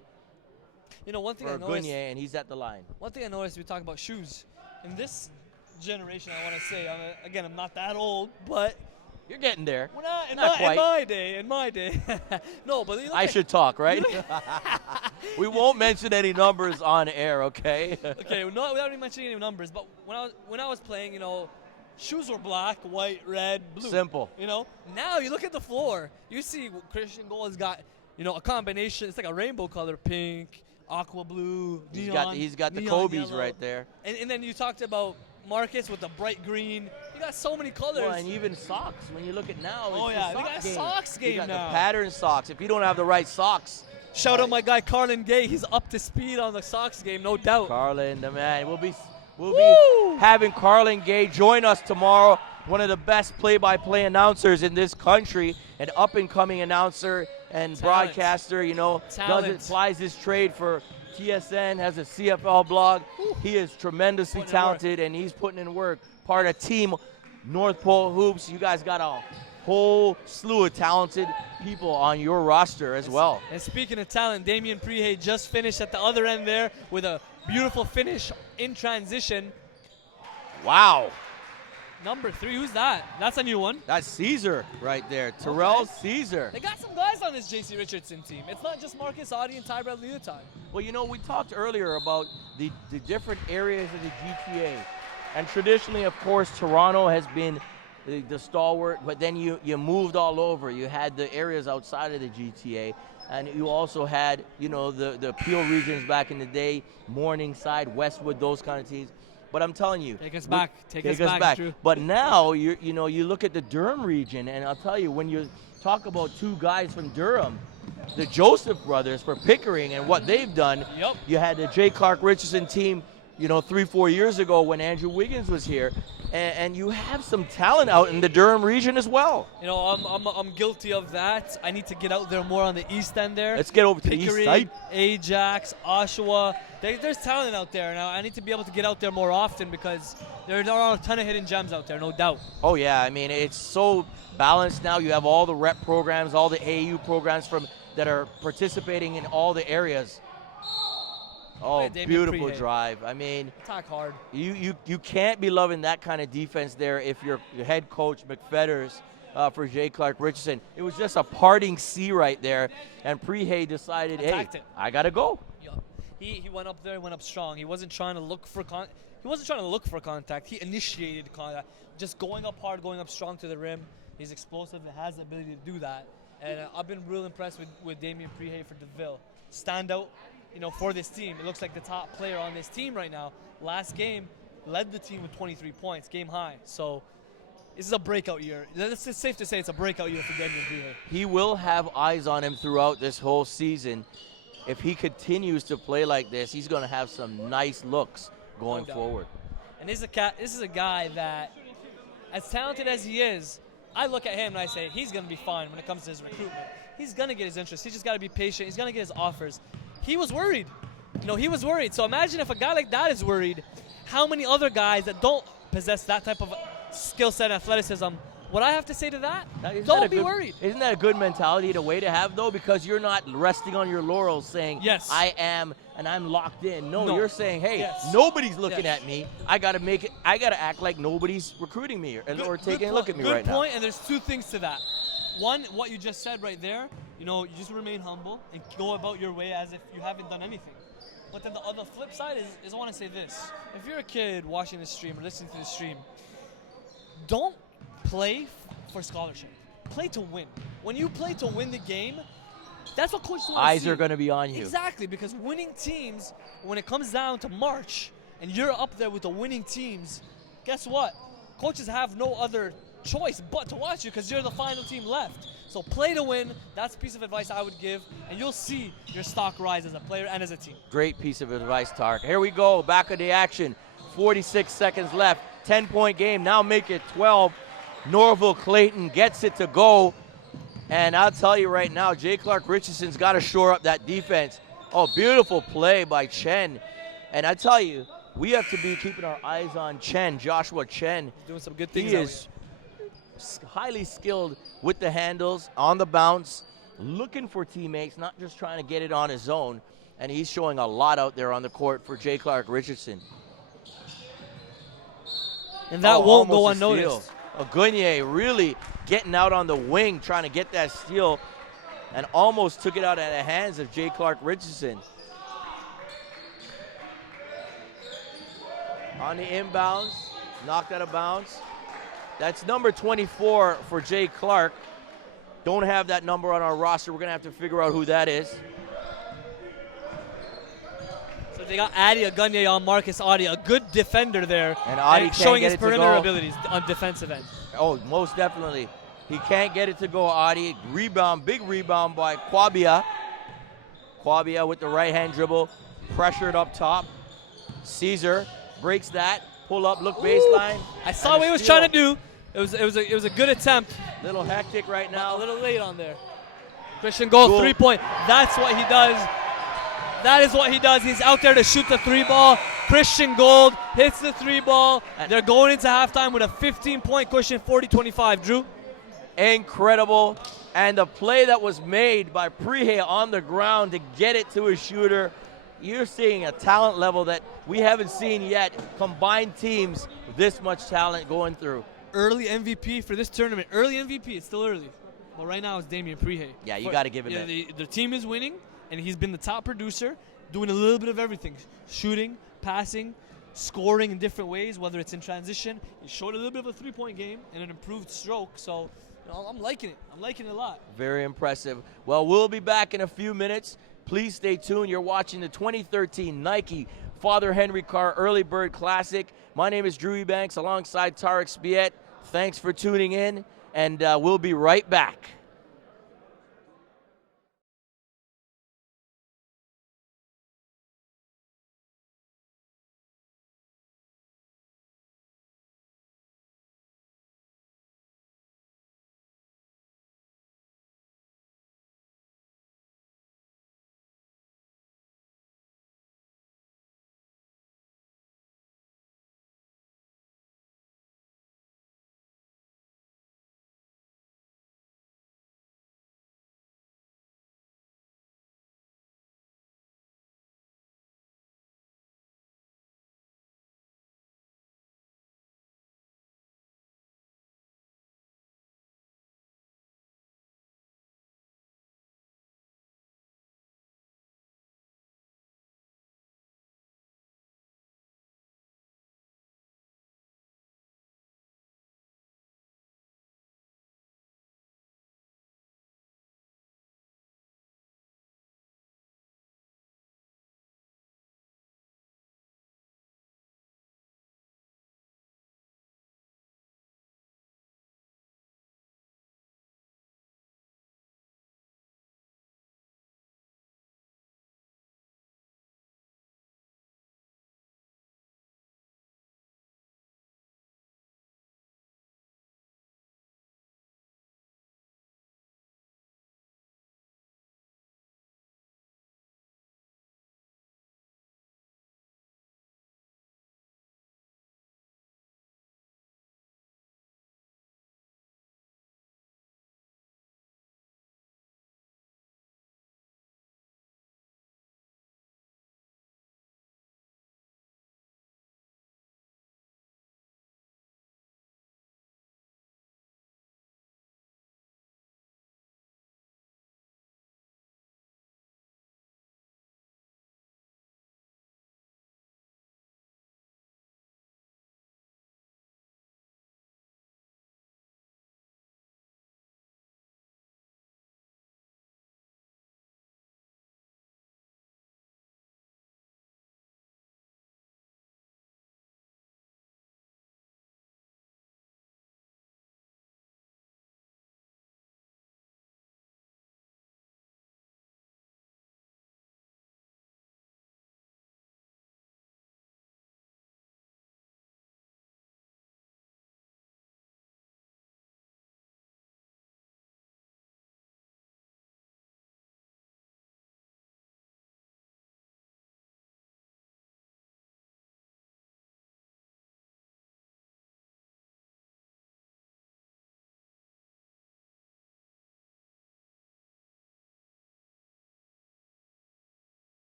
You know, one thing for I noticed. Gunya, and he's at the line. One thing I noticed, we talk about shoes. In this generation, I want to say, I'm not that old, but You're getting there. in Not quite. my day. No, but you look I at- should talk, right? We won't mention any numbers on air, okay? Okay, no, without even mentioning any numbers, but when I was playing, you know, shoes were black, white, red, blue. Simple. You know, now you look at the floor, you see Christian Gold has got, you know, a combination. It's like a rainbow color: pink, aqua blue, neon. He's got the neon Kobe's yellow. right there. And then you talked about Marcus with the bright green. You got so many colors. Well, and even socks. When you look at now, Oh, it's yeah, the they sock got a game. socks game You got now. the pattern socks. If you don't have the right socks, Shout out my guy Carlin Gay. He's up to speed on the Sox game, no doubt. Carlin, the man. We'll be Woo! having Carlin Gay join us tomorrow. One of the best play-by-play announcers in this country, an up-and-coming announcer and broadcaster. You know, Talent. plies his trade for TSN, has a CFL blog. He is tremendously Putting in work. talented, and he's putting in work. Part of Team North Pole Hoops. You guys got a whole slew of talented people on your roster as well. And speaking of talent, Damian Prehay just finished at the other end there with a beautiful finish in transition. Wow. Number 3, who's that? That's a new one. That's Caesar right there. Terrell Caesar. They got some guys on this JC Richardson team. It's not just Marcus Audi and Tyrell Leotai. Well, you know, we talked earlier about the different areas of the GTA. And traditionally, of course, Toronto has been the stalwart, but then you moved all over. You had the areas outside of the GTA, and you also had, you know, the Peel regions back in the day, Morningside, Westwood, those kind of teams. But I'm telling you, Take us back. Take us back, Drew. But now you look at the Durham region, and I'll tell you, when you talk about two guys from Durham, the Joseph brothers for Pickering and what they've done. Yep. You had the J. Clarke Richardson team, 3-4 years ago when Andrew Wiggins was here, and you have some talent out in the Durham region as well. You know, I'm guilty of that. I need to get out there more on the east end there. Let's get over to the east Pickering, side. Ajax, Oshawa. There's talent out there. Now I need to be able to get out there more often because there are a ton of hidden gems out there, no doubt. Oh yeah, I mean, it's so balanced now. You have all the rep programs, all the AAU programs that are participating in all the areas. Oh, Hey, Damian beautiful Prehay. drive. I mean, Attack hard. you can't be loving that kind of defense there if you're your head coach McFetters for J. Clarke Richardson. It was just a parting C right there, and Prehay decided, hey, Attacked it. I gotta go. Yeah. He went up there, went up strong. He wasn't trying to look for contact. He initiated contact, just going up hard, going up strong to the rim. He's explosive and has the ability to do that. And I've been real impressed with Damian Prehay for Duville. Standout, for this team. It looks like the top player on this team right now. Last game, led the team with 23 points, game high. So this is a breakout year. It's safe to say it's a breakout year for Damian Prehay. He will have eyes on him throughout this whole season. if he continues to play like this, he's going to have some nice looks going forward. And this is a guy that, as talented as he is, I look at him and I say he's going to be fine when it comes to his recruitment. He's going to get his interest. He's just got to be patient. He's going to get his offers. He was worried. He was worried. So imagine if a guy like that is worried, how many other guys that don't possess that type of skill set and athleticism, what I have to say to that, don't be worried. Isn't that a good mentality to have, though? Because you're not resting on your laurels saying, yes, I am and I'm locked in. No, you're saying, hey, yes, nobody's looking at me. I got to act like nobody's recruiting me or taking a look at me right now. Good point, and there's two things to that. One, what you just said right there, you just remain humble and go about your way as if you haven't done anything. But then the other flip side is I want to say this. If you're a kid watching this stream or listening to this stream, don't play for scholarship. Play to win. When you play to win the game, that's what coaches want to see. Eyes are going to be on you. Exactly, because winning teams, when it comes down to March, and you're up there with the winning teams, guess what? Coaches have no other choice but to watch you because you're the final team left. So play to win. That's a piece of advice I would give, and you'll see your stock rise as a player and as a team. Great piece of advice, Tark. Here we go, back of the action. 46 seconds left. 10-point game. Now make it 12. Norville Clayton gets it to go. And I'll tell you right now, Clarke Richardson's got to shore up that defense. Oh, beautiful play by Chen. And I tell you, we have to be keeping our eyes on Chen, Joshua Chen. Doing some good things. He is highly skilled with the handles, on the bounce, looking for teammates, not just trying to get it on his own. And he's showing a lot out there on the court for Clarke Richardson. And that won't go unnoticed. Ogunye really getting out on the wing, trying to get that steal, and almost took it out of the hands of Clarke Richardson. On the inbounds, knocked out of bounds. That's number 24 for Clarke. Don't have that number on our roster. We're going to have to figure out who that is. So they got Adi Ogunye on Marcus Adi, a good defender there, and Adi showing his perimeter abilities on defensive end. Oh, most definitely. He can't get it to go, Adi. Rebound, big rebound by Kwabia. Kwabia with the right-hand dribble, pressured up top. Caesar breaks that, pull up, look baseline. I saw what he was trying to do. It was a good attempt. Little hectic right now. A little late on there. Christian Gold, 3-point. That's what he does. That is what he does. He's out there to shoot the 3-ball. Christian Gold hits the 3-ball. They're going into halftime with a 15-point cushion, 40-25. Drew? Incredible. And the play that was made by Prihe on the ground to get it to a shooter, you're seeing a talent level that we haven't seen yet. Combined teams, this much talent going through. Early MVP for this tournament. Early MVP. It's still early. But right now it's Damian Prihe. Yeah, you got to give him that. The team is winning, and he's been the top producer, doing a little bit of everything. Shooting, passing, scoring in different ways, whether it's in transition. He showed a little bit of a 3-point game and an improved stroke. So I'm liking it. I'm liking it a lot. Very impressive. Well, we'll be back in a few minutes. Please stay tuned. You're watching the 2013 Nike Father Henry Carr Early Bird Classic. My name is Drew Ebanks alongside Tarek Spiet. Thanks for tuning in, and we'll be right back.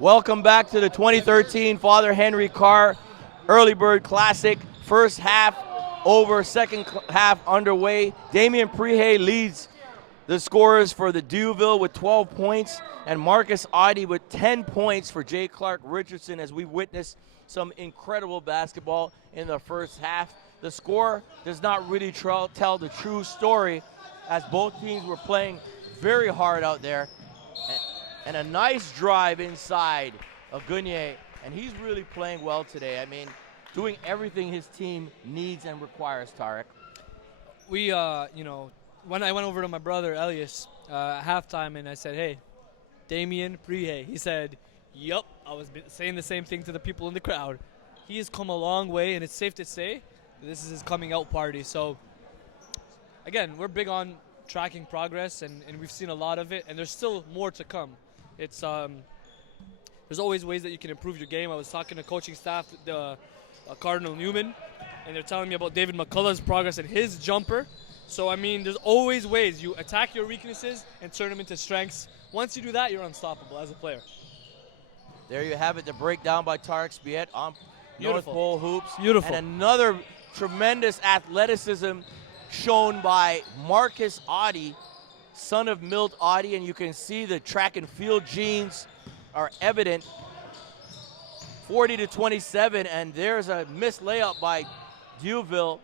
Welcome back to the 2013 Father Henry Carr Early Bird Classic. First half over, second half underway. Damien Prehay leads the scorers for the Duville with 12 points, and Marcus Audi with 10 points for J. Clarke Richardson, as we witnessed some incredible basketball in the first half. The score does not really tell the true story, as both teams were playing very hard out there. And a nice drive inside of Gunier, and he's really playing well today. I mean, doing everything his team needs and requires, Tarek. We, when I went over to my brother Elias at halftime and I said, hey, Damien Prehay, he said, yup, I was saying the same thing to the people in the crowd. He has come a long way, and it's safe to say this is his coming out party. So, again, we're big on tracking progress, and we've seen a lot of it, and there's still more to come. It's there's always ways that you can improve your game. I was talking to coaching staff, Cardinal Newman, and they're telling me about David McCullough's progress and his jumper. So, I mean, there's always ways. You attack your weaknesses and turn them into strengths. Once you do that, you're unstoppable as a player. There you have it, the breakdown by Tarek Spiet on North Pole Hoops. Beautiful. And another tremendous athleticism shown by Marcus Audi, son of Milt Audi, and you can see the track and field genes are evident. 40-27, and there's a missed layup by Duville,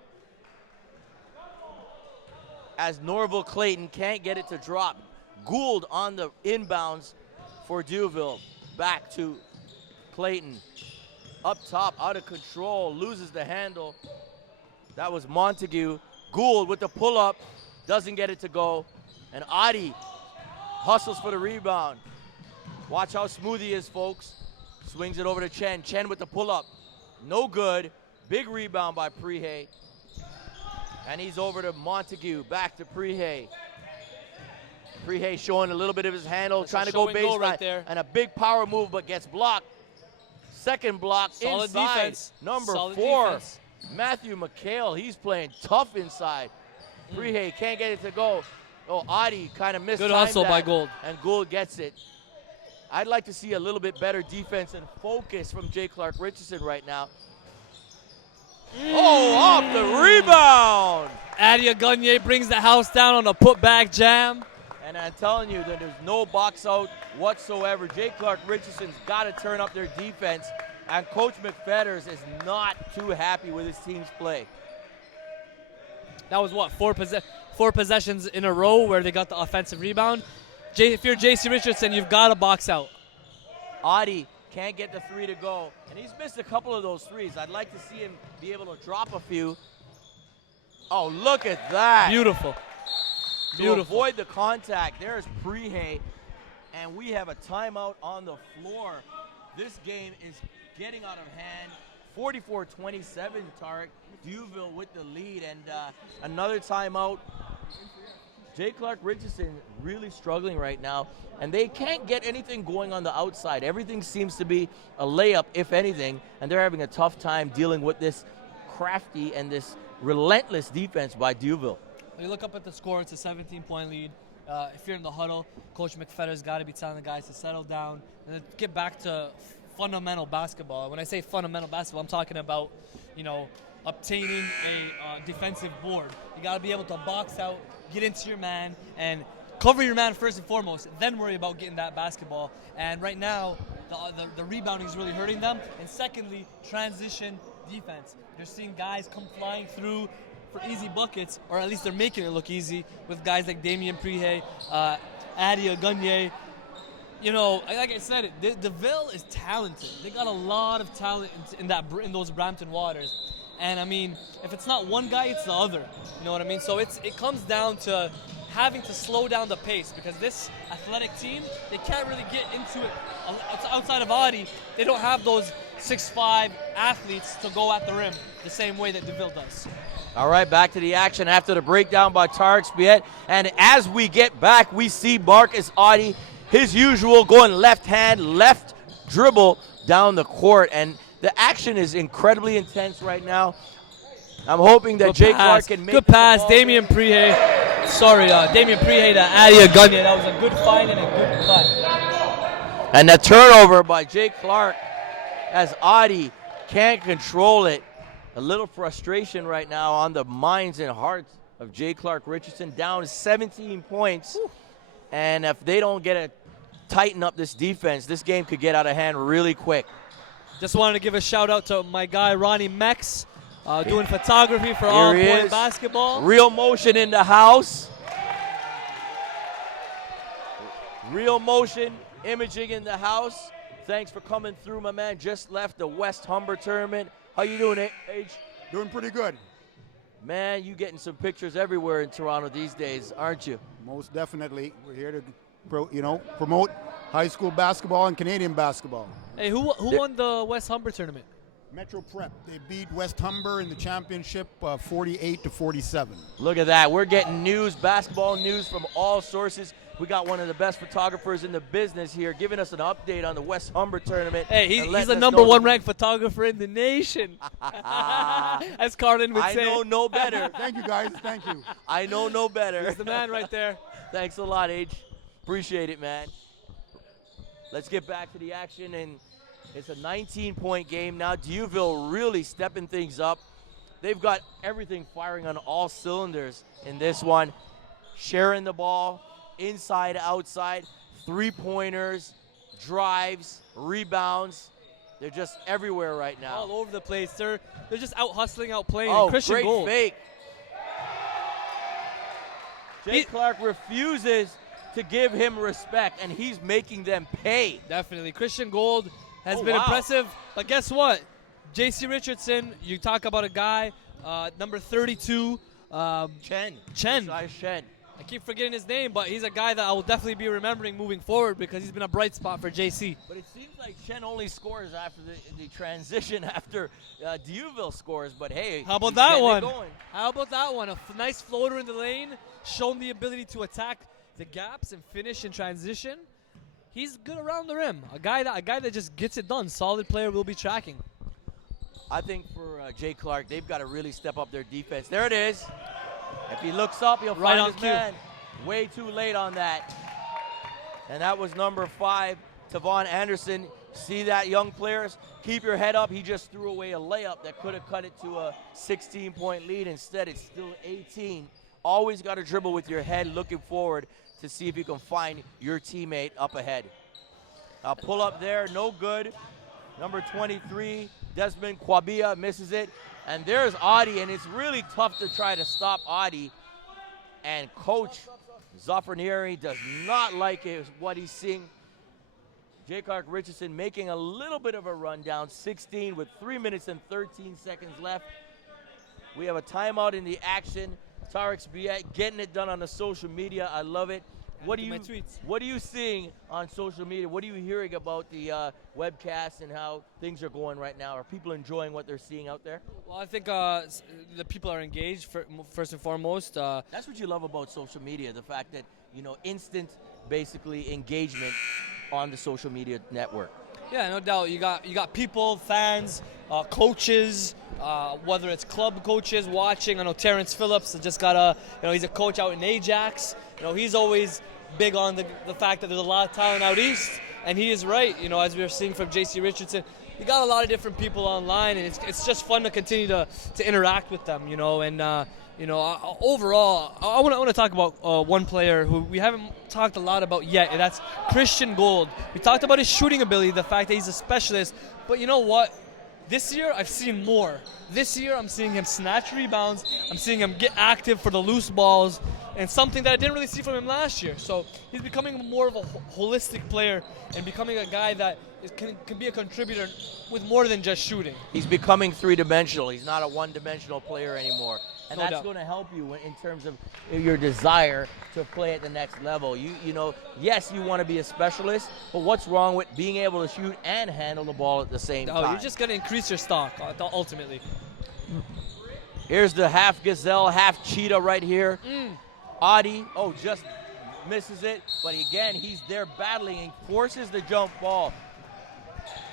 as Norville Clayton can't get it to drop. Gould on the inbounds for Duville. Back to Clayton. Up top, out of control, loses the handle. That was Montague. Gould with the pull-up, doesn't get it to go. And Audi hustles for the rebound. Watch how smooth he is, folks. Swings it over to Chen. Chen with the pull-up. No good. Big rebound by Prehay. And he's over to Montague. Back to Prehay. Prehay showing a little bit of his handle, That's trying to go baseline. Right there. And a big power move, but gets blocked. Second block Solid inside. Defense. Number Solid 4, defense. Matthew McHale. He's playing tough inside. Prehay can't get it to go. Oh, Audi kind of missed. Good hustle by Gould. And Gould gets it. I'd like to see a little bit better defense and focus from J. Clarke Richardson right now. Oh, off the rebound! Adia Gunier brings the house down on a putback jam. And I'm telling you that there's no box out whatsoever. J. Clarke Richardson's got to turn up their defense, and Coach McFetters is not too happy with his team's play. That was what, four possessions in a row where they got the offensive rebound. If you're J.C. Richardson, you've got to box out. Audi can't get the three to go, and he's missed a couple of those threes. I'd like to see him be able to drop a few. Oh, look at that. Beautiful. To avoid the contact, there's Prehay, and we have a timeout on the floor. This game is getting out of hand. 44-27, Tarek. Duville with the lead, and another timeout. J. Clarke Richardson really struggling right now, and they can't get anything going on the outside. Everything seems to be a layup, if anything, and they're having a tough time dealing with this crafty and this relentless defense by Duville. When you look up at the score, it's a 17-point lead. If you're in the huddle, Coach McFetter's got to be telling the guys to settle down and get back to fundamental basketball. When I say fundamental basketball, I'm talking about, obtaining a defensive board. You got to be able to box out, get into your man, and cover your man first and foremost, then worry about getting that basketball. And right now, the rebounding is really hurting them. And secondly, transition defense. They're seeing guys come flying through for easy buckets, or at least they're making it look easy with guys like Damien Prehay, Adia Gunier. Like I said, Duville is talented. They got a lot of talent in those Brampton Waters. And, I mean, if it's not one guy, it's the other. You know what I mean? So it comes down to having to slow down the pace, because this athletic team, they can't really get into it. Outside of Audi, they don't have those 6'5" athletes to go at the rim the same way that Duville does. All right, back to the action after the breakdown by Tarek Spiet. And as we get back, we see Marcus Audi, his usual, going left hand, left dribble down the court. And the action is incredibly intense right now. I'm hoping that J. Clarke can make good pass, Damien Prehay. Damien Prehay to Adia Gunier. That was a good find and a good cut. And the turnover by Jay Clarke as Audie can't control it. A little frustration right now on the minds and hearts of Jay Clarke Richardson, down 17 points. Whew. And if they don't get tighten up this defense, this game could get out of hand really quick. Just wanted to give a shout out to my guy Ronnie Mex, doing photography for All Point Basketball. Real Motion in the house. Real Motion Imaging in the house. Thanks for coming through, my man. Just left the West Humber tournament. How you doing, H? Doing pretty good. Man, you getting some pictures everywhere in Toronto these days, aren't you? Most definitely. We're here to, promote high school basketball and Canadian basketball. Hey, who won the West Humber tournament? Metro Prep. They beat West Humber in the championship 48-47. Look at that. We're getting news, basketball news from all sources. We got one of the best photographers in the business here giving us an update on the West Humber tournament. Hey, he's the number one ranked photographer in the nation. As Carlin would say. I know no better. Thank you, guys. Thank you. I know no better. He's the man right there. Thanks a lot, H. Appreciate it, man. Let's get back to the action, and it's a 19-point game now. Duville really stepping things up. They've got everything firing on all cylinders in this one. Sharing the ball. Inside, outside, three-pointers, drives, rebounds. They're just everywhere right now. All over the place. They're just out hustling, out playing. Oh, Christian great Gold. fake. Jay Clarke refuses to give him respect, and he's making them pay. Definitely. Christian Gold has been impressive. But guess what? J.C. Richardson, you talk about a guy, number 32. Chen. Chen. I keep forgetting his name, but he's a guy that I will definitely be remembering moving forward because he's been a bright spot for JC. But it seems like Chen only scores after the transition after Duville scores. But hey, how about that one? How about that one? A nice floater in the lane, showing the ability to attack the gaps and finish in transition. He's good around the rim. A guy that just gets it done. Solid player will be tracking. I think for Jay Clarke, they've got to really step up their defense. There it is. If he looks up, he'll find his man. Way too late on that. And that was number 5, Tavon Anderson. See that, young players? Keep your head up. He just threw away a layup that could have cut it to a 16-point lead. Instead, it's still 18. Always got to dribble with your head looking forward to see if you can find your teammate up ahead. Pull up there, no good. Number 23, Desmond Kwabia misses it. And there's Audie, and it's really tough to try to stop Audie. And Coach Zafranieri does not like what he's seeing. Jay Clarke Richardson making a little bit of a run down, 16 with 3 minutes and 13 seconds left. We have a timeout in the action. Tarek Biet getting it done on the social media. I love it. What are you seeing on social media? What are you hearing about the webcast and how things are going right now? Are people enjoying what they're seeing out there? Well, I think the people are engaged first and foremost. That's what you love about social media, the fact that, instant, basically, engagement on the social media network. Yeah, no doubt. You got people, fans, coaches, whether it's club coaches watching. I know Terrence Phillips just got he's a coach out in Ajax. He's always big on the fact that there's a lot of talent out east, and he is right. As we were seeing from J.C. Richardson, you got a lot of different people online, and it's just fun to continue to interact with them. And overall, I want to talk about one player who we haven't talked a lot about yet, and that's Christian Gold. We talked about his shooting ability, the fact that he's a specialist, but you know what? This year, I've seen more. This year, I'm seeing him snatch rebounds. I'm seeing him get active for the loose balls, and something that I didn't really see from him last year. So he's becoming more of a holistic player and becoming a guy that can be a contributor with more than just shooting. He's becoming three-dimensional. He's not a one-dimensional player anymore. And No that's doubt. going to help you in terms of your desire to play at the next level. Yes, you want to be a specialist, but what's wrong with being able to shoot and handle the ball at the same time? You're just going to increase your stock ultimately. Here's the half gazelle, half cheetah right here. Audie, just misses it. But again, he's there battling and forces the jump ball.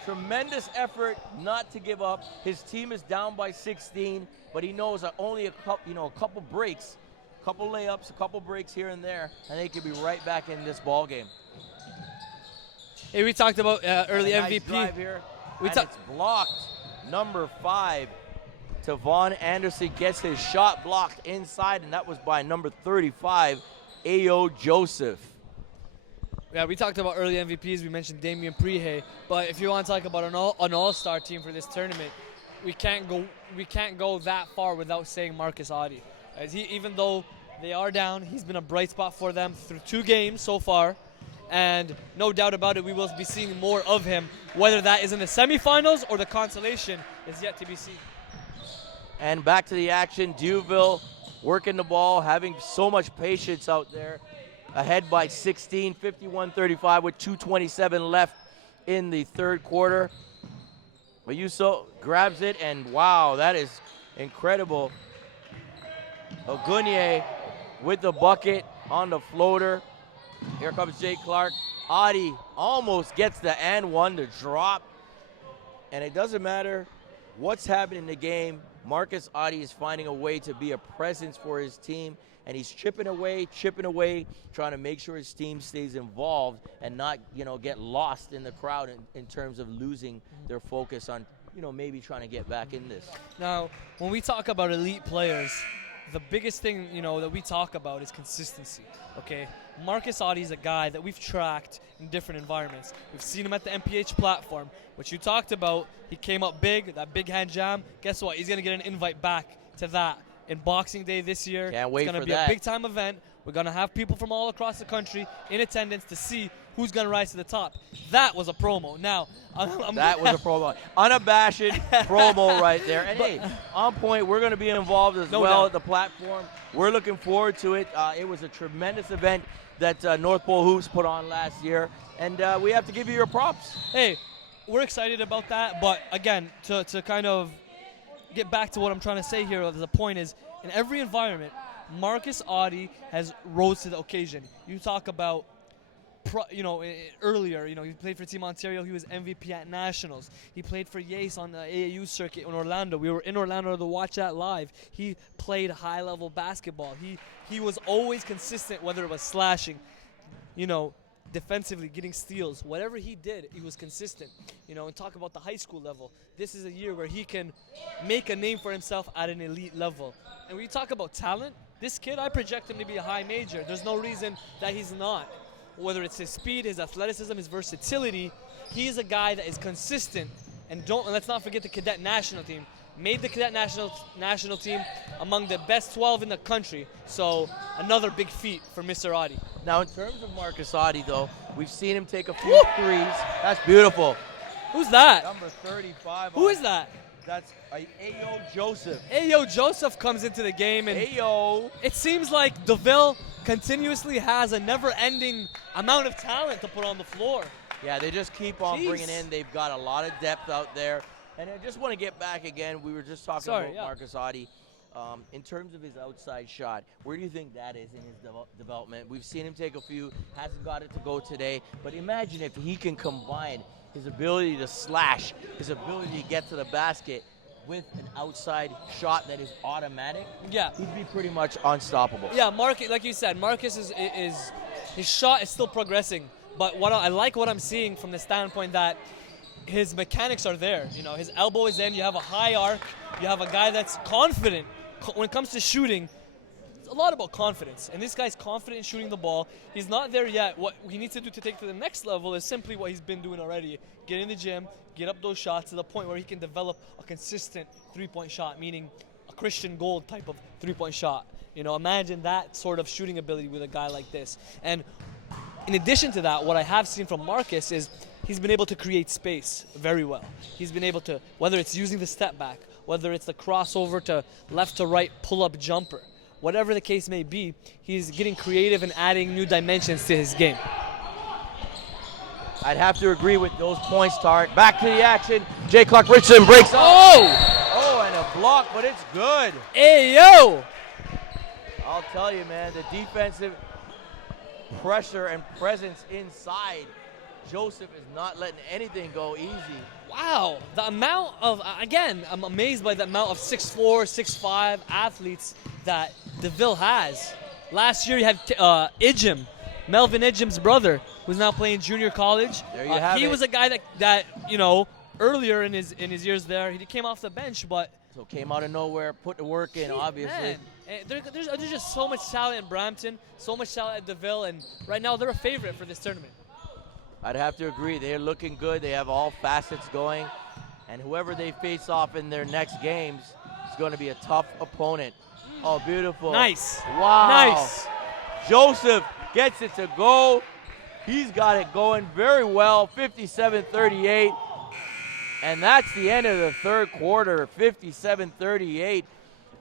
Tremendous effort not to give up. His team is down by 16, but he knows that only a couple breaks, a couple layups, a couple breaks here and there, and they could be right back in this ball game. Hey, we talked about early Nice MVP. drive here. We And ta- it's blocked. Number 5, Tavon Anderson gets his shot blocked inside, and that was by number 35, Ayo Joseph. Yeah, we talked about early MVPs. We mentioned Damian Prehay, but if you want to talk about an all-star team for this tournament, we can't go that far without saying Marcus Audi. As even though they are down, he's been a bright spot for them through 2 games so far, and no doubt about it, we will be seeing more of him. Whether that is in the semifinals or the consolation is yet to be seen. And back to the action, Duville working the ball, having so much patience out there. Ahead by 16, 51-35 with 2:27 left in the third quarter. But Yuso grabs it, and wow, that is incredible. Ogunye with the bucket on the floater. Here comes Jay Clarke. Adi almost gets the and one to drop. And it doesn't matter what's happening in the game. Marcus Adi is finding a way to be a presence for his team. And he's chipping away, trying to make sure his team stays involved and not, get lost in the crowd in terms of losing their focus on, maybe trying to get back in this. Now, when we talk about elite players, the biggest thing, that we talk about is consistency, okay? Marcus Audi is a guy that we've tracked in different environments. We've seen him at the MPH platform, which you talked about. He came up big, that big hand jam. Guess what? He's going to get an invite back to that in Boxing Day this year. Can't wait it's going for to be that. a big-time event. We're going to have people from all across the country in attendance to see who's going to rise to the top. That was a promo. Now, that was a promo. Unabashed promo right there. And hey, on point, we're going to be involved as well at the platform. We're looking forward to it. It was a tremendous event that North Pole Hoops put on last year. And we have to give you your props. Hey, we're excited about that. But, again, to kind of get back to what I'm trying to say here, the point is, in every environment, Marcus Audi has rose to the occasion. You talk about, earlier, he played for Team Ontario. He was MVP at Nationals. He played for Yace on the AAU circuit in Orlando. We were in Orlando to watch that live. He played high-level basketball. He was always consistent, whether it was slashing, defensively, getting steals. Whatever he did, he was consistent. And talk about the high school level. This is a year where he can make a name for himself at an elite level. And when you talk about talent, this kid, I project him to be a high major. There's no reason that he's not. Whether it's his speed, his athleticism, his versatility, he's a guy that is consistent. And let's not forget the cadet national team. Made the cadet national team among the best 12 in the country. So another big feat for Mr. Audi. Now, in terms of Marcus Audi, though, we've seen him take a few threes. That's beautiful. Who's that? Number 35. Who is that? That's Ayo Joseph. Ayo Joseph comes into the game, and Ayo. it seems like Duville continuously has a never-ending amount of talent to put on the floor. Yeah, they just keep on bringing in. They've got a lot of depth out there. And I just want to get back again. We were just talking about Marcus Audi. In terms of his outside shot, where do you think that is in his development? We've seen him take a few, hasn't got it to go today. But imagine if he can combine his ability to slash, his ability to get to the basket with an outside shot that is automatic. Yeah, he'd be pretty much unstoppable. Yeah, Marcus, like you said, Marcus is his shot is still progressing. But I like what I'm seeing from the standpoint that his mechanics are there. His elbow is in. You have a high arc. You have a guy that's confident. When it comes to shooting, it's a lot about confidence. And this guy's confident in shooting the ball. He's not there yet. What he needs to do to take to the next level is simply what he's been doing already. Get in the gym, get up those shots to the point where he can develop a consistent three-point shot, meaning a Christian Gold type of three-point shot. Imagine that sort of shooting ability with a guy like this. And in addition to that, what I have seen from Marcus is he's been able to create space very well. He's been able to, whether it's using the step back, whether it's the crossover to left to right pull-up jumper, whatever the case may be, he's getting creative and adding new dimensions to his game. I'd have to agree with those points, Tarek. Back to the action. Jay Clarke Richardson breaks up. Oh, and a block, but it's good. Hey, yo! I'll tell you, man, the defensive pressure and presence inside, Joseph is not letting anything go easy. Wow, the amount of, again, I'm amazed by the amount of 6'4", 6'5" athletes that Duville has. Last year you had Ijim, Melvin Ejim's brother, who's now playing junior college. There you have he it. was a guy that earlier in his years there, he came off the bench, but So came out of nowhere, put the work in, obviously. man, there's just so much talent in Brampton, so much talent at Duville, and right now they're a favorite for this tournament. I'd have to agree. They're looking good. They have all facets going. And whoever they face off in their next games is going to be a tough opponent. Oh, beautiful. Nice. Wow. Nice. Joseph gets it to go. He's got it going very well, 57-38. And that's the end of the third quarter, 57-38.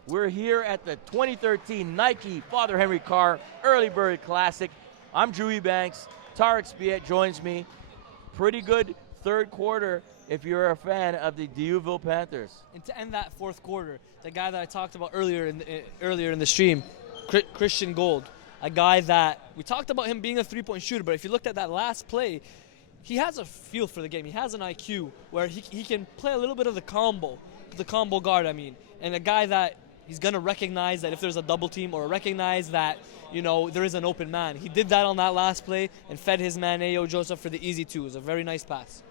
We're here at the 2013 Nike Father Henry Carr Early Bird Classic. I'm Drew Ebanks. Tarek Spiet joins me. Pretty good third quarter if you're a fan of the Duville Panthers. And to end that fourth quarter, the guy that I talked about earlier in the stream, Christian Gold, a guy that we talked about him being a three-point shooter, but if you looked at that last play, he has a feel for the game. He has an IQ where he can play a little bit of the combo guard, and a guy that he's going to recognize that if there's a double team or recognize that, there is an open man. He did that on that last play and fed his man A.O. Joseph for the easy two. It was a very nice pass.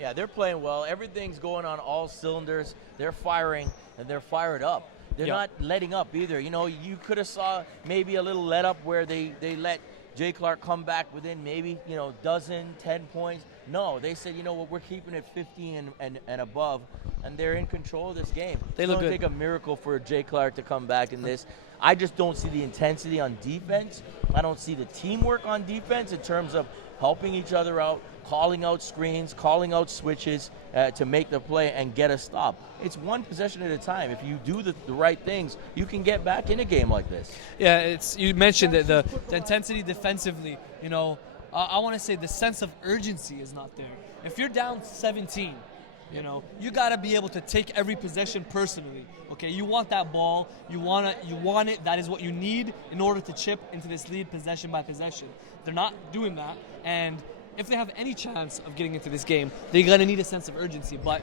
Yeah, they're playing well. Everything's going on all cylinders. They're firing, and they're fired up. They're not letting up either. You could have saw maybe a little let up where they let Jay Clarke come back within maybe, dozen, 10 points. No, they said, we're keeping it 15 and above, and they're in control of this game. They look good. It's going to take a miracle for Jay Clarke to come back in this. I just don't see the intensity on defense. I don't see the teamwork on defense in terms of helping each other out, calling out screens, calling out switches to make the play and get a stop. It's one possession at a time. If you do the right things, you can get back in a game like this. Yeah, you mentioned that the intensity defensively, I want to say the sense of urgency is not there. If you're down 17, you got to be able to take every possession personally. Okay, you want that ball, you want it. That is what you need in order to chip into this lead possession by possession. They're not doing that, and if they have any chance of getting into this game, they're gonna need a sense of urgency. But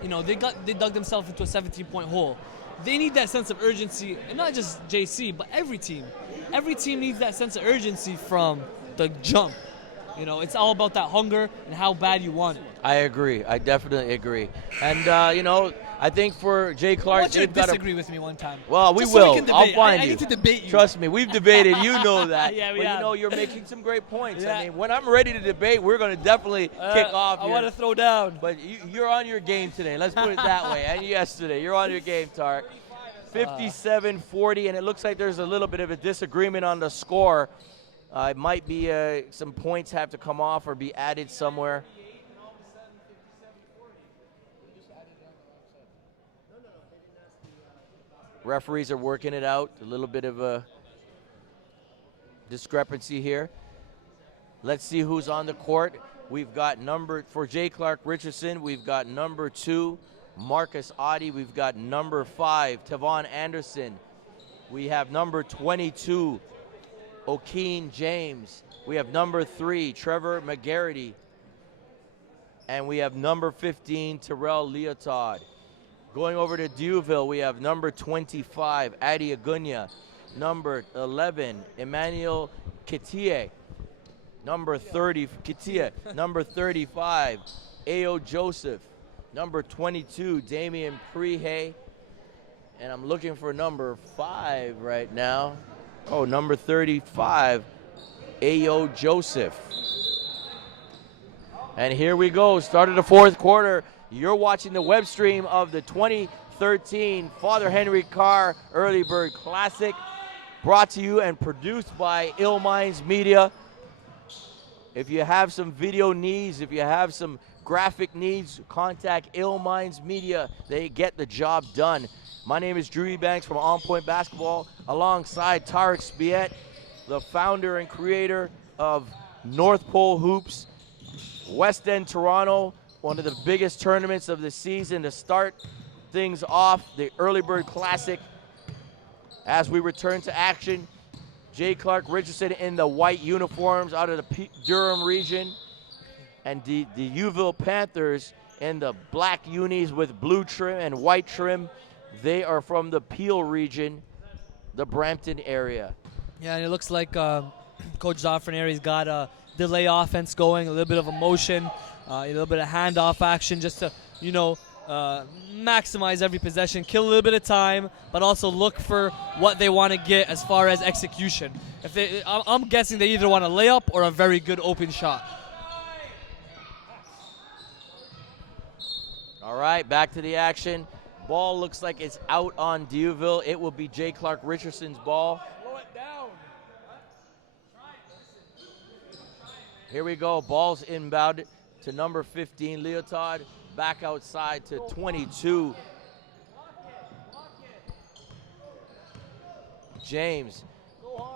they dug themselves into a 17-point hole. They need that sense of urgency, and not just JC, but every team. Every team needs that sense of urgency from the jump. It's all about that hunger and how bad you want it. I agree. I definitely agree. And, I think for Jay Clarke, I want you to disagree with me one time. Well, we Just will. So we I'll find I you. need to debate you. Trust me, we've debated. You know that. Yeah, we but have. you're making some great points. Yeah. I mean, when I'm ready to debate, we're going to definitely kick off I here. want to throw down. But you're on your game today. Let's put it that way. And yesterday, you're on your game, Tarek. 57-40, and it looks like there's a little bit of a disagreement on the score. It might be some points have to come off or be added somewhere. Referees are working it out. A little bit of a discrepancy here. Let's see who's on the court. We've got for Jay Clarke Richardson, we've got number 2, Marcus Oddie. We've got number 5, Tavon Anderson. We have number 22, O'Keen James. We have number 3, Trevor McGarity. And we have number 15, Terrell Leotard. Going over to Duville, we have number 25, Adi Agunya. Number 11, Emmanuel Kitie. Number 30, Kitia. Number 35, A.O. Joseph. Number 22, Damian Prehay. And I'm looking for number 5 right now. Oh, number 35, A.O. Joseph. And here we go, start of the fourth quarter. You're watching the web stream of the 2013 Father Henry Carr Early Bird Classic, brought to you and produced by Ill Minds Media. If you have some video needs, if you have some graphic needs, contact Ill Minds Media. They get the job done. My name is Drew Ebanks from On Point Basketball, alongside Tarek Spiet, the founder and creator of North Pole Hoops, West End Toronto, one of the biggest tournaments of the season to start things off, the Early Bird Classic. As we return to action, Jay Clarke Richardson in the white uniforms out of the Durham region, and the Duville Panthers in the black unis with blue trim and white trim. They are from the Peel region, the Brampton area. Yeah, and it looks like Coach Zafranieri's got a delay offense going, a little bit of emotion, a little bit of handoff action just to, maximize every possession, kill a little bit of time, but also look for what they want to get as far as execution. I'm guessing they either want a layup or a very good open shot. All right, back to the action. Ball looks like it's out on Duville. It will be J. Clarke Richardson's ball. Slow it down. Here we go. Ball's inbound to number 15, Leotard. Back outside to 22. James.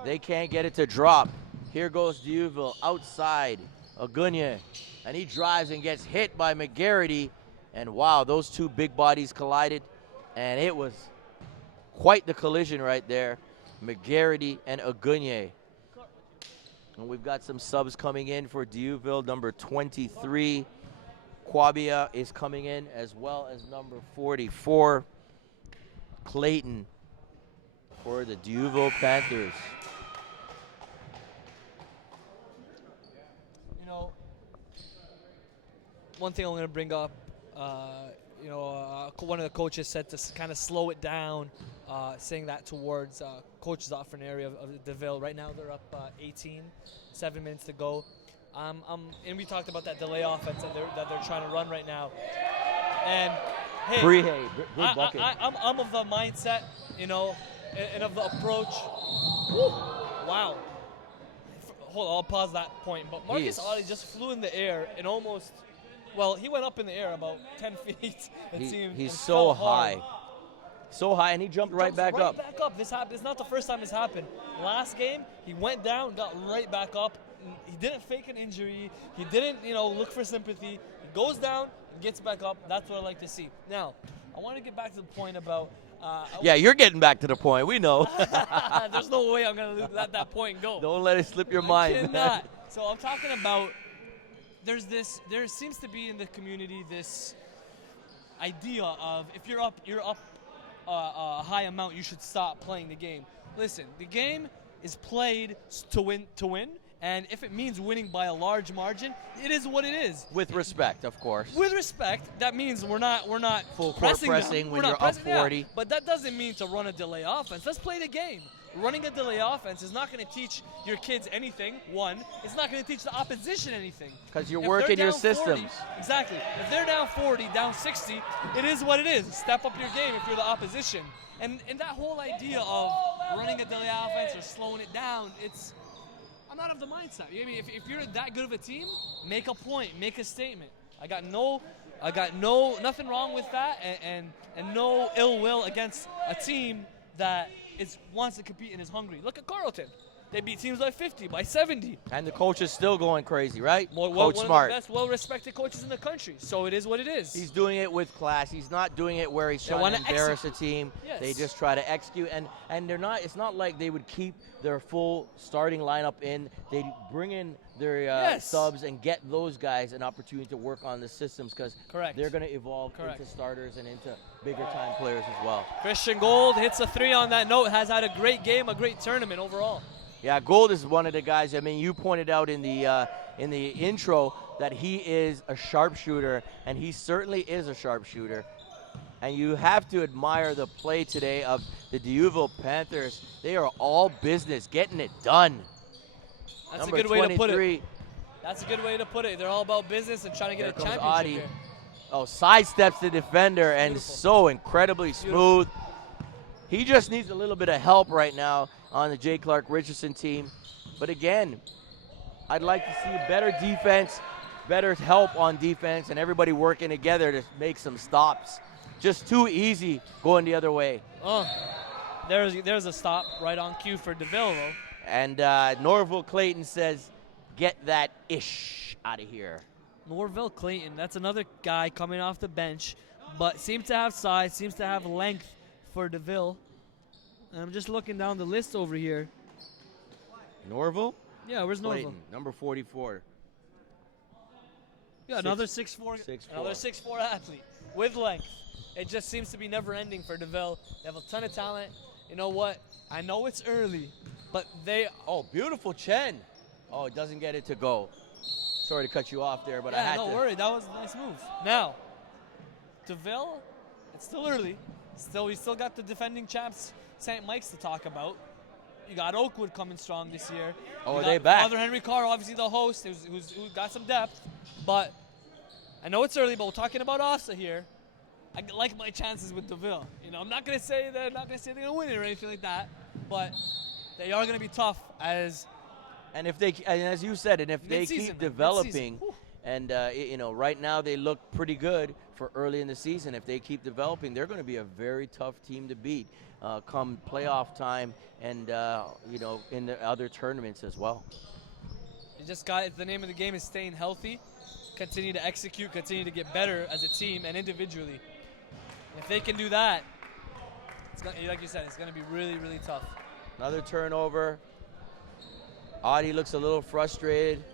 They can't get it to drop. Here goes Duville outside. Agunye. And he drives and gets hit by McGarity. And wow, those two big bodies collided. And it was quite the collision right there. McGarity and Agunye. And we've got some subs coming in for Duville. Number 23, Kwabia is coming in, as well as number 44, Clayton, for the Duville Panthers. One thing I'm going to bring up, one of the coaches said to kind of slow it down, saying that towards Coach Zafranieri of Duville. Right now they're up 18, 7 minutes to go. And we talked about that delay offense that they're trying to run right now. And hey, good bucket. I'm of the mindset, and of the approach. Woo, wow. Hold on, I'll pause that point. But Marcus Olley just flew in the air and almost. Well, he went up in the air about 10 feet. He's so high. So high, and he jumped right back up. This happened. It's not the first time this happened. Last game, he went down, got right back up. He didn't fake an injury. He didn't, look for sympathy. He goes down and gets back up. That's what I like to see. Now, I want to get back to the point about. Yeah, you're getting back to the point. We know. There's no way I'm going to let that point go. Don't let it slip your mind. I cannot. So I'm talking about. There seems to be in the community this idea of if you're up a high amount, you should stop playing the game. Listen, the game is played to win, and if it means winning by a large margin, it is what it is. With respect, of course. With respect, that means we're not full court pressing when you're up 40. Yeah, but that doesn't mean to run a delay offense. Let's play the game. Running a delay offense is not going to teach your kids anything, one. It's not going to teach the opposition anything. Because you're working your 40, systems. Exactly. If they're down 40, down 60, it is what it is. Step up your game if you're the opposition. And that whole idea of running a delay offense or slowing it down, I'm not of the mindset. I mean, if you're that good of a team, make a point, make a statement. I got nothing wrong with that, and no ill will against a team that wants to compete and is hungry. Look at Carleton. They beat teams by 50, by 70. And the coach is still going crazy, right? Coach Smart. One of the best, well-respected coaches in the country. So it is what it is. He's doing it with class. He's not doing it where he's trying to embarrass a team. Yes. They just try to execute. And they're not. It's not like they would keep their full starting lineup in. They bring in their subs and get those guys an opportunity to work on the systems because they're going to evolve into starters and into bigger-time players as well. Christian Gold hits a 3 on that note. Has had a great game, a great tournament overall. Yeah, Gold is one of the guys. I mean, you pointed out in the intro that he is a sharpshooter, and he certainly is a sharpshooter. And you have to admire the play today of the Duville Panthers. They are all business, getting it done. That's Number a good way to put 23. it. That's a good way to put it. They're all about business and trying to get a championship Adi. here. Oh, sidesteps the defender and so incredibly smooth. He just needs a little bit of help right now on the J. Clarke Richardson team. But again, I'd like to see better defense, better help on defense, and everybody working together to make some stops. Just too easy going the other way. Oh, there's a stop right on cue for Duville, though. And Norville Clayton says, get that ish out of here. Norville Clayton, that's another guy coming off the bench, but seems to have size, seems to have length for Duville. And I'm just looking down the list over here. Norville? Yeah, where's Clayton, Norville? number 44. Yeah, another 6'4", another 6'4" athlete with length. It just seems to be never ending for Duville. They have a ton of talent. You know what? I know it's early, but they. Oh, beautiful Chen. Oh, it doesn't get it to go. Sorry to cut you off there, but I Yeah, had no to. worry. That was a nice move. Now, Duville, it's still early. We still got the defending champs, St. Mike's, to talk about. You got Oakwood coming strong this year. Oh, You are got they back? Father Henry Carr, obviously the host, who got some depth. But I know it's early, but we're talking about Asa here. I like my chances with Duville. You know, I'm not gonna say they're gonna win it or anything like that, but they are gonna be tough as. And if they, and as you said, and if they Mid-season, keep man, developing, mid-season. and you know, right now they look pretty good for early in the season. If they keep developing, they're going to be a very tough team to beat come playoff time, and you know, in the other tournaments as well. You just got the name of the game is staying healthy, continue to execute, continue to get better as a team and individually. And if they can do that, it's gonna, like you said, it's going to be really, really tough. Another turnover. Audie looks a little frustrated.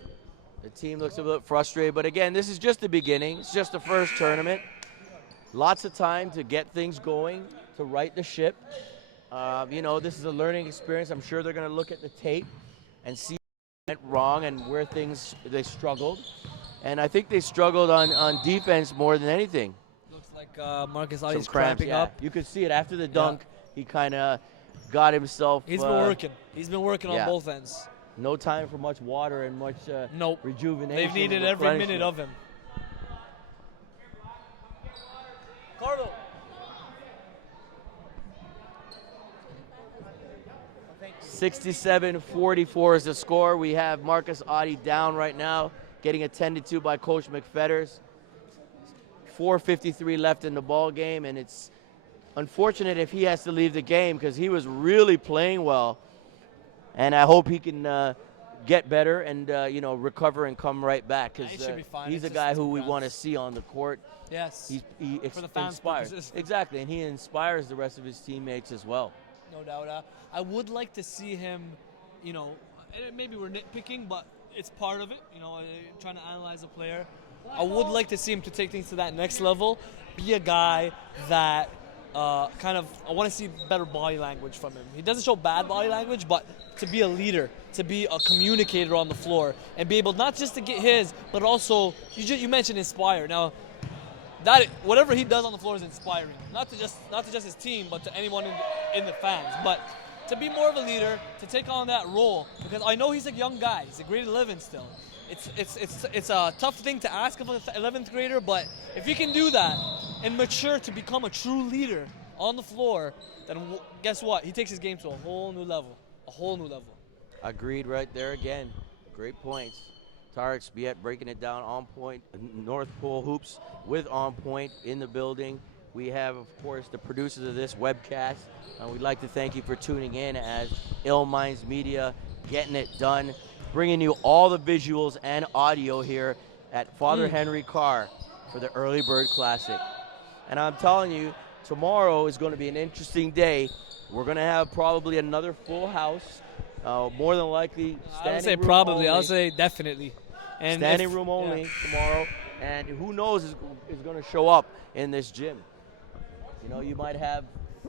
The team looks a little frustrated. But again, this is just the beginning. It's just the first tournament. Lots of time to get things going, to right the ship. You know, this is a learning experience. I'm sure they're going to look at the tape and see what went wrong and where they struggled. And I think they struggled on defense more than anything. Looks like Marcus Audie's Some cramps, cramping yeah. up. You could see it after the dunk. He kind of got himself. He's been working. He's been working yeah. on both ends. No time for much water and much Nope. rejuvenation. They've needed and every replenishment. minute of him. Carlo. 67-44 is the score. We have Marcus Audie down right now, getting attended to by Coach McFetters. 4:53 left in the ball game, and it's unfortunate if he has to leave the game because he was really playing well. And I hope he can get better and you know, recover and come right back He because should be fine. he's It's a guy just who we rounds. want to see on the court. Yes. He For the fans' inspires. purposes. Exactly, and he inspires the rest of his teammates as well. No doubt. I would like to see him, you know, and maybe we're nitpicking, but it's part of it, you know, trying to analyze a player. I would like to see him to take things to that next level, be a guy that I want to see better body language from him. He doesn't show bad body language, but to be a leader, to be a communicator on the floor, and be able not just to get his, but also, you mentioned inspire. Now, that whatever he does on the floor is inspiring, not to just his team, but to anyone in the fans. But to be more of a leader, to take on that role, because I know he's a young guy. He's a grade 11 still. It's a tough thing to ask of an 11th grader, but if he can do that and mature to become a true leader on the floor, then guess what? He takes his game to a whole new level. A whole new level. Agreed right there again. Great points. Tarek Spiet breaking it down on point. North Pole Hoops with On Point in the building. We have, of course, the producers of this webcast. We'd like to thank you for tuning in as Ill Minds Media, getting it done, bringing you all the visuals and audio here at Father Henry Carr for the Early Bird Classic. And I'm telling you, tomorrow is going to be an interesting day. We're going to have probably another full house. More than likely, I would say room probably. only. I'll say definitely. And Standing room only tomorrow. And who knows is going to show up in this gym. You know, you might have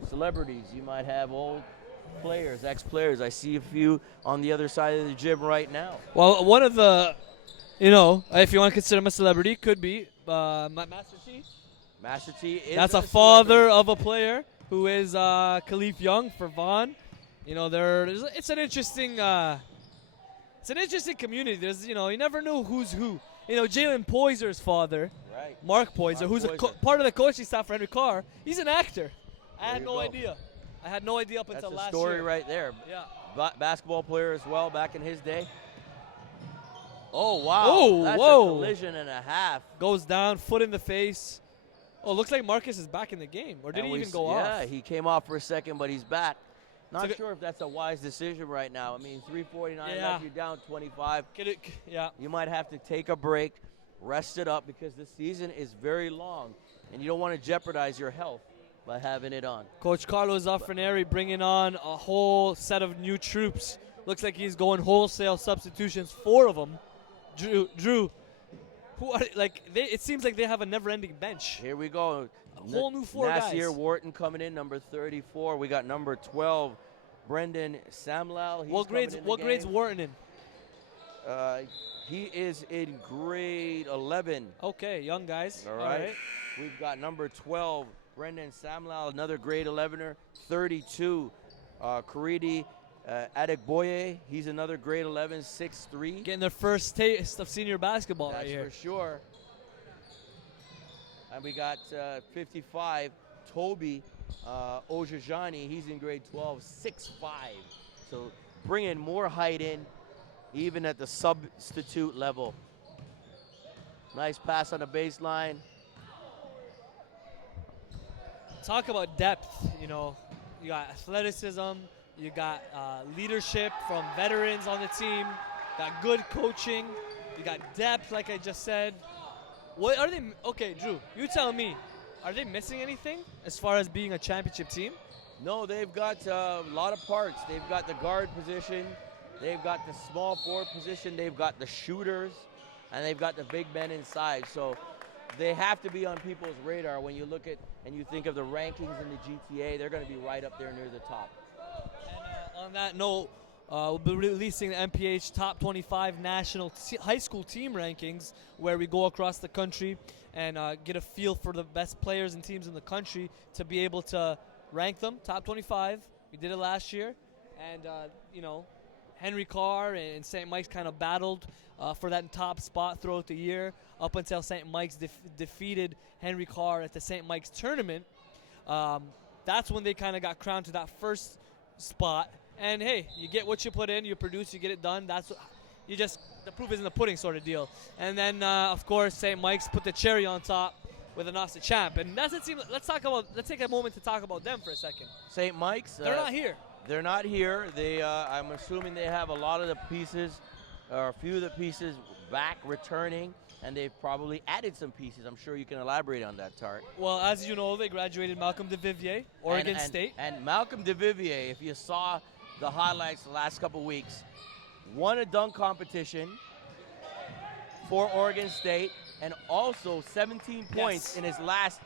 celebrities. You might have old players, ex-players. I see a few on the other side of the gym right now. Well, one of the, you know, if you want to consider him a celebrity, could be Master T. Master T is That's a celebrity. father of a player who is Khalif Young for Vaughn. You know, it's an interesting community. There's, you know, you never know who's who. You know, Jalen Poyser's father, Right. Mark Poyser, who's part of the coaching staff for Henry Carr. He's an actor. I had no idea. I had no idea up That's until a last story year. right there. Yeah. Basketball player as well back in his day. Oh, wow. Oh, That's whoa. a collision and a half. Goes down, foot in the face. Oh, looks like Marcus is back in the game. Or did And he we even go Yeah, off? he came off for a second, but he's back. Not Took it- sure if that's a wise decision right now. I mean, 3:49 Yeah. left, you're down 25. Yeah. You might have to take a break, rest it up, because the season is very long, and you don't want to jeopardize your health by having it on. Coach Carlos Zafraneri bringing on a whole set of new troops. Looks like he's going wholesale substitutions, 4 of them. Drew, who are it seems like they have a never-ending bench. Here we go. A whole new 4 Nasir guys. Wharton coming in, number 34. We got number 12, Brendan Samlal. He's What coming grades? in the What grades game. Wharton in? He is in grade 11. Okay, young guys. All right. We've got number 12, Brendan Samlal, another grade 11er. 32, Karidi Adekboye. He's another grade 11, 6'3". Getting their first taste of senior basketball That's right here. for sure. And we got 55, Toby Ojajani. He's in grade 12, 6'5". So bringing more height in, even at the substitute level. Nice pass on the baseline. Talk about depth. You know, you got athleticism, you got leadership from veterans on the team, got good coaching, you got depth, like I just said. What are they? Okay, Drew, you tell me. Are they missing anything as far as being a championship team? No, they've got a lot of parts. They've got the guard position, they've got the small forward position, they've got the shooters, and they've got the big men inside. So they have to be on people's radar when you look at and you think of the rankings in the GTA. They're going to be right up there near the top. And on that note, we'll be releasing the MPH Top 25 National High School Team Rankings, where we go across the country and get a feel for the best players and teams in the country to be able to rank them. Top 25. We did it last year. And, you know, Henry Carr and St. Mike's kind of battled for that top spot throughout the year up until St. Mike's defeated Henry Carr at the St. Mike's tournament. That's when they kind of got crowned to that first spot. And hey, you get what you put in, you produce, you get it done. That's you just the proof is in the pudding sort of deal. And then of course St. Mike's put the cherry on top with an Austin champ. And that's it. Let's take a moment to talk about them for a second. St. Mike's. They're not here. They're not here. They, I'm assuming they have a lot of the pieces, or a few of the pieces back returning, and they've probably added some pieces. I'm sure you can elaborate on that, Tart. Well, as you know, they graduated Malcolm Duville, Oregon State. And Malcolm Duville, if you saw the highlights the last couple weeks, won a dunk competition for Oregon State, and also 17 points in his last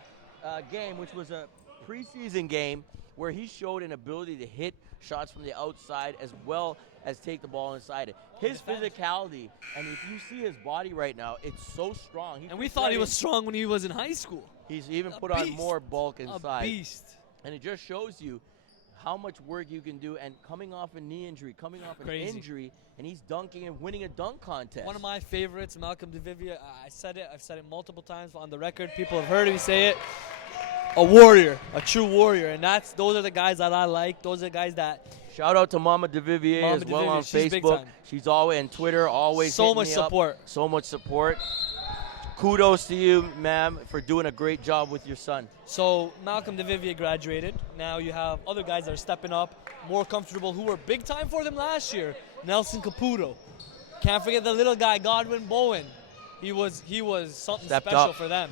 game, which was a preseason game, where he showed an ability to hit shots from the outside as well as take the ball inside it. His physicality, and if you see his body right now, it's so strong. And we thought he was strong when he was in high school. He's even put on more bulk inside. A beast. And it just shows you how much work you can do. And coming off a knee injury, coming off an injury, and he's dunking and winning a dunk contest. One of my favorites, Malcolm Duville. I've said it multiple times on the record. People have heard me say it. A warrior, a true warrior, and those are the guys that I like. Those are the guys that. Shout out to Mama Duvivier as well on Facebook. She's always on Twitter, always so much support. So much support. Kudos to you, ma'am, for doing a great job with your son. So Malcolm Duville graduated. Now you have other guys that are stepping up, more comfortable, who were big time for them last year. Nelson Caputo. Can't forget the little guy, Godwin Bowen. He was something special for them.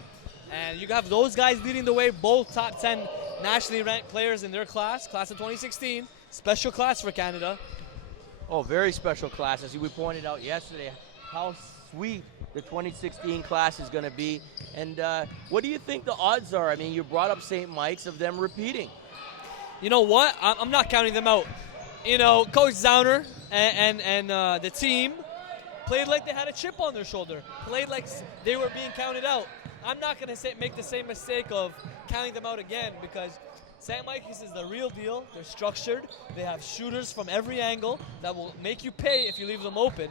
And you have those guys leading the way, both top 10 nationally ranked players in their class of 2016. Special class for Canada. Oh, very special class. As we pointed out yesterday, how sweet the 2016 class is going to be. And what do you think the odds are? I mean, you brought up St. Mike's of them repeating. You know what? I'm not counting them out. You know, Coach Zauner and the team played like they had a chip on their shoulder. Played like they were being counted out. I'm not going to make the same mistake of counting them out again, because St. Mike's is the real deal. They're structured. They have shooters from every angle that will make you pay if you leave them open.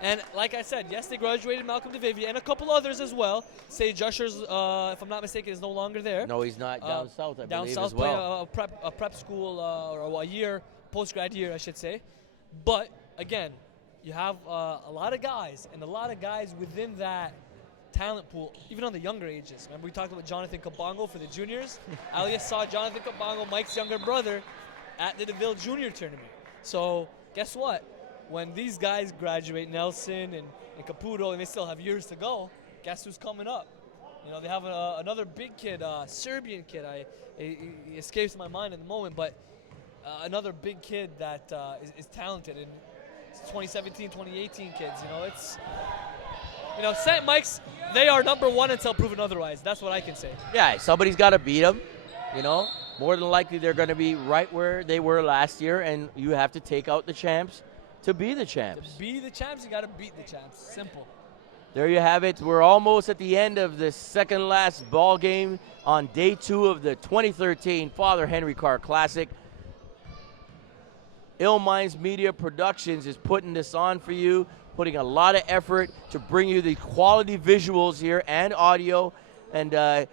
And like I said, yes, they graduated Malcolm Duville and a couple others as well. Sage Ushers, if I'm not mistaken, is no longer there. No, he's not. Down south, I believe, south, as well. A prep school, or a year, post-grad year, I should say. But, again, you have a lot of guys, and a lot of guys within that talent pool, even on the younger ages. Remember we talked about Jonathan Kabongo for the juniors? Alias saw Jonathan Kabongo, Mike's younger brother, at the Duville Junior Tournament. So guess what? When these guys graduate, Nelson and Caputo, and they still have years to go, guess who's coming up? You know, they have another big kid, Serbian kid. He escapes my mind at the moment, but another big kid that is talented. And it's 2017, 2018 kids. You know, it's... You know, St. Mike's, they are number one until proven otherwise. That's what I can say. Yeah, somebody's got to beat them, you know. more than likely they're going to be right where they were last year, and you have to take out the champs to be the champs. To be the champs, you got to beat the champs. Simple. There you have it. We're almost at the end of the second last ball game on day 2 of the 2013 Father Henry Carr Classic. Ill Minds Media Productions is putting this on for you, putting a lot of effort to bring you the quality visuals here and audio, and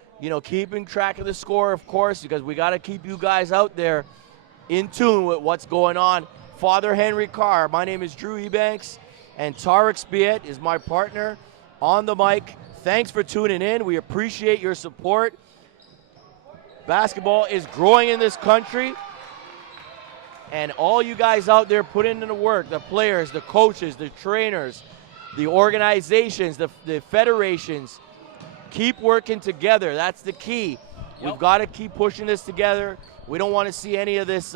keeping track of the score, of course, because we got to keep you guys out there in tune with what's going on. Father Henry Carr, my name is Drew Ebanks, and Tarek Spiet is my partner on the mic. Thanks for tuning in. We appreciate your support. Basketball is growing in this country, and all you guys out there putting in the work, the players, the coaches, the trainers, the organizations, the federations, keep working together. That's the key. Yep. We've got to keep pushing this together. We don't want to see any of this,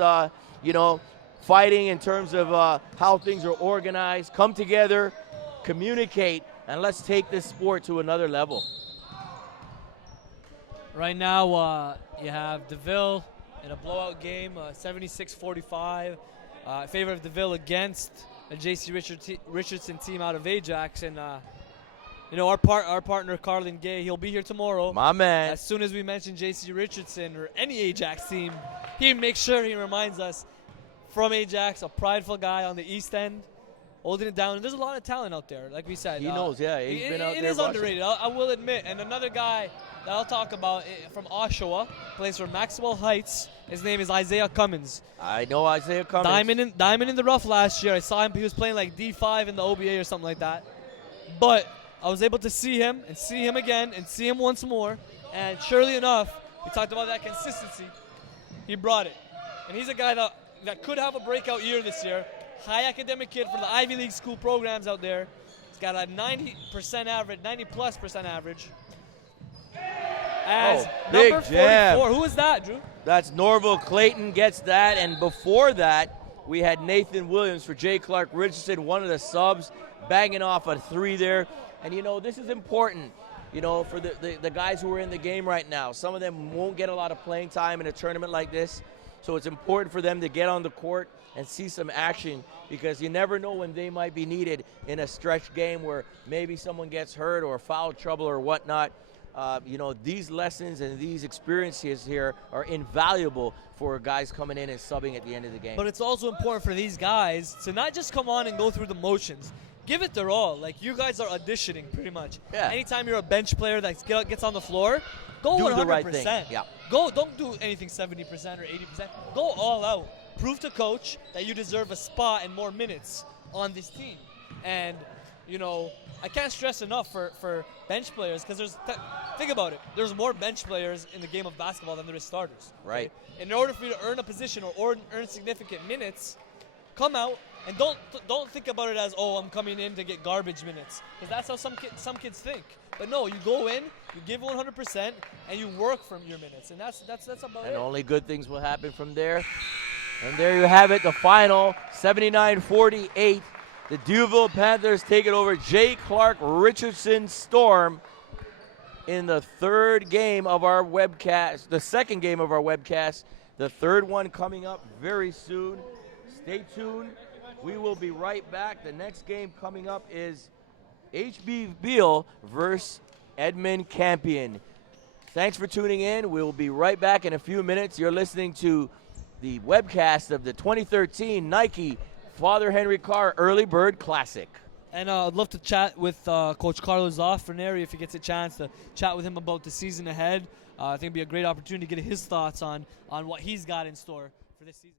fighting in terms of how things are organized. Come together, communicate, and let's take this sport to another level. Right now, you have Duville in a blowout game, 76-45, in favor of Duville against a J.C. Richardson team out of Ajax. And, our partner, Carlin Gay, he'll be here tomorrow. My man. As soon as we mention J.C. Richardson or any Ajax team, he makes sure he reminds us, from Ajax, a prideful guy on the East End, holding it down. And there's a lot of talent out there, like we said. He knows, yeah. He's been out there. It is underrated, I will admit. And another guy that I'll talk about from Oshawa, plays for Maxwell Heights. His name is Isaiah Cummins. I know Isaiah Cummins. Diamond in the rough last year. I saw him. He was playing like D5 in the OBA or something like that. But I was able to see him and see him again and see him once more. And surely enough, we talked about that consistency. He brought it. And he's a guy that could have a breakout year this year. High academic kid for the Ivy League school programs out there. He's got a 90% average, 90+% average. As number 44. Who is that, Drew? That's Norville Clayton gets that. And before that, we had Nathan Williams for J. Clarke Richardson, one of the subs, banging off a 3 there. And, this is important, for the guys who are in the game right now. Some of them won't get a lot of playing time in a tournament like this. So it's important for them to get on the court and see some action, because you never know when they might be needed in a stretch game where maybe someone gets hurt or foul trouble or whatnot. These lessons and these experiences here are invaluable for guys coming in and subbing at the end of the game. But it's also important for these guys to not just come on and go through the motions. Give it their all. Like, you guys are auditioning pretty much. Yeah. Anytime you're a bench player that gets on the floor, go do 100%. The right thing. Yeah. Don't do anything 70% or 80%. Go all out. Prove to coach that you deserve a spot and more minutes on this team. And, I can't stress enough for bench players, because think about it. There's more bench players in the game of basketball than there is starters. Right. In order for you to earn a position or earn significant minutes, come out and don't think about it as, I'm coming in to get garbage minutes, because that's how some kids think. But no, you go in, you give 100%, and you work from your minutes, and that's about it. And only good things will happen from there. And there you have it, the final, 79-48. The Duville Panthers take it over J. Clarke Richardson Storm in the third game of our webcast, the second game of our webcast, the third one coming up very soon. Stay tuned. We will be right back. The next game coming up is HB Beal versus Edmond Campion. Thanks for tuning in. We'll be right back in a few minutes. You're listening to the webcast of the 2013 Nike Father Henry Carr Early Bird Classic. And I'd love to chat with Coach Carlos Ferneri if he gets a chance to chat with him about the season ahead. I think it'd be a great opportunity to get his thoughts on what he's got in store for this season.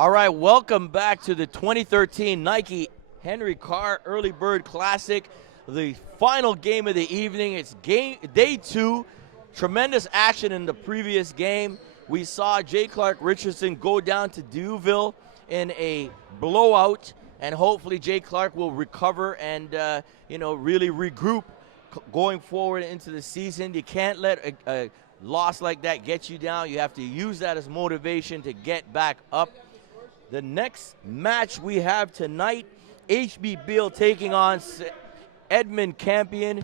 All right, welcome back to the 2013 Nike Henry Carr Early Bird Classic, the final game of the evening. It's day 2. Tremendous action in the previous game. We saw Clarke Richardson go down to Duville in a blowout, and hopefully Clarke will recover and really regroup going forward into the season. You can't let a loss like that get you down. You have to use that as motivation to get back up. The next match we have tonight, HB Beal taking on Edmond Campion.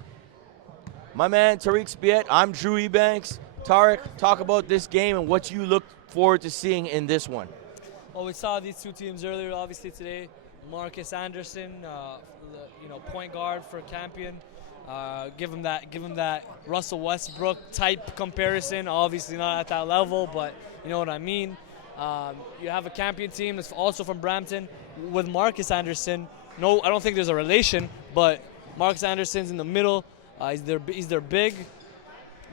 My man Tariq Spiet, I'm Drew Ebanks. Tariq, talk about this game and what you look forward to seeing in this one. Well, we saw these two teams earlier, obviously today. Marcus Anderson, point guard for Campion. Give him that Russell Westbrook type comparison. Obviously not at that level, but you know what I mean. You have a Campion team that's also from Brampton with Marcus Anderson. No, I don't think there's a relation, but Marcus Anderson's in the middle. He's their big,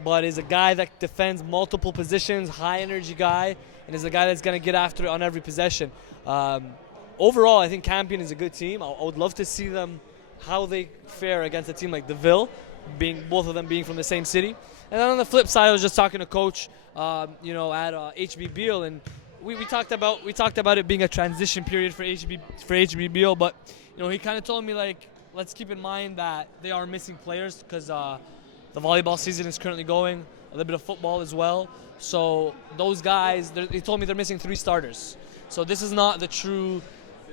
but is a guy that defends multiple positions, high energy guy, and is a guy that's going to get after it on every possession. Overall, I think Campion is a good team. I would love to see them how they fare against a team like Duville, both of them being from the same city. And then on the flip side, I was just talking to Coach, at HB Beal, and we talked about it being a transition period for HB Beal, but he kind of told me let's keep in mind that they are missing players because the volleyball season is currently going, a little bit of football as well. So those guys, he told me they're missing 3 starters. So this is not the true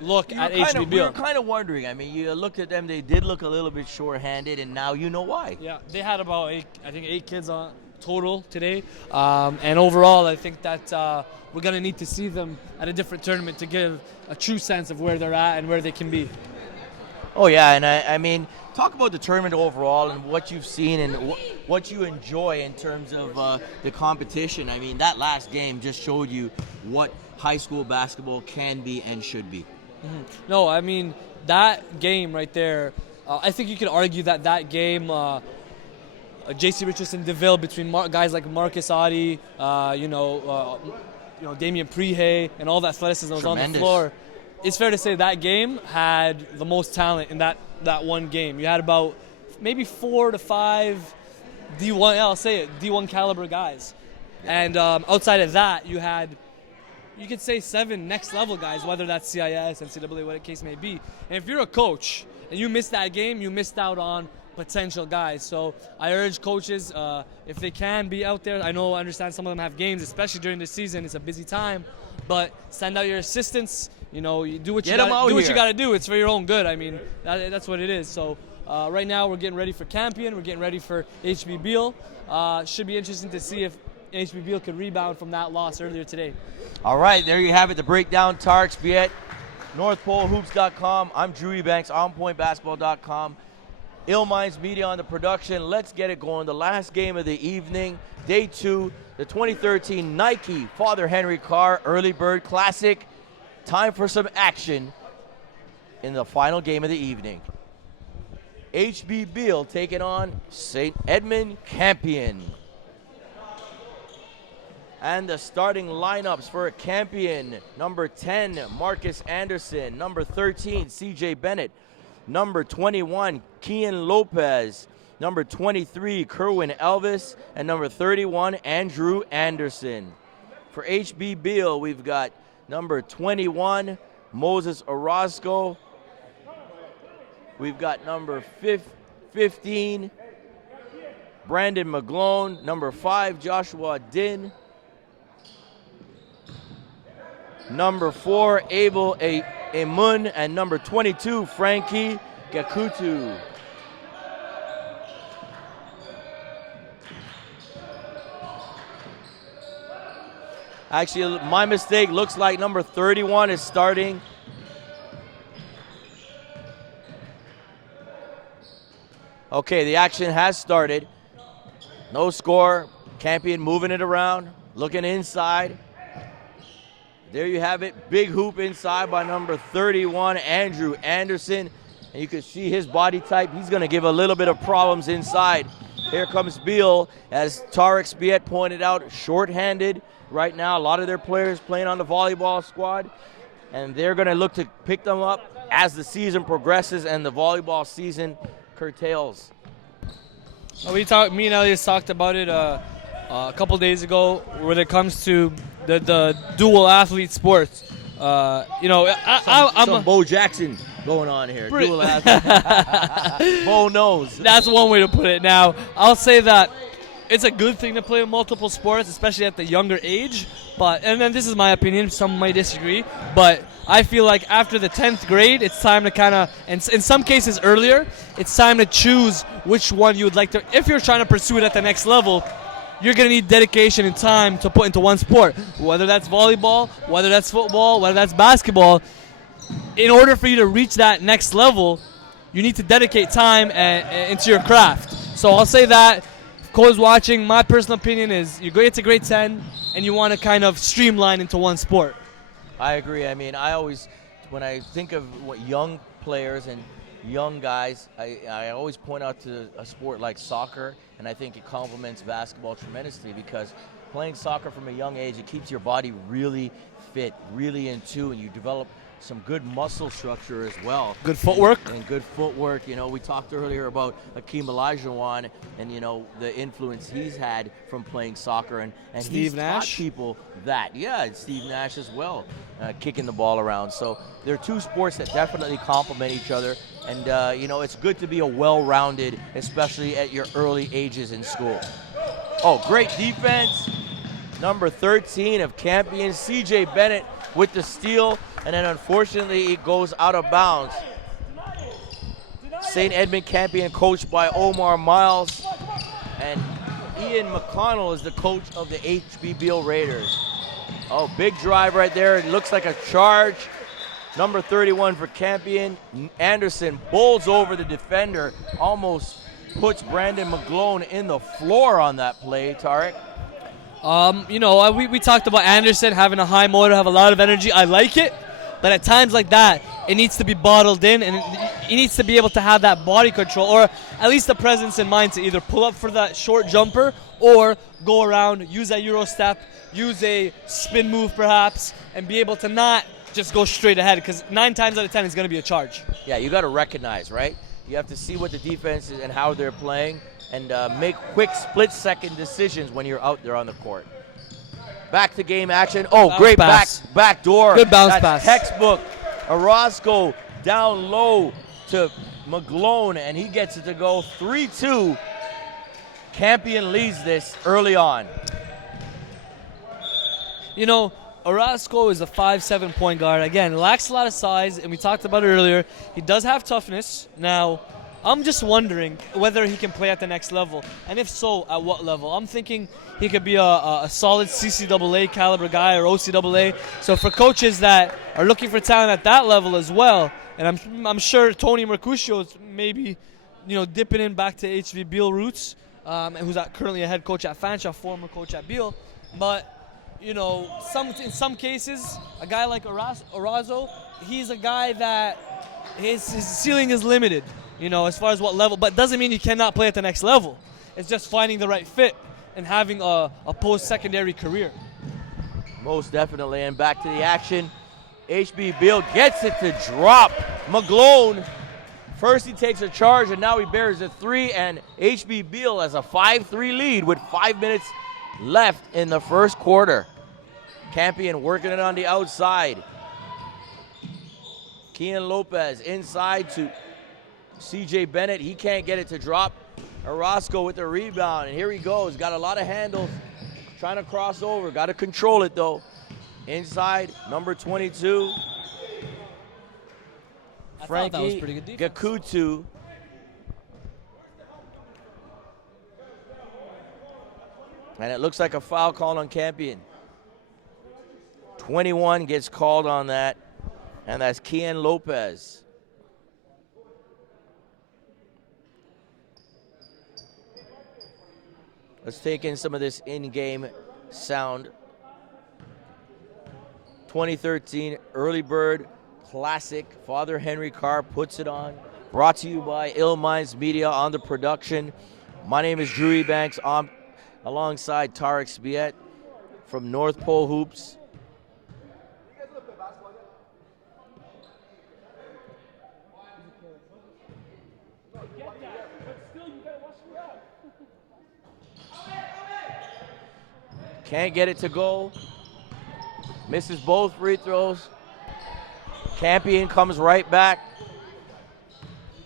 look at HB Beal. We were kind of wondering. I mean, you looked at them; they did look a little bit short-handed, and now you know why. Yeah, they had about 8 kids on total today, and overall, I think that we're gonna need to see them at a different tournament to give a true sense of where they're at and where they can be. Oh yeah, and I mean, talk about the tournament overall and what you've seen and what you enjoy in terms of the competition. I mean, that last game just showed you what high school basketball can be and should be. Mm-hmm. No, I mean, that game right there, I think you could argue that game, J.C. Richardson, Duville, between guys like Marcus Adi, Damian Prehay, and all the athleticism that was on the floor. It's fair to say that game had the most talent in that one game. You had about maybe 4 to 5 D1, I'll say it, D1 caliber guys. And outside of that, you could say 7 next level guys, whether that's CIS, NCAA, what the case may be. And if you're a coach and you missed that game, you missed out on potential guys. So I urge coaches, if they can be out there, I understand some of them have games, especially during the season. It's a busy time, but send out your assistants. You do what you got to do. It's for your own good. I mean, that's what it is. So right now we're getting ready for Campion. We're getting ready for HB Beal. Should be interesting to see if HB Beal could rebound from that loss earlier today. All right, there you have it. The breakdown. Tariq Spiet, NorthPoleHoops.com. I'm Drew Ebanks, OnPointBasketball.com. Ill Minds Media on the production. Let's get it going. The last game of the evening, day 2, the 2013 Nike Father Henry Carr Early Bird Classic. Time for some action in the final game of the evening. HB Beal taking on St. Edmond Campion. And the starting lineups for Campion: number 10, Marcus Anderson; number 13, CJ Bennett; number 21, Kian Lopez; number 23, Kerwin Elvis; and number 31, Andrew Anderson. For HB Beal, we've got number 21, Moses Orozco. We've got number 15, Brandon McGlone; number 5, Joshua Din; number 4, Abel Emun; and number 22, Frankie Gakutu. Actually, my mistake. Looks like number 31 is starting. Okay, the action has started. No score. Campion moving it around, looking inside. There you have it. Big hoop inside by number 31, Andrew Anderson. And you can see his body type. He's going to give a little bit of problems inside. Here comes Beal, as Tariq Spiet pointed out, short-handed right now. A lot of their players playing on the volleyball squad. and they're going to look to pick them up as the season progresses and the volleyball season curtails. Me and Elias talked about it a couple days ago when it comes to the dual athlete sports. I'm some Bo Jackson going on here. Dual athlete. Bo knows. That's one way to put it. Now, I'll say that it's a good thing to play multiple sports, especially at the younger age. And then this is my opinion. Some might disagree, but I feel like after the 10th grade, it's time to kind of, and in some cases earlier, it's time to choose which one you would like to. If you're trying to pursue it at the next level, you're going to need dedication and time to put into one sport, whether that's volleyball, whether that's football, whether that's basketball. In order for you to reach that next level, you need to dedicate time into your craft. So I'll say that. Cole's watching. My personal opinion is you get to grade 10 and you want to kind of streamline into one sport. I agree. I mean, when I think of what young players and young guys, I always point out to a sport like soccer, and I think it complements basketball tremendously because playing soccer from a young age, it keeps your body really fit, really in tune. You develop some good muscle structure as well. Good footwork. And good footwork. You know, we talked earlier about Akeem Olajuwon and, the influence he's had from playing soccer. And Steve he's Nash. taught people that. Yeah, and Steve Nash as well, kicking the ball around. So they're two sports that definitely complement each other. And, it's good to be a well-rounded, especially at your early ages in school. Oh, great defense. Number 13 of Campion, CJ Bennett with the steal. And then unfortunately it goes out of bounds. St. Edmund Campion coached by Omar Miles. And Ian McConnell is the coach of the HB Beal Raiders. Oh, big drive right there. It looks like a charge. Number 31 for Campion. Anderson bowls over the defender. Almost puts Brandon McGlone in the floor on that play, Tarek. We talked about Anderson having a high motor, have a lot of energy. I like it. But at times like that, it needs to be bottled in, and he needs to be able to have that body control, or at least the presence in mind to either pull up for that short jumper or go around, use that Euro step, use a spin move perhaps, and be able to not just go straight ahead, because 9 times out of 10 is going to be a charge. Yeah, you got to recognize, right? You have to see what the defense is and how they're playing, and make quick split-second decisions when you're out there on the court. Back to game action. Oh, bounce great pass. back door. Good bounce That's pass. Textbook. Orozco down low to McGlone, and he gets it to go 3-2. Campion leads this early on. Orozco is a 5'7" point guard. Again, lacks a lot of size, and we talked about it earlier. He does have toughness. Now, I'm just wondering whether he can play at the next level, and if so, at what level. I'm thinking he could be a solid CCAA caliber guy or OCAA. So for coaches that are looking for talent at that level as well, and I'm sure Tony Mercutio is maybe, dipping in back to HB Beal roots, and who's currently a head coach at Fanshawe, former coach at Beal. But in some cases, a guy like Orozco, he's a guy that his ceiling is limited. As far as what level, but doesn't mean you cannot play at the next level. It's just finding the right fit and having a post-secondary career. Most definitely, and back to the action. HB Beal gets it to drop. McGlone, first he takes a charge, and now he bears a 3, and HB Beal has a 5-3 lead with 5 minutes left in the first quarter. Campion working it on the outside. Kian Lopez inside to CJ Bennett. He can't get it to drop. Orozco with the rebound, and here he goes. Got a lot of handles, trying to cross over. Got to control it though. Inside, number 22. Frankie that was pretty good defense. Gakutu. And it looks like a foul called on Campion. 21 gets called on that, and that's Kian Lopez. Let's take in some of this in-game sound. 2013 Early Bird Classic. Father Henry Carr puts it on. Brought to you by Ill Minds Media on the production. My name is Drew Ebanks. I'm alongside Tarek Spiet from North Pole Hoops. Can't get it to go. Misses both free throws. Campion comes right back.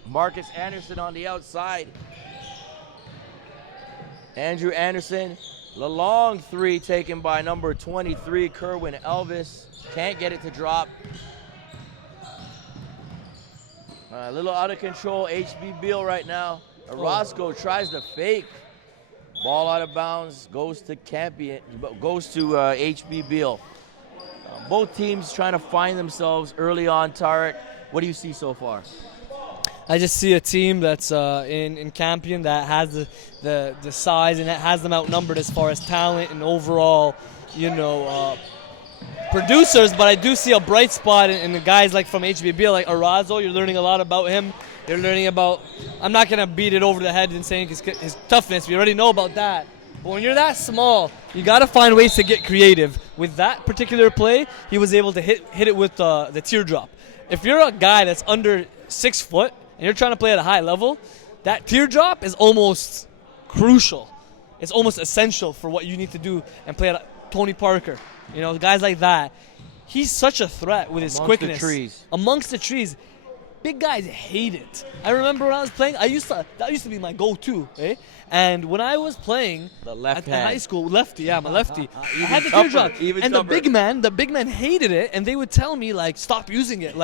Marcus Anderson on the outside. Andrew Anderson. The long three taken by number 23, Kerwin Elvis. Can't get it to drop. A little out of control, HB Beal right now. Orozco tries to fake. Ball out of bounds, goes to Campion, goes to HB Beal. Both teams trying to find themselves early on, Tarek. What do you see so far? I just see a team that's in Campion that has the size and that has them outnumbered as far as talent and overall, producers. But I do see a bright spot in the guys like from HB Beal, like Orozco. You're learning a lot about him. You're learning about, I'm not going to beat it over the head and saying his toughness. We already know about that. But when you're that small, you got to find ways to get creative. With that particular play, he was able to hit it with the teardrop. If you're a guy that's under 6 foot and you're trying to play at a high level, that teardrop is almost crucial. It's almost essential for what you need to do and play at Tony Parker. Guys like that. He's such a threat with his quickness. Amongst the trees. Big guys hate it. I remember when I was playing, that used to be my go-to, eh? And when I was playing at high school, lefty, my lefty, I had the teardrop. And the big man hated it, and they would tell me, like, stop using it.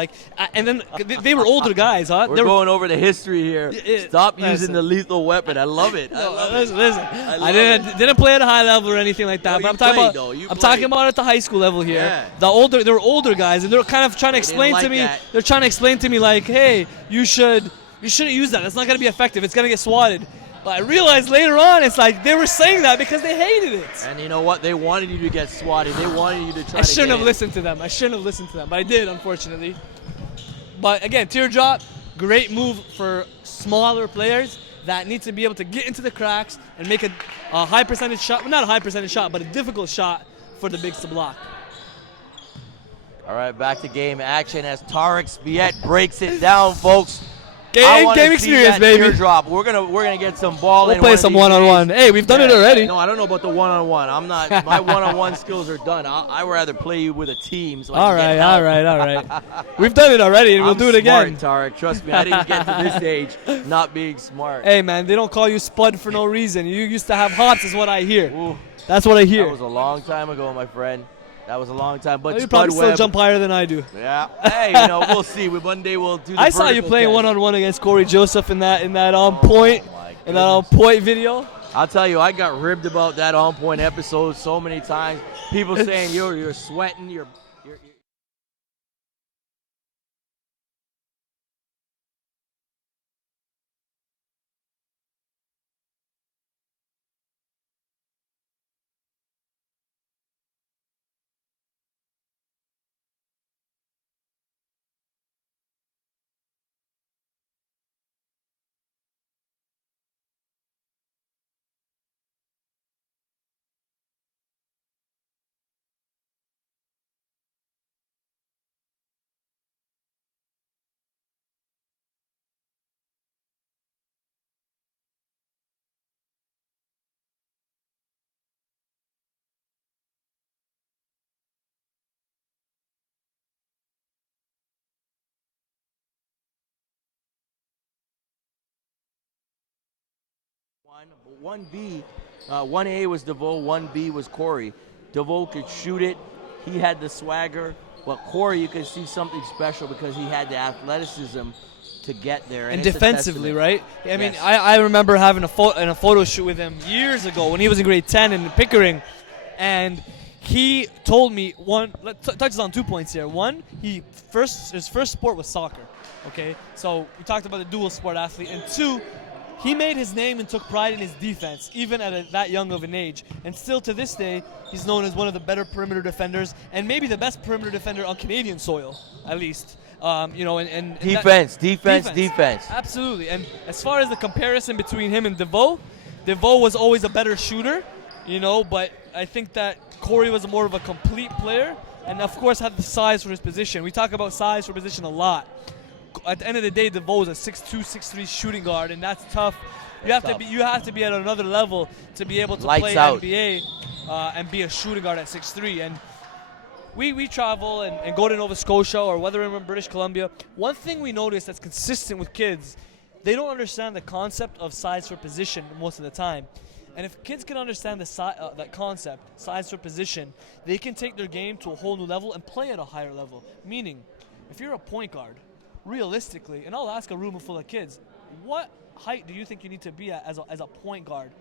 And then they were older guys, huh? We're going over the history here. Stop using the lethal weapon. I love it. Listen. I didn't play at a high level or anything like that. But I'm talking about at the high school level here. Yeah. They were older guys, and they were kind of trying to explain to me. They're trying to explain to me, like, hey, you shouldn't use that. It's not going to be effective. It's going to get swatted. But I realized later on, it's like they were saying that because they hated it. And you know what? They wanted you to get swatted. They wanted you to try I shouldn't have listened to them. But I did, unfortunately. But again, teardrop, great move for smaller players that need to be able to get into the cracks and make a high percentage shot. Well, not a high percentage shot, but a difficult shot for the bigs to block. All right, back to game action as Tarek Spiet breaks it down, folks. Game experience, baby. Teardrop. We're gonna get some ball. We'll play some one-on-one. Hey, we've done it already. No, I don't know about the one-on-one. I'm not. My one-on-one skills are done. I would rather play you with a team. So all right. We've done it already, and we'll do it again. Smart, Tarek. Trust me, I didn't get to this age not being smart. Hey, man, they don't call you Spud for no reason. You used to have hops, is what I hear. Ooh, that's what I hear. That was a long time ago, my friend. That was a long time, but you probably still jump higher than I do. Yeah. Hey, we'll see. One day we'll do. I saw you playing one-on-one against Corey Joseph in that on point video. I'll tell you, I got ribbed about that on point episode so many times. People saying you're sweating, you're one B, 1A was Duville, 1B was Corey. Duville could shoot it. He had the swagger. But Corey, you could see something special because he had the athleticism to get there. And defensively, right? I mean, I remember having a photo shoot with him years ago when he was in grade 10 in Pickering. And he told me, touches on 2 points here. One, his first sport was soccer. Okay? So we talked about the dual sport athlete. And two, he made his name and took pride in his defense, even at that young of an age. And still to this day, he's known as one of the better perimeter defenders and maybe the best perimeter defender on Canadian soil, at least. And defense. Absolutely. And as far as the comparison between him and Duville was always a better shooter, but I think that Corey was more of a complete player and, of course, had the size for his position. We talk about size for position a lot. At the end of the day, Duville is a 6'2", 6'3" shooting guard, and that's tough. You have to be at another level to be able to play NBA. and be a shooting guard at 6'3". And we travel and go to Nova Scotia or whether we're in British Columbia. One thing we notice that's consistent with kids, they don't understand the concept of size for position most of the time. And if kids can understand that concept, size for position, they can take their game to a whole new level and play at a higher level. Meaning, if you're a point guard, realistically, and I'll ask a room full of kids, what height do you think you need to be at as a point guard?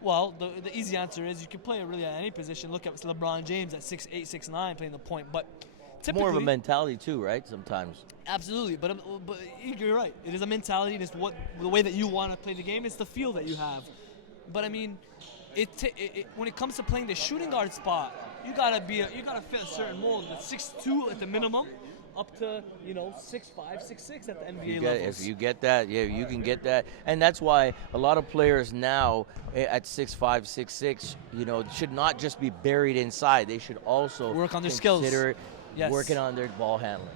Well, the easy answer is you can play really at any position. Look at LeBron James at 6'8", 6'9", playing the point. But typically, more of a mentality too, right? Sometimes. Absolutely, but you're right. It is a mentality. It is the way that you want to play the game. It's the feel that you have. But I mean, when it comes to playing the shooting guard spot, you gotta fit a certain mold. It's 6'2" at the minimum, up to 6'5", 6'6" at the NBA level. If you get that, yeah, you can get that, and that's why a lot of players now at 6'5", 6'6", should not just be buried inside. They should also work on their skills. Yes. Working on their ball handling.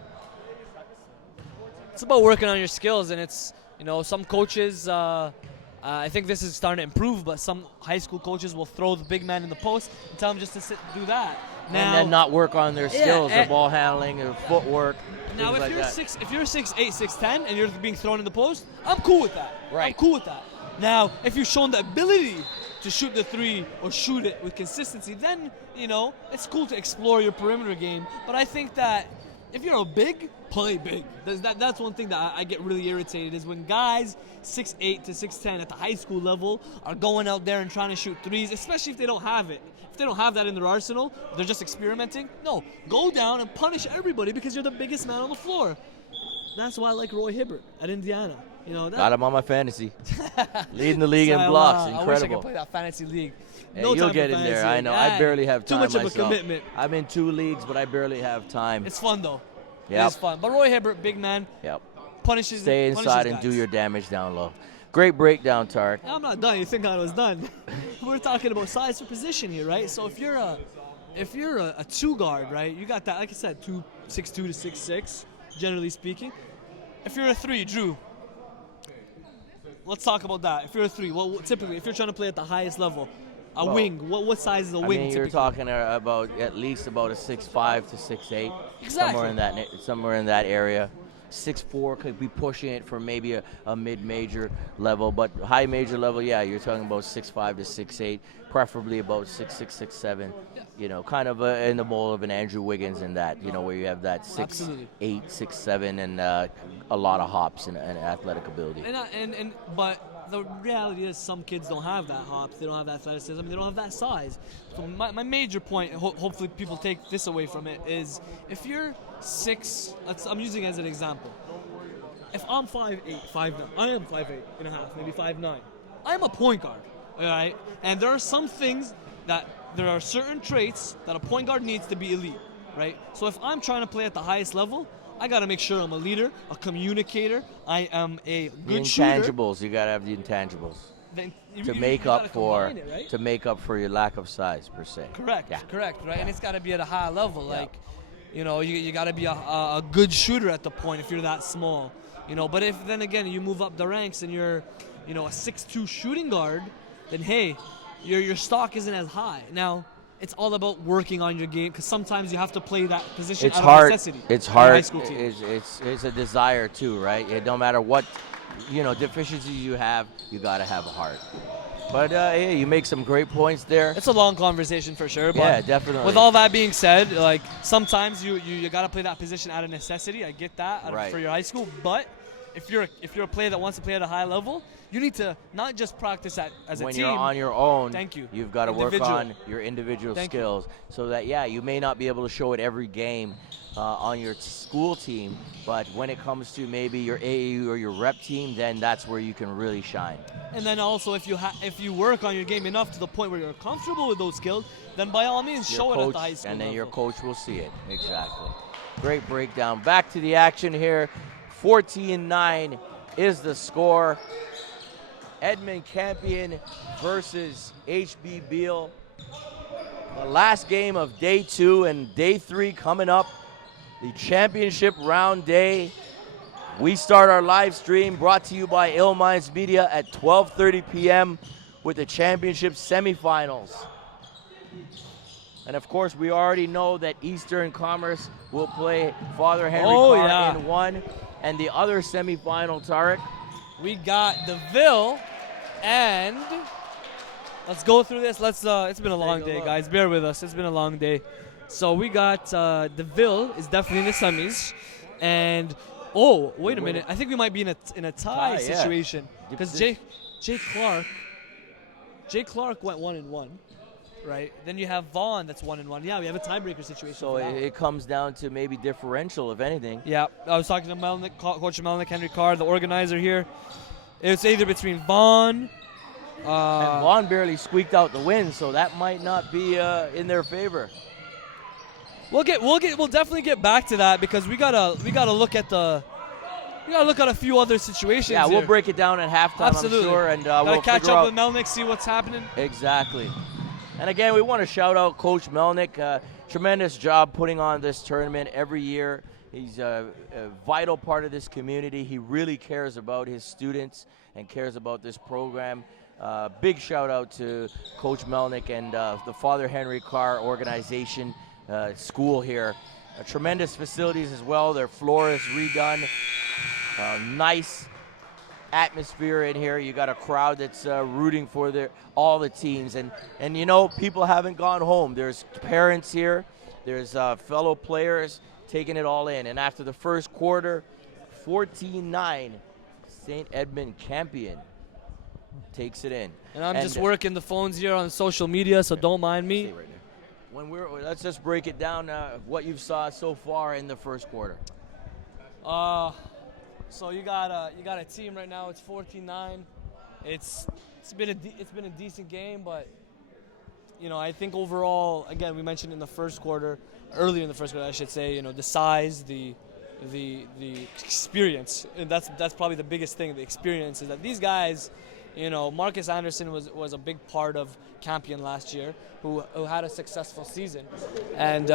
It's about working on your skills, and it's some coaches. I think this is starting to improve, but some high school coaches will throw the big man in the post and tell them just to sit and do that. And then not work on their skills, their ball handling, their footwork. Now, if like you're that. if you're 6'8", 6'10", and you're being thrown in the post, I'm cool with that. Right. I'm cool with that. Now, if you've shown the ability to shoot the three or shoot it with consistency, then it's cool to explore your perimeter game. But I think that if you're a big, play big. That's one thing that I get really irritated is when guys 6'8" to 6'10" at the high school level are going out there and trying to shoot threes, especially if they don't have it. If they don't have that in their arsenal, they're just experimenting. No, go down and punish everybody because you're the biggest man on the floor. That's why I like Roy Hibbert at Indiana. Got him on my fantasy. Leading the league in blocks. Incredible. I wish I could play that fantasy league. No you'll get in there. I know. I barely have time myself. Too much myself. of a commitment. I'm in 2 leagues, but I barely have time. It's fun, though. Yep. It's fun. But Roy Hibbert, big man, punishes Stay inside and do your damage down low. Great breakdown, Tark. I'm not done. You think I was done? We're talking about size for position here, right? So if you're a 2 guard, right, you got that, like I said, 6'2" to 6'6", generally speaking. If you're a 3, Drew, let's talk about that. If you're a 3, well, typically, if you're trying to play at the highest level, wing, what size is a wing? You're talking about at least about a 6'5" to 6'8", exactly. somewhere in that area. 6'4" could be pushing it for maybe a mid-major level, but high major level, you're talking about 6'5" to 6'8", preferably about 6'6", 6'7". Kind of in the mold of an Andrew Wiggins in that, where you have that 6'8", 6'7", and a lot of hops and athletic ability. But the reality is some kids don't have that hops, they don't have that athleticism, they don't have that size. So my major point, hopefully people take this away from it, is if you're 6, I'm using it as an example. If I'm 5'8", 5'9", I am 5'8" and a half, maybe 5'9". I'm a point guard, all right? And there are some things there are certain traits that a point guard needs to be elite, right? So if I'm trying to play at the highest level, I got to make sure I'm a leader, a communicator, I am a good shooter. The intangibles, you got to have the intangibles. To make up for your lack of size per se. Correct, right? Yeah. And it's got to be at a high level. Like, you got to be a good shooter at the point if you're that small. But if then again you move up the ranks and you're, a 6'2" shooting guard, then hey, your stock isn't as high. Now, it's all about working on your game because sometimes you have to play that position out of necessity. It's hard. It's a desire too, right? It don't matter what deficiencies you have, you got to have a heart. But you make some great points there. It's a long conversation for sure. But yeah, definitely. With all that being said, like sometimes you got to play that position out of necessity. I get that for your high school, but if you're a player that wants to play at a high level, you need to not just practice as a team. When you're on your own, Thank you. You've got to work on your individual skills so that, you may not be able to show it every game on your school team, but when it comes to maybe your AAU or your rep team, then that's where you can really shine. And then also if you work on your game enough to the point where you're comfortable with those skills, then by all means show it at the high school and then level. Your coach will see it. Exactly. Great breakdown. Back to the action here. 14-9 is the score. Edmond Campion versus HB Beal. The last game of day 2 and day 3 coming up. The championship round day. We start our live stream brought to you by Ill Minds Media at 12:30 p.m. with the championship semifinals. And of course, we already know that Eastern Commerce will play Father Henry Oh, Carr yeah. in one. And the other semifinal, Tarek. We got Duville, and let's go through this. It's been a long day, guys. Bear with us. It's been a long day. So we got Duville is definitely in the semis, and wait a minute. I think we might be in a tie situation because Jay Clarke went 1-1, right? Then you have Vaughn that's 1-1. Yeah, we have a tiebreaker situation. So it comes down to maybe differential, if anything. Yeah, I was talking to Melnick, Coach Melnick, Henry Carr, the organizer here. It's either between Vaughn. And Vaughn barely squeaked out the win, so that might not be in their favor. We'll definitely get back to that because we gotta look at a few other situations. Yeah, here. we'll break it down at halftime, Absolutely. I'm sure, and Gotta we'll catch figure up out with Melnick, see what's happening. Exactly. And again, we want to shout out Coach Melnick. Tremendous job putting on this tournament every year. He's a vital part of this community. He really cares about his students and cares about this program. Big shout out to Coach Melnick and the Father Henry Carr organization school here. Tremendous facilities as well. Their floor is redone. Nice atmosphere in here. You got a crowd that's rooting for all the teams, and you know, people haven't gone home. There's parents here. There's fellow players taking it all in. And after the first quarter, 14-9, St. Edmund Campion takes it in. And I'm just working the phones here on social media, so don't mind me. Right there. Let's just break it down. What you've saw so far in the first quarter. So you got a team right now. It's 14-9. It's been a decent game, but you know, I think overall, again, we mentioned in the first quarter, earlier in the first quarter, I should say, you know, the size, the experience, and that's probably the biggest thing. The experience is that these guys, you know, Marcus Anderson was a big part of Campion last year, who had a successful season, and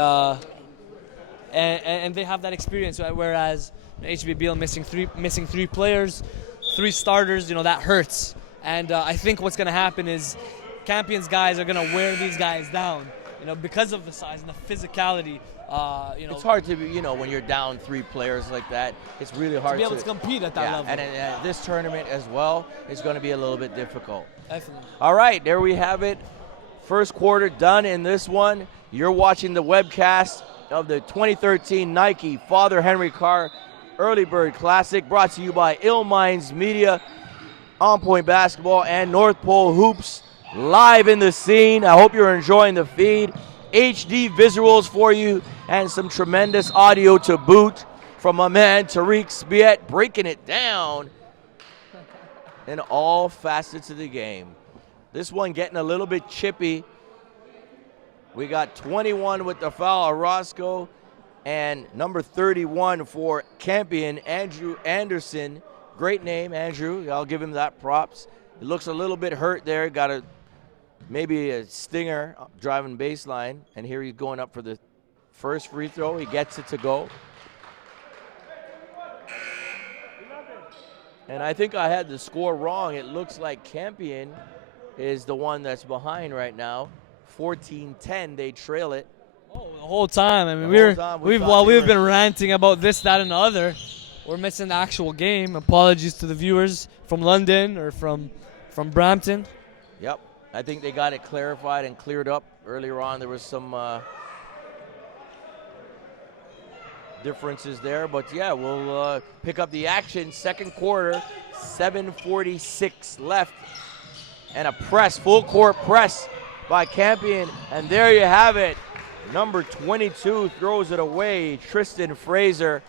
they have that experience. Whereas HB Beal missing three players, 3 starters, you know, that hurts. And I think what's going to happen is Campion's guys are going to wear these guys down, you know, because of the size and the physicality. You know, it's hard to, you know, when you're down 3 players like that, it's really hard to be able to compete at that level. And this tournament as well is going to be a little bit difficult. Definitely. All right, there we have it. First quarter done in this one. You're watching the webcast of the 2013 Nike Father Henry Carr Early Bird Classic, brought to you by Ill Minds Media, On Point Basketball, and North Pole Hoops, live in the scene. I hope you're enjoying the feed. HD visuals for you and some tremendous audio to boot from my man Tariq Spiet, breaking it down in all facets of the game. This one getting a little bit chippy. We got 21 with the foul, Orozco, and number 31 for Campion, Andrew Anderson. Great name, Andrew. I'll give him that props. He looks a little bit hurt there. Got maybe a stinger driving baseline, and here he's going up for the first free throw. He gets it to go. And I think I had the score wrong. It looks like Campion is the one that's behind right now. 14-10, they trail it. Oh, the whole time. I mean, we've been ranting about this, that, and the other. We're missing the actual game. Apologies to the viewers from London or from Brampton. Yep. I think they got it clarified and cleared up earlier on. There was some differences there, but yeah, we'll pick up the action. Second quarter, 7:46 left, and a press, full court press by Campion, and there you have it. Number 22 throws it away, Tristan Fraser.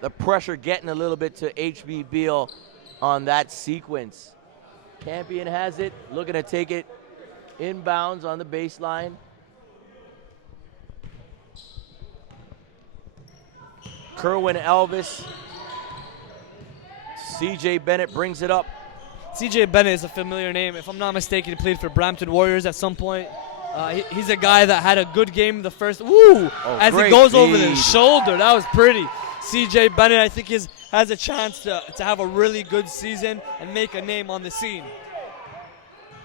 The pressure getting a little bit to HB Beal on that sequence. Campion has it, looking to take it inbounds on the baseline. Kerwin Elvis. CJ Bennett brings it up. CJ Bennett is a familiar name. If I'm not mistaken, he played for Brampton Warriors at some point. He's a guy that had a good game the first. As he goes over the shoulder. That was pretty. CJ Bennett, I think, has a chance to have a really good season and make a name on the scene.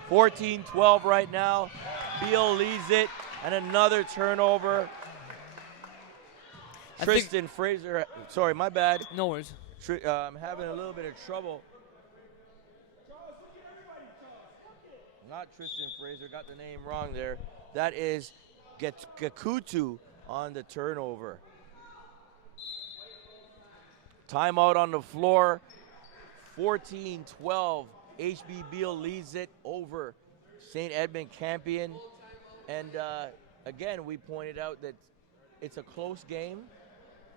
14-12 right now. Beal leads it, and another turnover. Tristan Fraser, sorry, my bad. No worries. I'm having a little bit of trouble. Not Tristan Fraser, got the name wrong there. That is Gakutu on the turnover. Timeout on the floor. 14-12. HB Beal leads it over St. Edmund Campion. And again, we pointed out that it's a close game.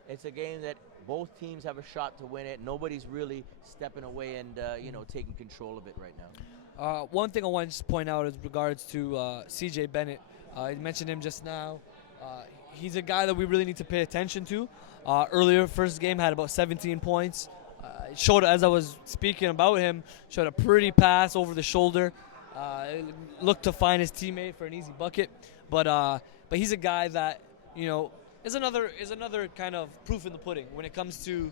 It's a game that both teams have a shot to win it. Nobody's really stepping away and taking control of it right now. One thing I want to just point out is regards to CJ Bennett. I mentioned him just now. He's a guy that we really need to pay attention to. Earlier, first game had about 17 points. Showed, as I was speaking about him, showed a pretty pass over the shoulder. Looked to find his teammate for an easy bucket. But he's a guy that, is another kind of proof in the pudding when it comes to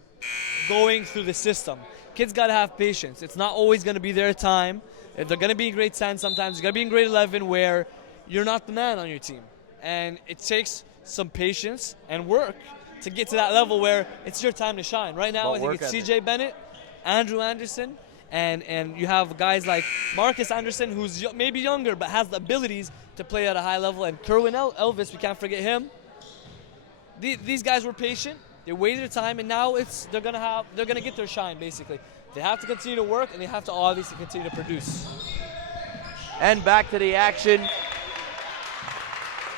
going through the system. Kids got to have patience. It's not always going to be their time. If they're going to be in grade 10, sometimes they're going to be in grade 11 where you're not the man on your team. And it takes some patience and work to get to that level where it's your time to shine. Right now, I think it's CJ Bennett, Andrew Anderson, and you have guys like Marcus Anderson, who's maybe younger but has the abilities to play at a high level, and Kerwin Elvis, we can't forget him. These guys were patient. They waited their time, and now they're gonna get their shine. Basically, they have to continue to work, and they have to obviously continue to produce. And back to the action.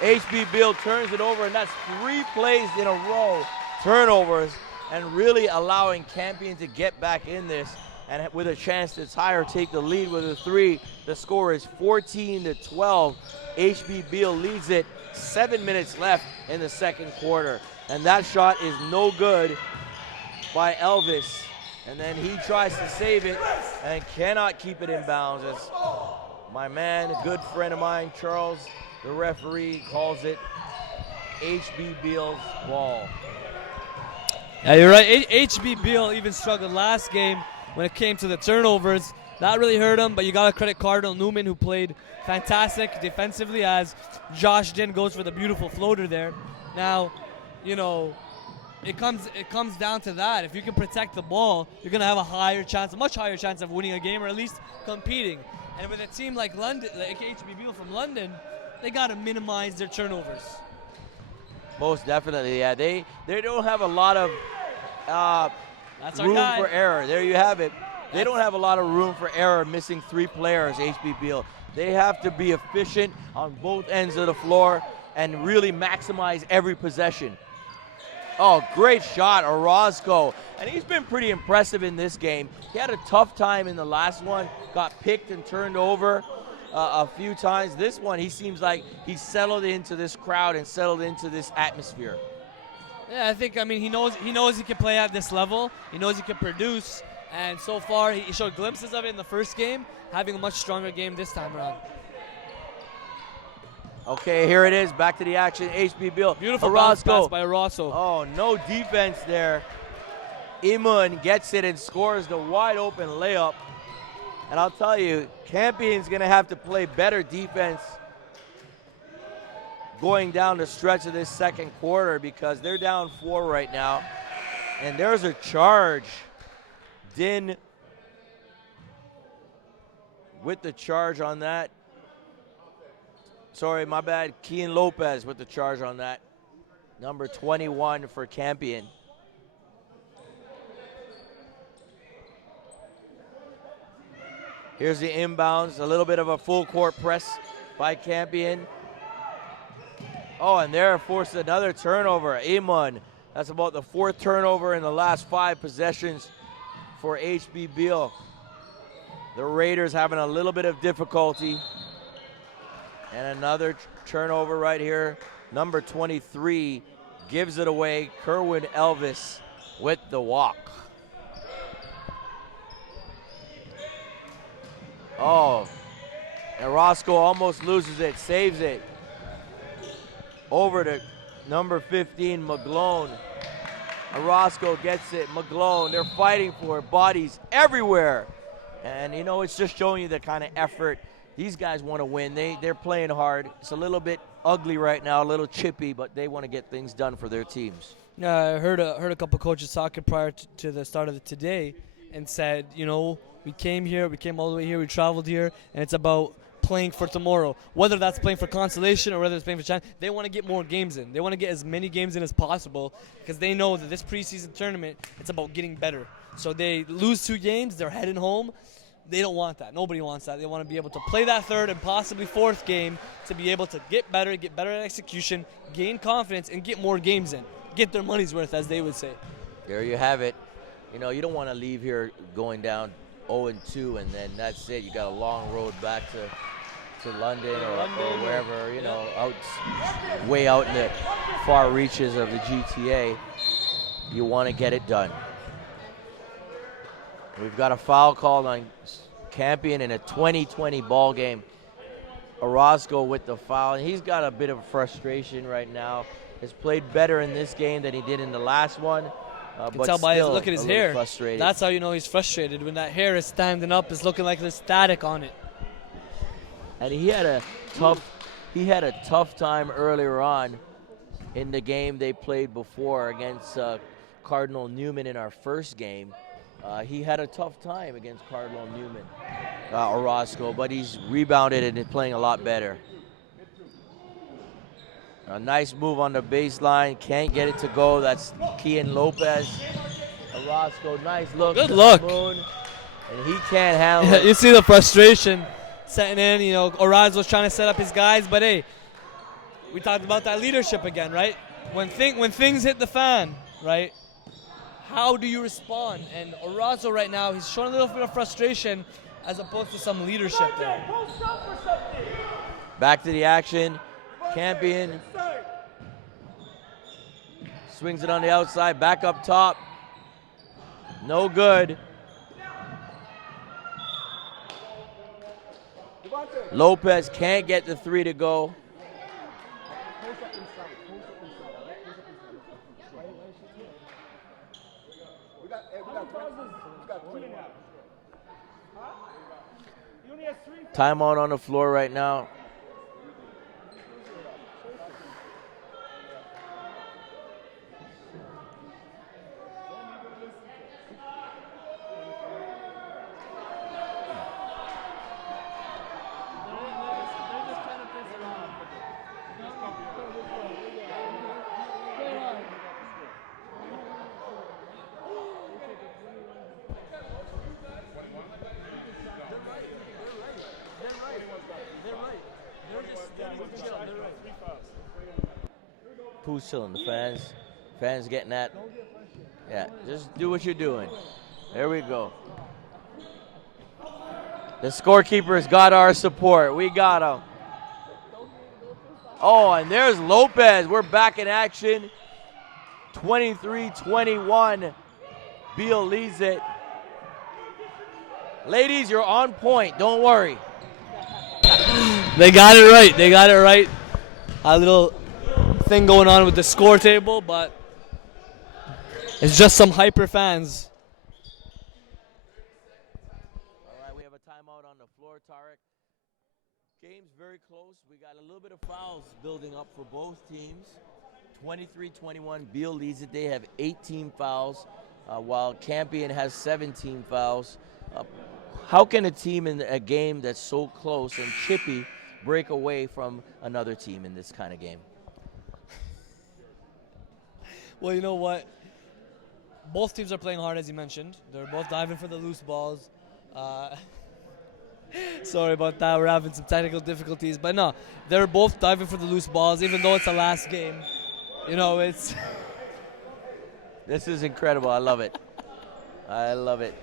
HB Beal turns it over, and that's 3 plays in a row, turnovers, and really allowing Campion to get back in this, and with a chance to tie or take the lead with a 3. The score is 14-12. HB Beal leads it. 7 minutes left in the second quarter, and that shot is no good by Elvis, and then he tries to save it and cannot keep it in bounds as my man, a good friend of mine, Charles, the referee, calls it HB Beal's ball. Yeah, you're right. HB Beal even struggled last game when it came to the turnovers. That really hurt him, but you got to credit Cardinal Newman, who played fantastic defensively, as Josh Din goes for the beautiful floater there. Now, it comes down to that. If you can protect the ball, you're going to have a much higher chance of winning a game, or at least competing. And with a team like London, like HB Beal from London, they got to minimize their turnovers. Most definitely, yeah. They don't have a lot of room for error. There you have it. They don't have a lot of room for error, missing 3 players, HB Beal. They have to be efficient on both ends of the floor and really maximize every possession. Oh, great shot, Orozco. And he's been pretty impressive in this game. He had a tough time in the last one, got picked and turned over a few times. This one, he seems like he's settled into this crowd and settled into this atmosphere. Yeah, I think, he knows he can play at this level. He knows he can produce. And so far, he showed glimpses of it in the first game, having a much stronger game this time around. Okay, here it is. Back to the action. HB Beal. Beautiful bounce pass by Orozco. Oh, no defense there. Imun gets it and scores the wide open layup. And I'll tell you, Campion's going to have to play better defense going down the stretch of this second quarter, because they're down 4 right now. And there's a charge. Din with the charge on that. Sorry, my bad. Kean Lopez with the charge on that. Number 21 for Campion. Here's the inbounds. A little bit of a full court press by Campion. Oh, and there forced another turnover. Iman. That's about the 4th turnover in the last 5 possessions for HB Beal. The Raiders having a little bit of difficulty. And another turnover right here. Number 23 gives it away. Kerwin Elvis with the walk. Oh, and Roscoe almost loses it, saves it. Over to number 15, McGlone. Orozco gets it, McGlone, they're fighting for it, bodies everywhere. And it's just showing you the kind of effort these guys want to win. They're playing hard. It's a little bit ugly right now, a little chippy, but they want to get things done for their teams. Yeah, I heard a couple coaches talking prior to the start of today, and said, we came all the way here, we traveled here, and it's about playing for tomorrow. Whether that's playing for consolation or whether it's playing for chance, they want to get more games in. They want to get as many games in as possible because they know that this preseason tournament, it's about getting better. So they lose 2 games, they're heading home. They don't want that. Nobody wants that. They want to be able to play that 3rd and possibly 4th game to be able to get better at execution, gain confidence, and get more games in. Get their money's worth, as they would say. There you have it. You don't want to leave here going down 0-2 and then that's it. You got a long road back to London or wherever, way out in the far reaches of the GTA. You want to get it done. We've got a foul called on Campion in a 2020 ball game. Orozco with the foul, and he's got a bit of frustration right now. Has played better in this game than he did in the last one. You can tell by his look at his hair. Frustrated. That's how you know he's frustrated. When that hair is standing up, it's looking like there's static on it. And he had a tough time earlier on in the game they played before against Cardinal Newman in our first game. He had a tough time against Cardinal Newman, Orozco, but he's rebounded and is playing a lot better. A nice move on the baseline. Can't get it to go. That's Kian Lopez. Orozco, nice look. Good look. Moon, and he can't handle it. You see the frustration setting in. Orozco's trying to set up his guys, but hey, we talked about that leadership again, right? When things hit the fan, right? How do you respond? And Orozco right now, he's showing a little bit of frustration as opposed to some leadership there. Back to the action. Campion swings it on the outside, back up top. No good. Lopez can't get the 3 to go. Timeout on the floor right now. Who's chilling? The fans? Fans getting that? Yeah, just do what you're doing. There we go. The scorekeeper's got our support. We got him. Oh, and there's Lopez. We're back in action. 23-21. Beal leads it. Ladies, you're on point. Don't worry. They got it right. They got it right. A little thing going on with the score table, but it's just some hyper fans. All right, we have a timeout on the floor, Tarek. Game's very close. We got a little bit of fouls building up for both teams. 23-21, Beal leads it. They have 18 fouls, while Campion has 17 fouls. How can a team in a game that's so close and chippy break away from another team in this kind of game? Well, you know what? Both teams are playing hard, as you mentioned. They're both diving for the loose balls. Sorry about that. We're having some technical difficulties. But no, they're both diving for the loose balls, even though it's the last game. It's... This is incredible. I love it. I love it.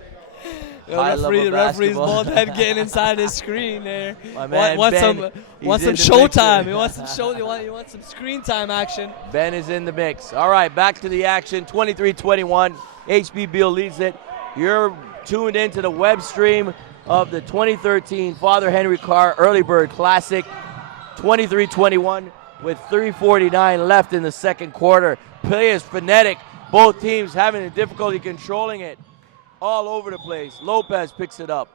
Referee's bald head getting inside his screen there. My man want Ben, some showtime. He wants some show. You want some screen time action. Ben is in the mix. All right, back to the action. 23-21. HB Beal leads it. You're tuned into the web stream of the 2013 Father Henry Carr Early Bird Classic. 23-21 with 3:49 left in the second quarter. Play is frenetic. Both teams having a difficulty controlling it. All over the place. Lopez picks it up.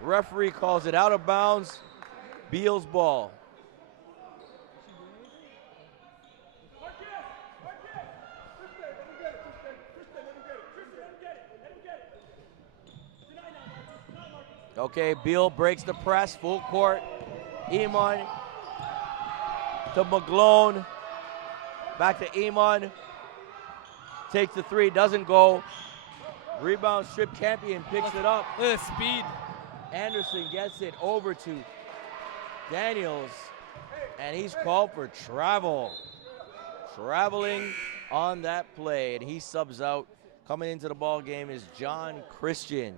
Referee calls it out of bounds. Beal's ball. Okay, Beal breaks the press, full court. Iman to McGlone. Back to Iman. Takes the three, doesn't go. Rebound strip, Campion picks it up. Look at the speed. Anderson gets it over to Daniels, and he's called for travel. Traveling on that play, and he subs out. Coming into the ball game is John Christian.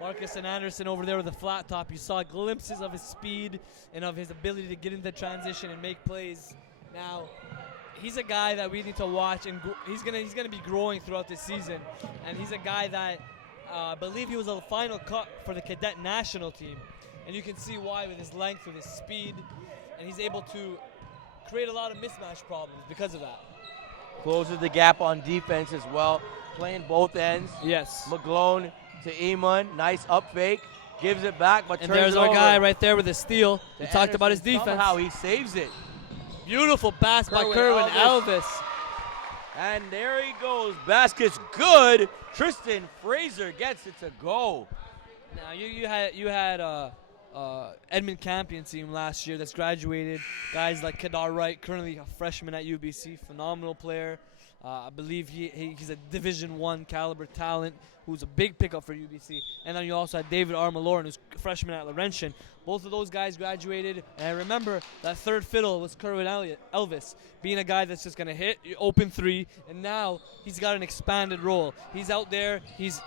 Marcus and Anderson over there with the flat top. You saw glimpses of his speed and of his ability to get into transition and make plays. Now, he's a guy that we need to watch, and he's gonna be growing throughout this season. And he's a guy that I believe he was a final cut for the cadet national team, and you can see why with his length, with his speed, and he's able to create a lot of mismatch problems because of that. Closes the gap on defense as well, playing both ends. Yes. McGlone to Iman, nice up fake, gives it back, but And turns there's it our over. guy right there with the steal. We To talked about his Anderson. defense. Somehow he saves it. Beautiful pass by Kerwin Kerwin Elvis. Elvis. And there he goes. Basket's good. Tristan Fraser gets it to go. Now you had Edmund Campion team last year that's graduated. Guys like Kadar Wright, currently a freshman at UBC, phenomenal player. I believe he's a Division I caliber talent who's a big pickup for UBC. And then you also had David R. Maloran, who's a freshman at Laurentian. Both of those guys graduated. And I remember that third fiddle was Kerwin Elvis, being a guy that's just going to hit, open three. And now he's got an expanded role. He's out there. He's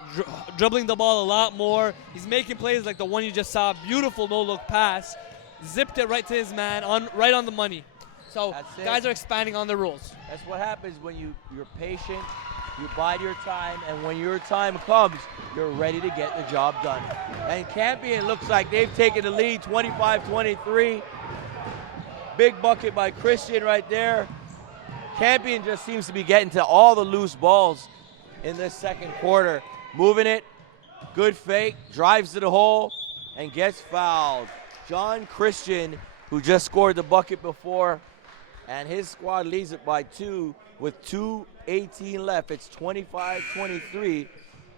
dribbling the ball a lot more. He's making plays like the one you just saw. Beautiful no-look pass. Zipped it right to his man, right on the money. So guys are expanding on their roles. That's what happens when you're patient, you bide your time, and when your time comes, you're ready to get the job done. And Campion looks like they've taken the lead, 25-23. Big bucket by Christian right there. Campion just seems to be getting to all the loose balls in this second quarter. Moving it, good fake, drives to the hole, and gets fouled. John Christian, who just scored the bucket before, and his squad leads it by 2 with 2:18 left. It's 25-23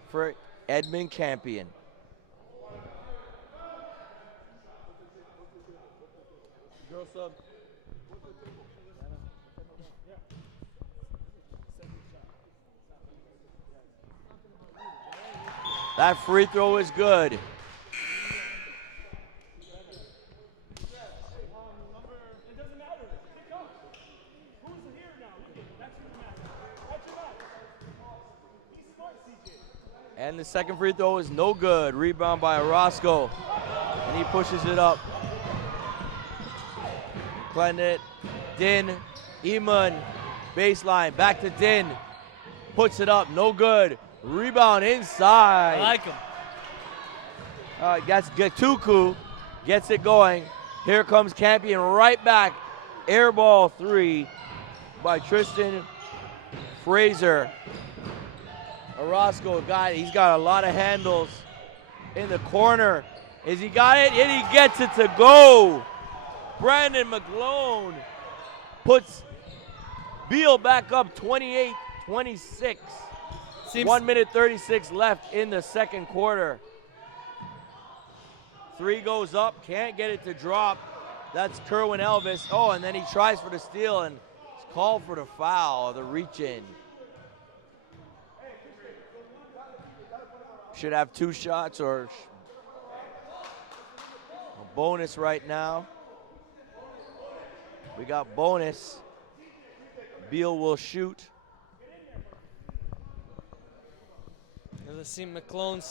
for Edmund Campion. Girl sub. That free throw is good. And the second free throw is no good. Rebound by Orozco. And he pushes it up. Clendet, Din, Iman, baseline, back to Din. Puts it up, no good. Rebound inside. I like him. That's Gatuku. Gets it going. Here comes Campion right back. Air ball three by Tristan Fraser. Orozco he's got a lot of handles in the corner. Has he got it? And he gets it to go. Brandon McGlone puts Beal back up 28-26. 1 minute 36 left in the second quarter. Three goes up, can't get it to drop. That's Kerwin Elvis. Oh, and then he tries for the steal and it's called for the foul, the reach in. Should have 2 shots or a bonus right now. We got bonus. Beal will shoot. Let's see McClone,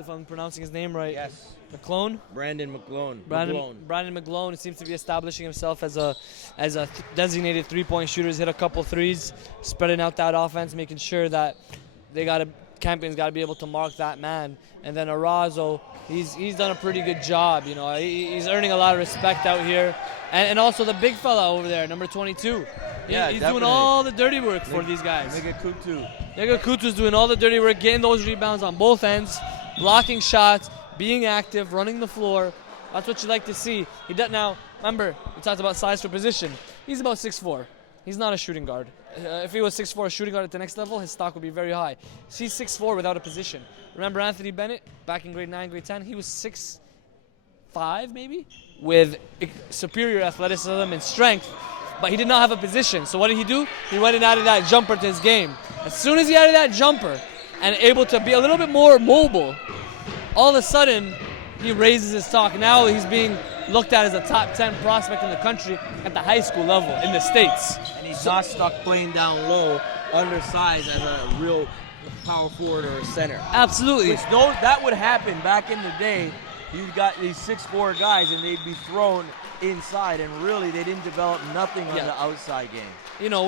if I'm pronouncing his name right. Yes. McClone? Brandon McGlone. Brandon McGlone seems to be establishing himself as a designated three-point shooter. He's hit a couple threes, spreading out that offense, making sure that Campion's got to be able to mark that man. And then Arazo, he's done a pretty good job. You know, he's earning a lot of respect out here. And also the big fella over there, number 22. He's doing all the dirty work for these guys. Nigga Kutu. Nigga Kutu's doing all the dirty work, getting those rebounds on both ends. blocking shots, being active, running the floor. That's what you like to see. He does now. Remember, we talked about size for position. He's about 6'4". He's not a shooting guard. If he was 6'4", a shooting guard at the next level, his stock would be very high. He's 6'4" without a position. Remember Anthony Bennett back in grade 9, grade 10? He was 6'5", maybe, with superior athleticism and strength, but he did not have a position. So what did he do? He went and added that jumper to his game. As soon as he added that jumper and able to be a little bit more mobile, all of a sudden he raises his stock. Now he's being looked at as a top 10 prospect in the country at the high school level in the States. And he's not stuck playing down low, undersized as a real power forward or a center. Absolutely. Which that would happen back in the day. You got these 6'4" guys and they'd be thrown inside, and really they didn't develop nothing on the outside game. You know,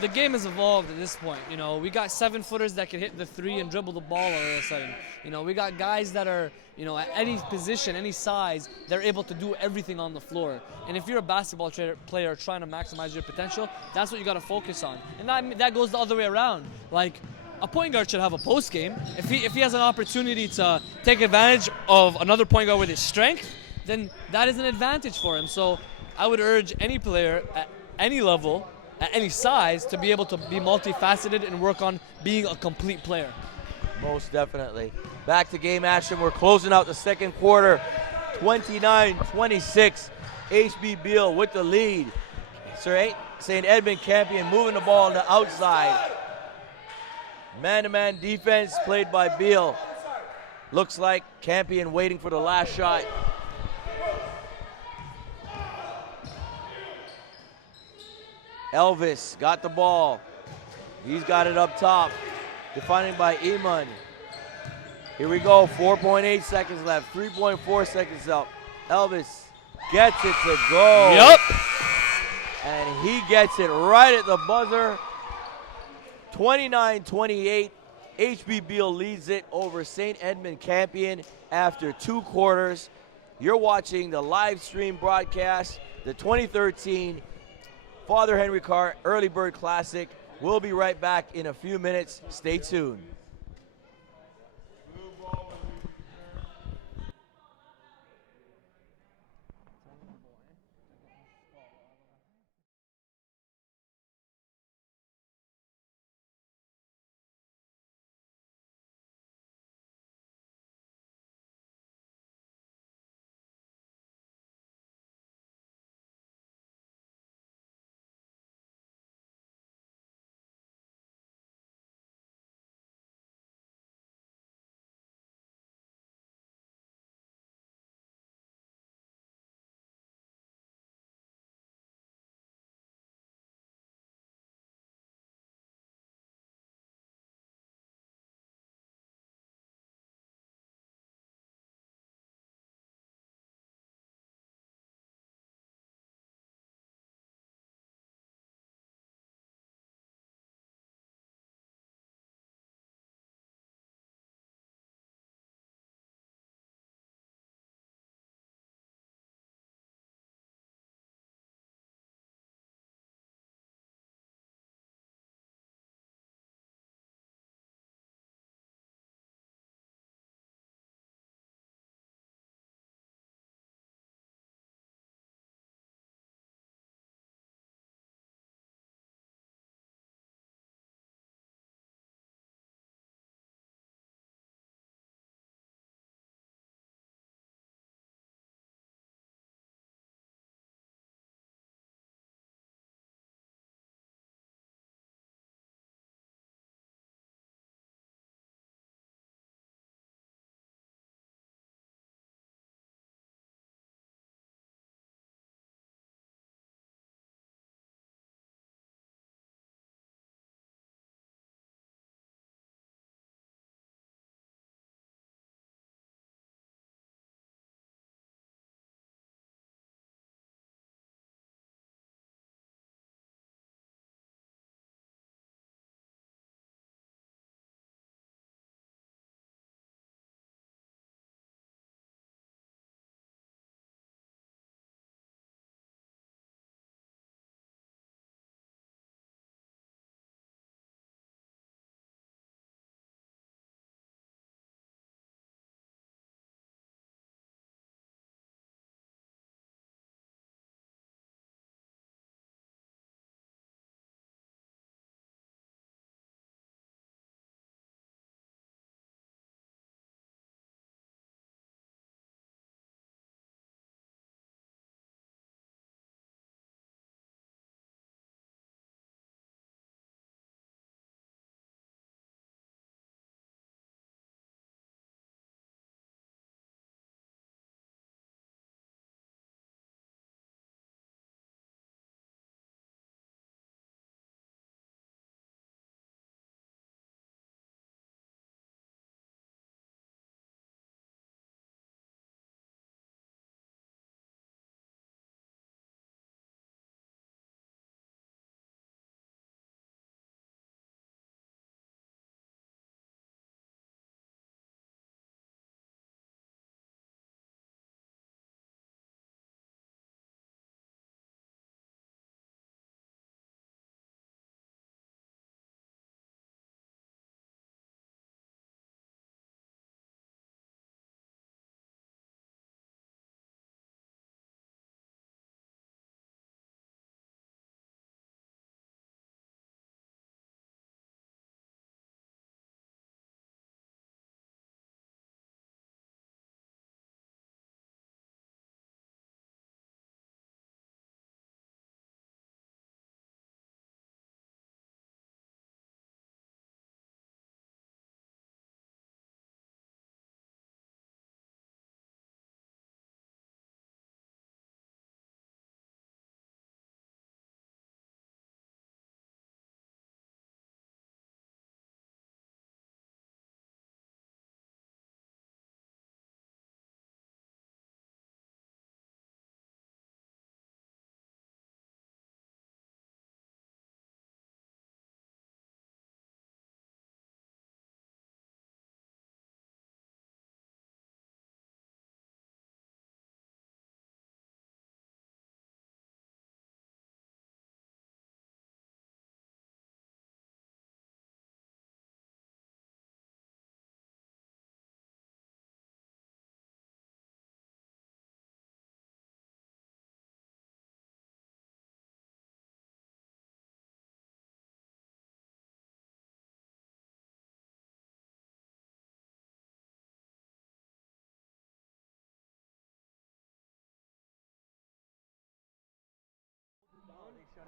the game has evolved at this point. You know, we got 7-footers that can hit the three and dribble the ball all of a sudden. You know, we got guys that are, you know, at any position, any size, they're able to do everything on the floor. And if you're a basketball player trying to maximize your potential, that's what you got to focus on. And that goes the other way around. Like, a point guard should have a post game. If he has an opportunity to take advantage of another point guard with his strength, then that is an advantage for him. So I would urge any player at any level, at any size, to be able to be multifaceted and work on being a complete player. Most definitely. Back to game action. We're closing out the second quarter. 29-26. HB Beal with the lead. St. Edmund Campion moving the ball on the outside. Man-to-man defense played by Beal. Looks like Campion waiting for the last shot. Elvis got the ball. He's got it up top. Defined by Iman. Here we go, 4.8 seconds left, 3.4 seconds up. Elvis gets it to go. Yep. And he gets it right at the buzzer. 29-28. HB Beal leads it over St. Edmund Campion after 2 quarters. You're watching the live stream broadcast, the 2013 Father Henry Carr Early Bird Classic. We'll be right back in a few minutes. Stay tuned.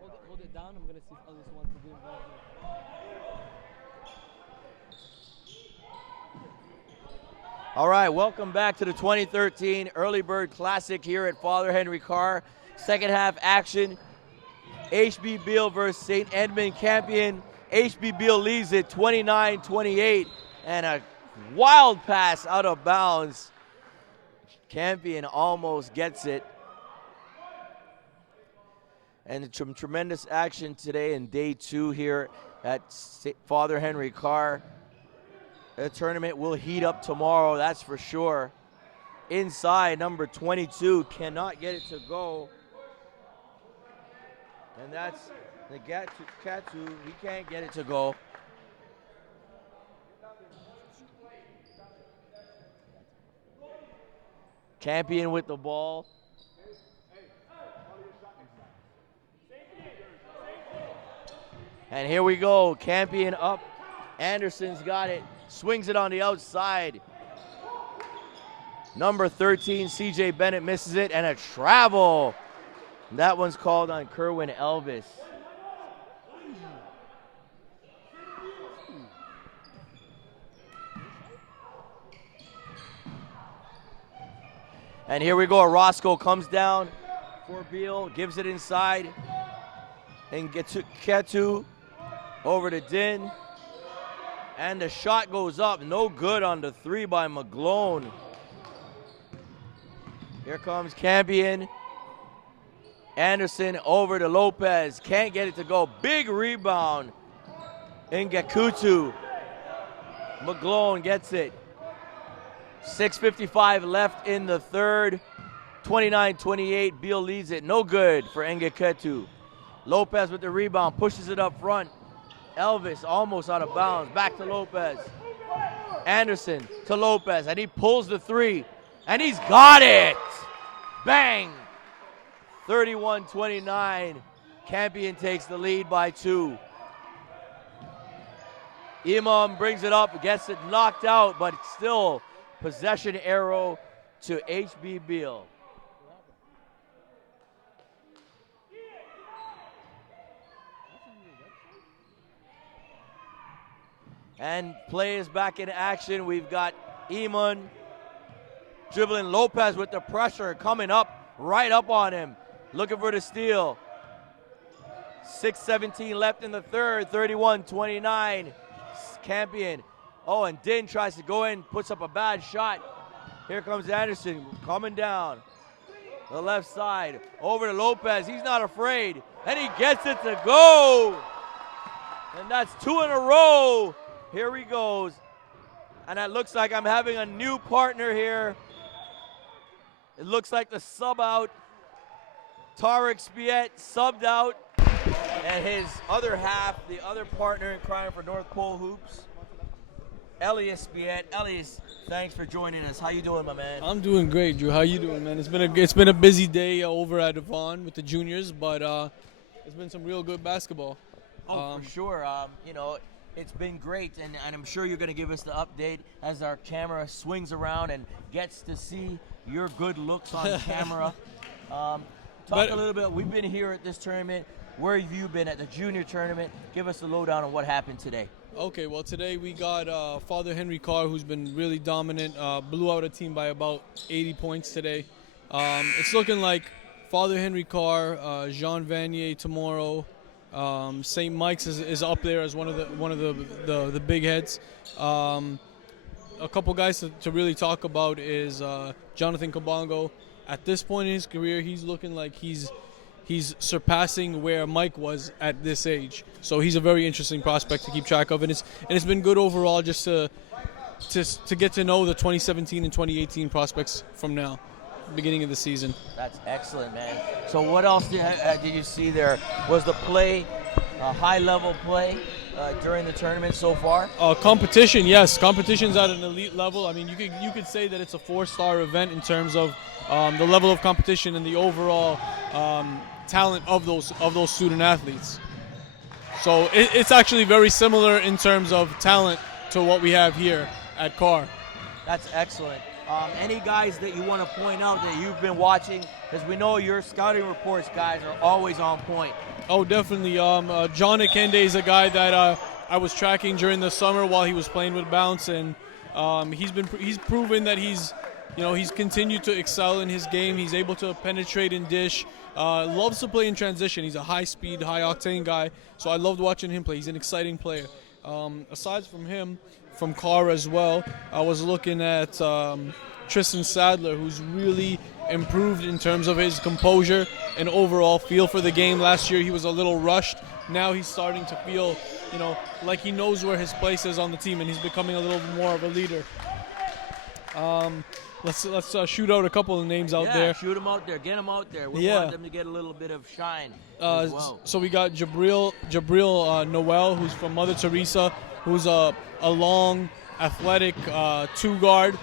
Hold it down. I'm gonna see if others want to be involved. All right, welcome back to the 2013 Early Bird Classic here at Father Henry Carr. Second half action, HB Beal versus St. Edmund Campion. HB Beal leads it 29-28, and a wild pass out of bounds. Campion almost gets it. And some tremendous action today in day 2 here at Father Henry Carr. The tournament will heat up tomorrow, that's for sure. Inside, number 22 cannot get it to go. And that's the Katu, he can't get it to go. Campion with the ball. And here we go, Campion up. Anderson's got it, swings it on the outside. Number 13, CJ Bennett misses it, and a travel. That one's called on Kerwin Elvis. And here we go, Roscoe comes down for Beal, gives it inside, and gets to Ketu, over to Din. And the shot goes up, no good on the 3 by McGlone. Here comes Campion. Anderson over to Lopez, can't get it to go. Big rebound in Gakutu. McGlone gets it. 6:55 left in the third. 29-28, Beal leads it. No good for Ngaketu. Lopez with the rebound, pushes it up front. Elvis almost out of bounds, back to Lopez. Anderson to Lopez, and he pulls the 3, and he's got it! Bang! 31-29, Campion takes the lead by 2. Imam brings it up, gets it knocked out, but still possession arrow to HB Beal. And play is back in action. We've got Eamon dribbling Lopez with the pressure, coming up, right up on him, looking for the steal. 6:17 left in the third, 31-29, Campion. Oh, and Din tries to go in, puts up a bad shot. Here comes Anderson coming down the left side, over to Lopez. He's not afraid, and he gets it to go. And that's 2 in a row. Here he goes. And it looks like I'm having a new partner here. It looks like the sub out. Tarek Spiet subbed out. And his other half, the other partner in crime for North Pole Hoops, Elias Spiet. Elias, thanks for joining us. How you doing, my man? I'm doing great, Drew. How you doing, man? It's been a busy day over at Devon with the juniors, but it's been some real good basketball. Oh, for sure. You know, it's been great, and I'm sure you're going to give us the update as our camera swings around and gets to see your good looks on camera. Talk a little bit. We've been here at this tournament. Where have you been at the junior tournament? Give us a lowdown on what happened today. Okay, well, today we got Father Henry Carr, who's been really dominant, blew out a team by about 80 points today. It's looking like Father Henry Carr, Jean Vanier tomorrow. St. Mike's is up there as one of the big heads. A couple guys to really talk about is Jonathan Kabongo. At this point in his career, he's looking like he's surpassing where Mike was at this age. So he's a very interesting prospect to keep track of, and it's been good overall just to get to know the 2017 and 2018 prospects from now, beginning of the season. That's excellent, man. So what else did you see there? Was the play high-level play during the tournament so far? Competition, yes. Competition's at an elite level. I mean, you could say that it's a 4-star event in terms of the level of competition and the overall talent of those student athletes. So it's actually very similar in terms of talent to what we have here at Carr. That's excellent. Any guys that you want to point out that you've been watching? Because we know your scouting reports, guys, are always on point. Oh, definitely. John Akende is a guy that I was tracking during the summer while he was playing with Bounce, and he's proven that he's continued to excel in his game. He's able to penetrate and dish. Loves to play in transition. He's a high-speed, high-octane guy, so I loved watching him play. He's an exciting player. Aside from him, from Carr as well, I was looking at Tristan Sadler, who's really improved in terms of his composure and overall feel for the game. Last year he was a little rushed. Now he's starting to feel, like he knows where his place is on the team, and he's becoming a little more of a leader. Let's shoot out a couple of names out there. Yeah, shoot them out there. Get them out there. We want them to get a little bit of shine as well. So we got Jabril Noel, who's from Mother Teresa, who's a long, athletic two-guard.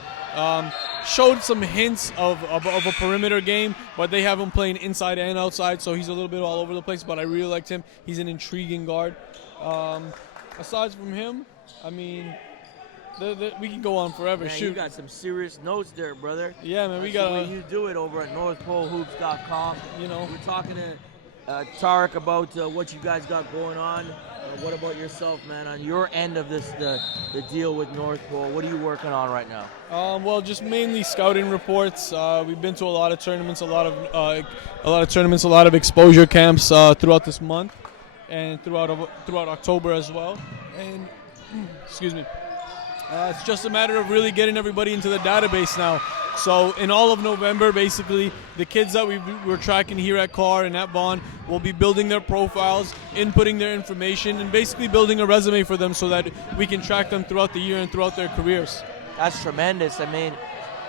Showed some hints of a perimeter game, but they have him playing inside and outside, so he's a little bit all over the place, but I really liked him. He's an intriguing guard. Aside from him, I mean, we can go on forever. Man, Shoot. you got some serious notes there, brother. Yeah, man, That's the way you do it over at NorthPoleHoops.com. We're talking to Clarke about what you guys got going on. What about yourself, man? On your end of this, the deal with North Pole, what are you working on right now? Well, just mainly scouting reports. We've been to a lot of tournaments, a lot of exposure camps throughout this month, and throughout October as well. And excuse me, it's just a matter of really getting everybody into the database now. So in all of November, basically, the kids that we're tracking here at Carr and at Vaughn will be building their profiles, inputting their information, and basically building a resume for them so that we can track them throughout the year and throughout their careers. That's tremendous. I mean,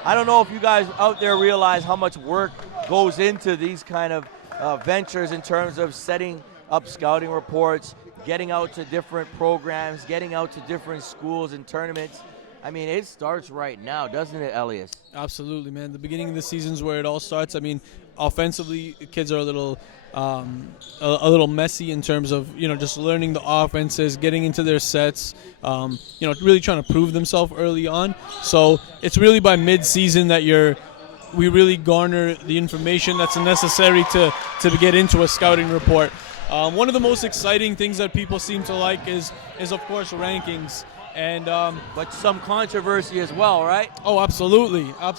I don't know if you guys out there realize how much work goes into these kind of ventures in terms of setting up scouting reports, getting out to different programs, getting out to different schools and tournaments. I mean, it starts right now, doesn't it, Elias? Absolutely, man. The beginning of the season is where it all starts. I mean, offensively, kids are a little messy in terms of just learning the offenses, getting into their sets, really trying to prove themselves early on. So it's really by mid-season that we really garner the information that's necessary to get into a scouting report. One of the most exciting things that people seem to like is of course rankings. And but some controversy as well, right? Oh, absolutely. I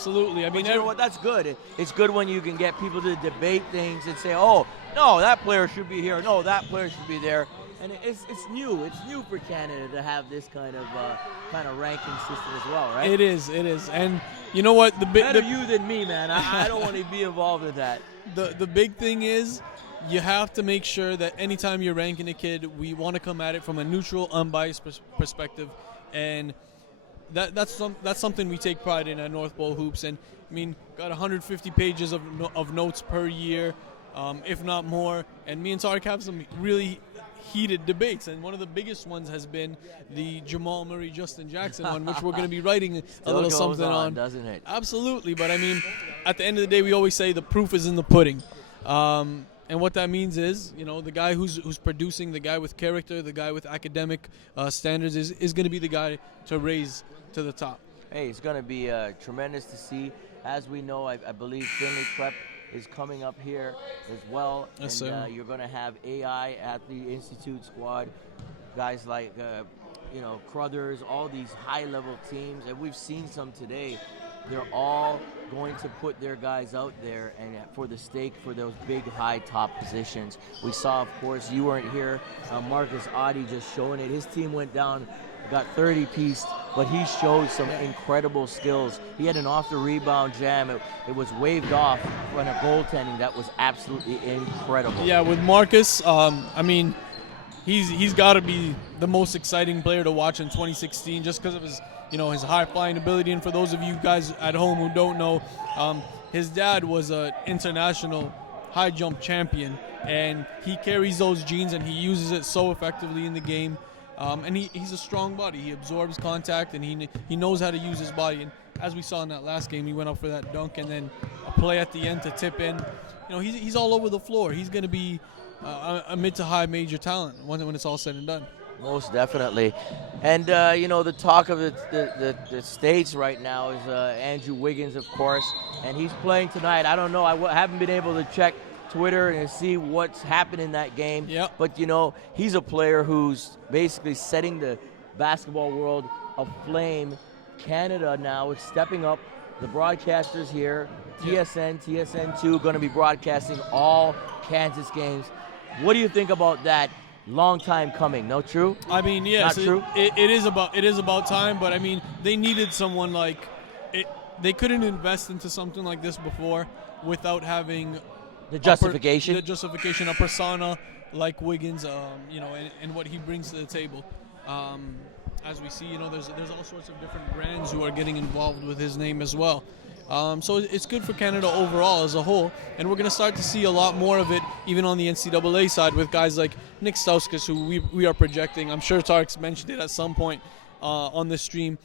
mean, you know what? That's good. It's good when you can get people to debate things and say, "Oh, no, that player should be here. No, that player should be there." And it's new. It's new for Canada to have this kind of ranking system as well, right? It is. And you know what? Better you than me, man. I don't want to be involved in that. The big thing is, you have to make sure that anytime you're ranking a kid, we want to come at it from a neutral, unbiased perspective, and that's something we take pride in at North Pole Hoops. And I mean, got 150 pages of notes per year, if not more. And me and Tarek have some really heated debates, and one of the biggest ones has been the Jamal Murray, Justin Jackson one, which we're going to be writing a little something on, doesn't it? Absolutely, but I mean, at the end of the day, we always say the proof is in the pudding. And what that means is, the guy who's producing, the guy with character, the guy with academic standards is going to be the guy to raise to the top. Hey, it's going to be tremendous to see. As we know, I believe Finley Prep is coming up here as well. Yes, and sir. You're going to have AI at the Institute squad, guys like Crothers, all these high-level teams, and we've seen some today. They're all going to put their guys out there and for the stake for those big, high top positions. We saw, of course, you weren't here, Marcus Oddie just showing it. His team went down, got 30-pieced, but he showed some incredible skills. He had an off-the-rebound jam. It was waved off on a goaltending that was absolutely incredible. Yeah, with Marcus, I mean, he's got to be the most exciting player to watch in 2016 just because of his his high-flying ability. And for those of you guys at home who don't know, his dad was an international high-jump champion, and he carries those genes and he uses it so effectively in the game. And he's a strong body. He absorbs contact, and he knows how to use his body. And as we saw in that last game, he went up for that dunk and then a play at the end to tip in. He's all over the floor. He's going to be a mid to high major talent when it's all said and done. Most definitely. And, the talk of the States right now is Andrew Wiggins, of course, and he's playing tonight. I don't know. I haven't been able to check Twitter and see what's happened in that game. Yep. But, he's a player who's basically setting the basketball world aflame. Canada now is stepping up. The broadcasters here, TSN, TSN2, going to be broadcasting all Kansas games. What do you think about that? Long time coming, no true? I mean, yes, Not true? It is about time, but I mean, they needed someone like it. They couldn't invest into something like this before without having The justification? a persona like Wiggins, and what he brings to the table. As we see, there's all sorts of different brands who are getting involved with his name as well. So it's good for Canada overall as a whole, and we're going to start to see a lot more of it even on the NCAA side with guys like Nick Stauskas, who we are projecting. I'm sure Tark's mentioned it at some point on this stream.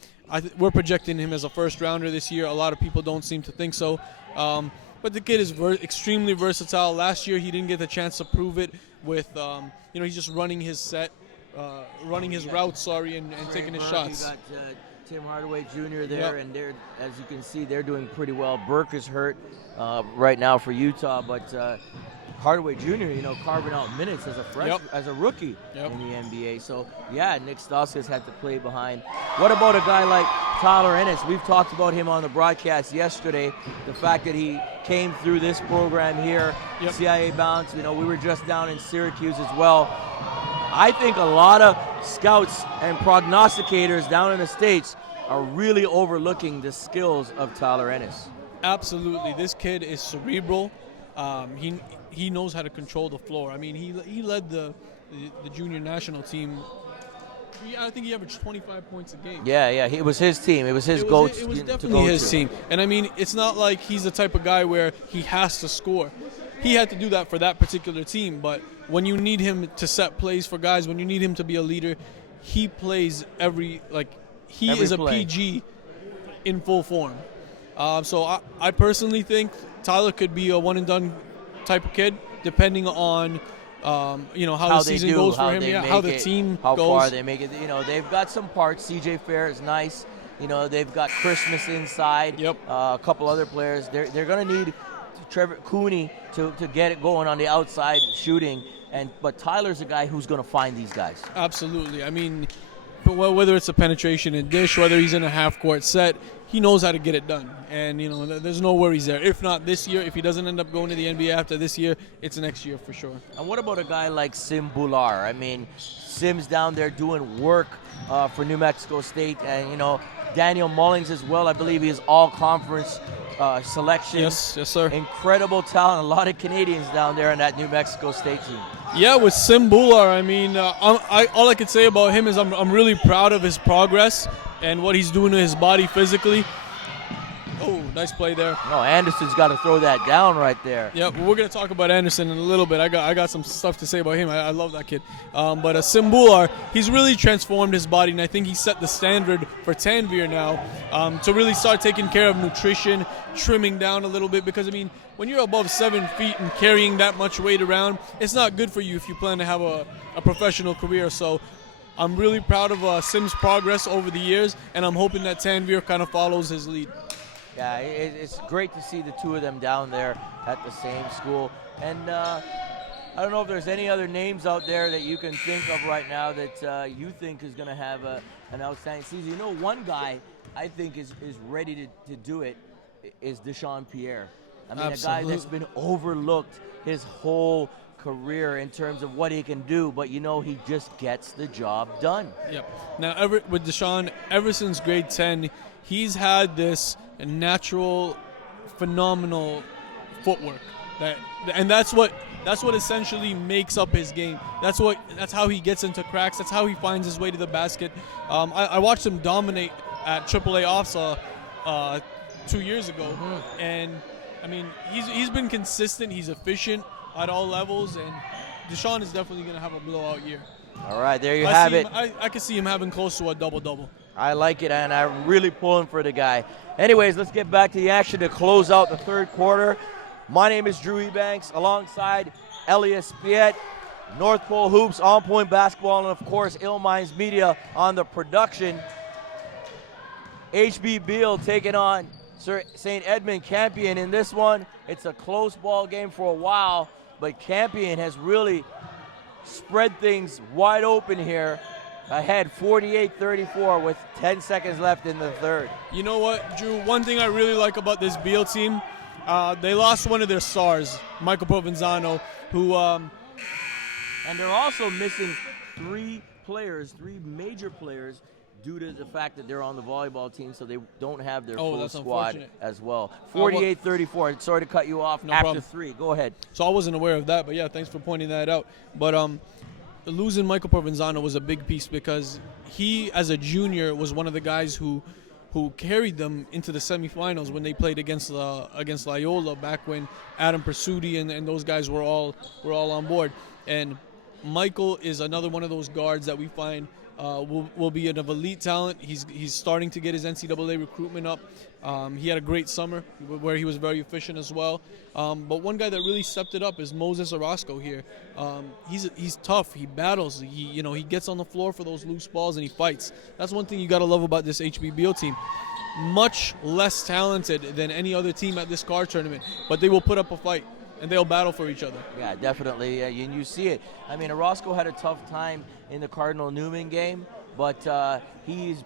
We're projecting him as a first-rounder this year. A lot of people don't seem to think so. But the kid is extremely versatile. Last year he didn't get the chance to prove it with, he's just running his set, running his route, and taking his shots. You got Tim Hardaway Jr. there, Yep. and they're, as you can see, they're doing pretty well. Burke is hurt right now for Utah, but Hardaway Jr., carving out minutes as a rookie in the NBA. So, Nick Stauskas had to play behind. What about a guy like Tyler Ennis? We've talked about him on the broadcast yesterday, the fact that he came through this program here, CIA Bounce. We were just down in Syracuse as well. I think a lot of scouts and prognosticators down in the States are really overlooking the skills of Tyler Ennis. Absolutely. This kid is cerebral. He knows how to control the floor. I mean, he led the junior national team. I think he averaged 25 points a game. Yeah, it was his team. It was his goats. It was definitely his team. And I mean, it's not like he's the type of guy where he has to score. He had to do that for that particular team, but when you need him to set plays for guys, when you need him to be a leader, he plays every is a play. PG in full form. So I personally think Tyler could be a one-and-done type of kid, depending on how the season goes for him, how the team how goes. far they make it. They've got some parts. CJ Fair is nice. They've got Christmas inside. Yep. A couple other players. They're going to need Trevor Cooney to get it going on the outside shooting. But Tyler's a guy who's going to find these guys. Absolutely. I mean, whether it's a penetration and dish, whether he's in a half-court set, he knows how to get it done. And, there's no worries there. If not this year, if he doesn't end up going to the NBA after this year, it's next year for sure. And what about a guy like Sim Bular? I mean, Sim's down there doing work for New Mexico State. And, Daniel Mullings as well. I believe he is all-conference selection. Yes, sir. Incredible talent. A lot of Canadians down there in that New Mexico State team. Yeah, with Sim Bular, I mean, all I could say about him is I'm really proud of his progress and what he's doing to his body physically. Oh, nice play there. No, Anderson's got to throw that down right there. Yeah, we're going to talk about Anderson in a little bit. I got some stuff to say about him. I love that kid. But Sim Bular, he's really transformed his body, and I think he set the standard for Tanvir now to really start taking care of nutrition, trimming down a little bit. Because, I mean, when you're above 7 feet and carrying that much weight around, it's not good for you if you plan to have a professional career. So I'm really proud of Sim's progress over the years, and I'm hoping that Tanvir kind of follows his lead. Yeah, it's great to see the two of them down there at the same school. And I don't know if there's any other names out there that you can think of right now that you think is going to have an outstanding season. One guy I think is ready to do it is Deshaun Pierre. I mean, Absolutely. A guy that's been overlooked his whole career in terms of what he can do, but he just gets the job done. Yep. Now, with Deshaun, ever since grade 10, he's had this natural, phenomenal footwork, and that's what essentially makes up his game. That's how he gets into cracks. That's how he finds his way to the basket. I watched him dominate at AAA OFSA 2 years ago, and I mean he's been consistent. He's efficient at all levels, and Deshaun is definitely going to have a blowout year. All right, there you have it. I can see him having close to a double-double. I like it, and I'm really pulling for the guy. Anyways, let's get back to the action to close out the third quarter. My name is Drew Ebanks, alongside Elias Piet, North Pole Hoops, On Point Basketball, and of course, Ill Minds Media on the production. HB Beal taking on Sir St. Edmund Campion in this one. It's a close ball game for a while, but Campion has really spread things wide open here. Ahead 48-34 with 10 seconds left in the third. You know what, Drew? One thing I really like about this Beal team, they lost one of their stars, Michael Provenzano, who... and they're also missing three major players, due to the fact that they're on the volleyball team, so they don't have their full squad as well. 48-34. Sorry to cut you off after problem. 3. Go ahead. So I wasn't aware of that, but yeah, thanks for pointing that out. But losing Michael Provenzano was a big piece because he, as a junior, was one of the guys who carried them into the semifinals when they played against Loyola back when Adam Persuti and those guys were all on board. And Michael is another one of those guards that we find will be an elite talent. He's starting to get his NCAA recruitment up. He had a great summer where he was very efficient as well. But one guy that really stepped it up is Moses Orozco here. He's tough. He battles. He gets on the floor for those loose balls and he fights. That's one thing you got to love about this HB Beal team. Much less talented than any other team at this Carr tournament, but they will put up a fight. And they'll battle for each other. Yeah, definitely. And you see it. I mean, Orozco had a tough time in the Cardinal Newman game, but he's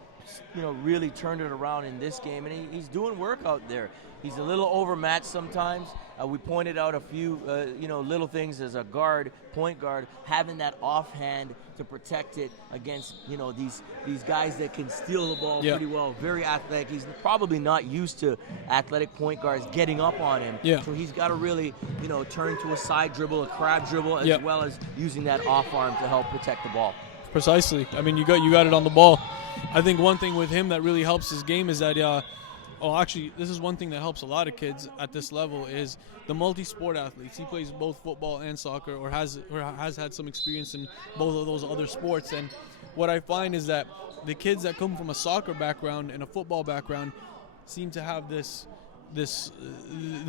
really turned it around in this game, and he's doing work out there. He's a little overmatched sometimes. We pointed out a few little things as a point guard, having that offhand to protect it against these guys that can steal the ball pretty well. Very athletic. He's probably not used to athletic point guards getting up on him. Yeah. So he's got to really turn to a side dribble, a crab dribble, as well as using that off arm to help protect the ball. Precisely. I mean, you got it on the ball. I think one thing with him that really helps his game is that this is one thing that helps a lot of kids at this level is the multi-sport athletes. He plays both football and soccer, or has had some experience in both of those other sports. And what I find is that the kids that come from a soccer background and a football background seem to have this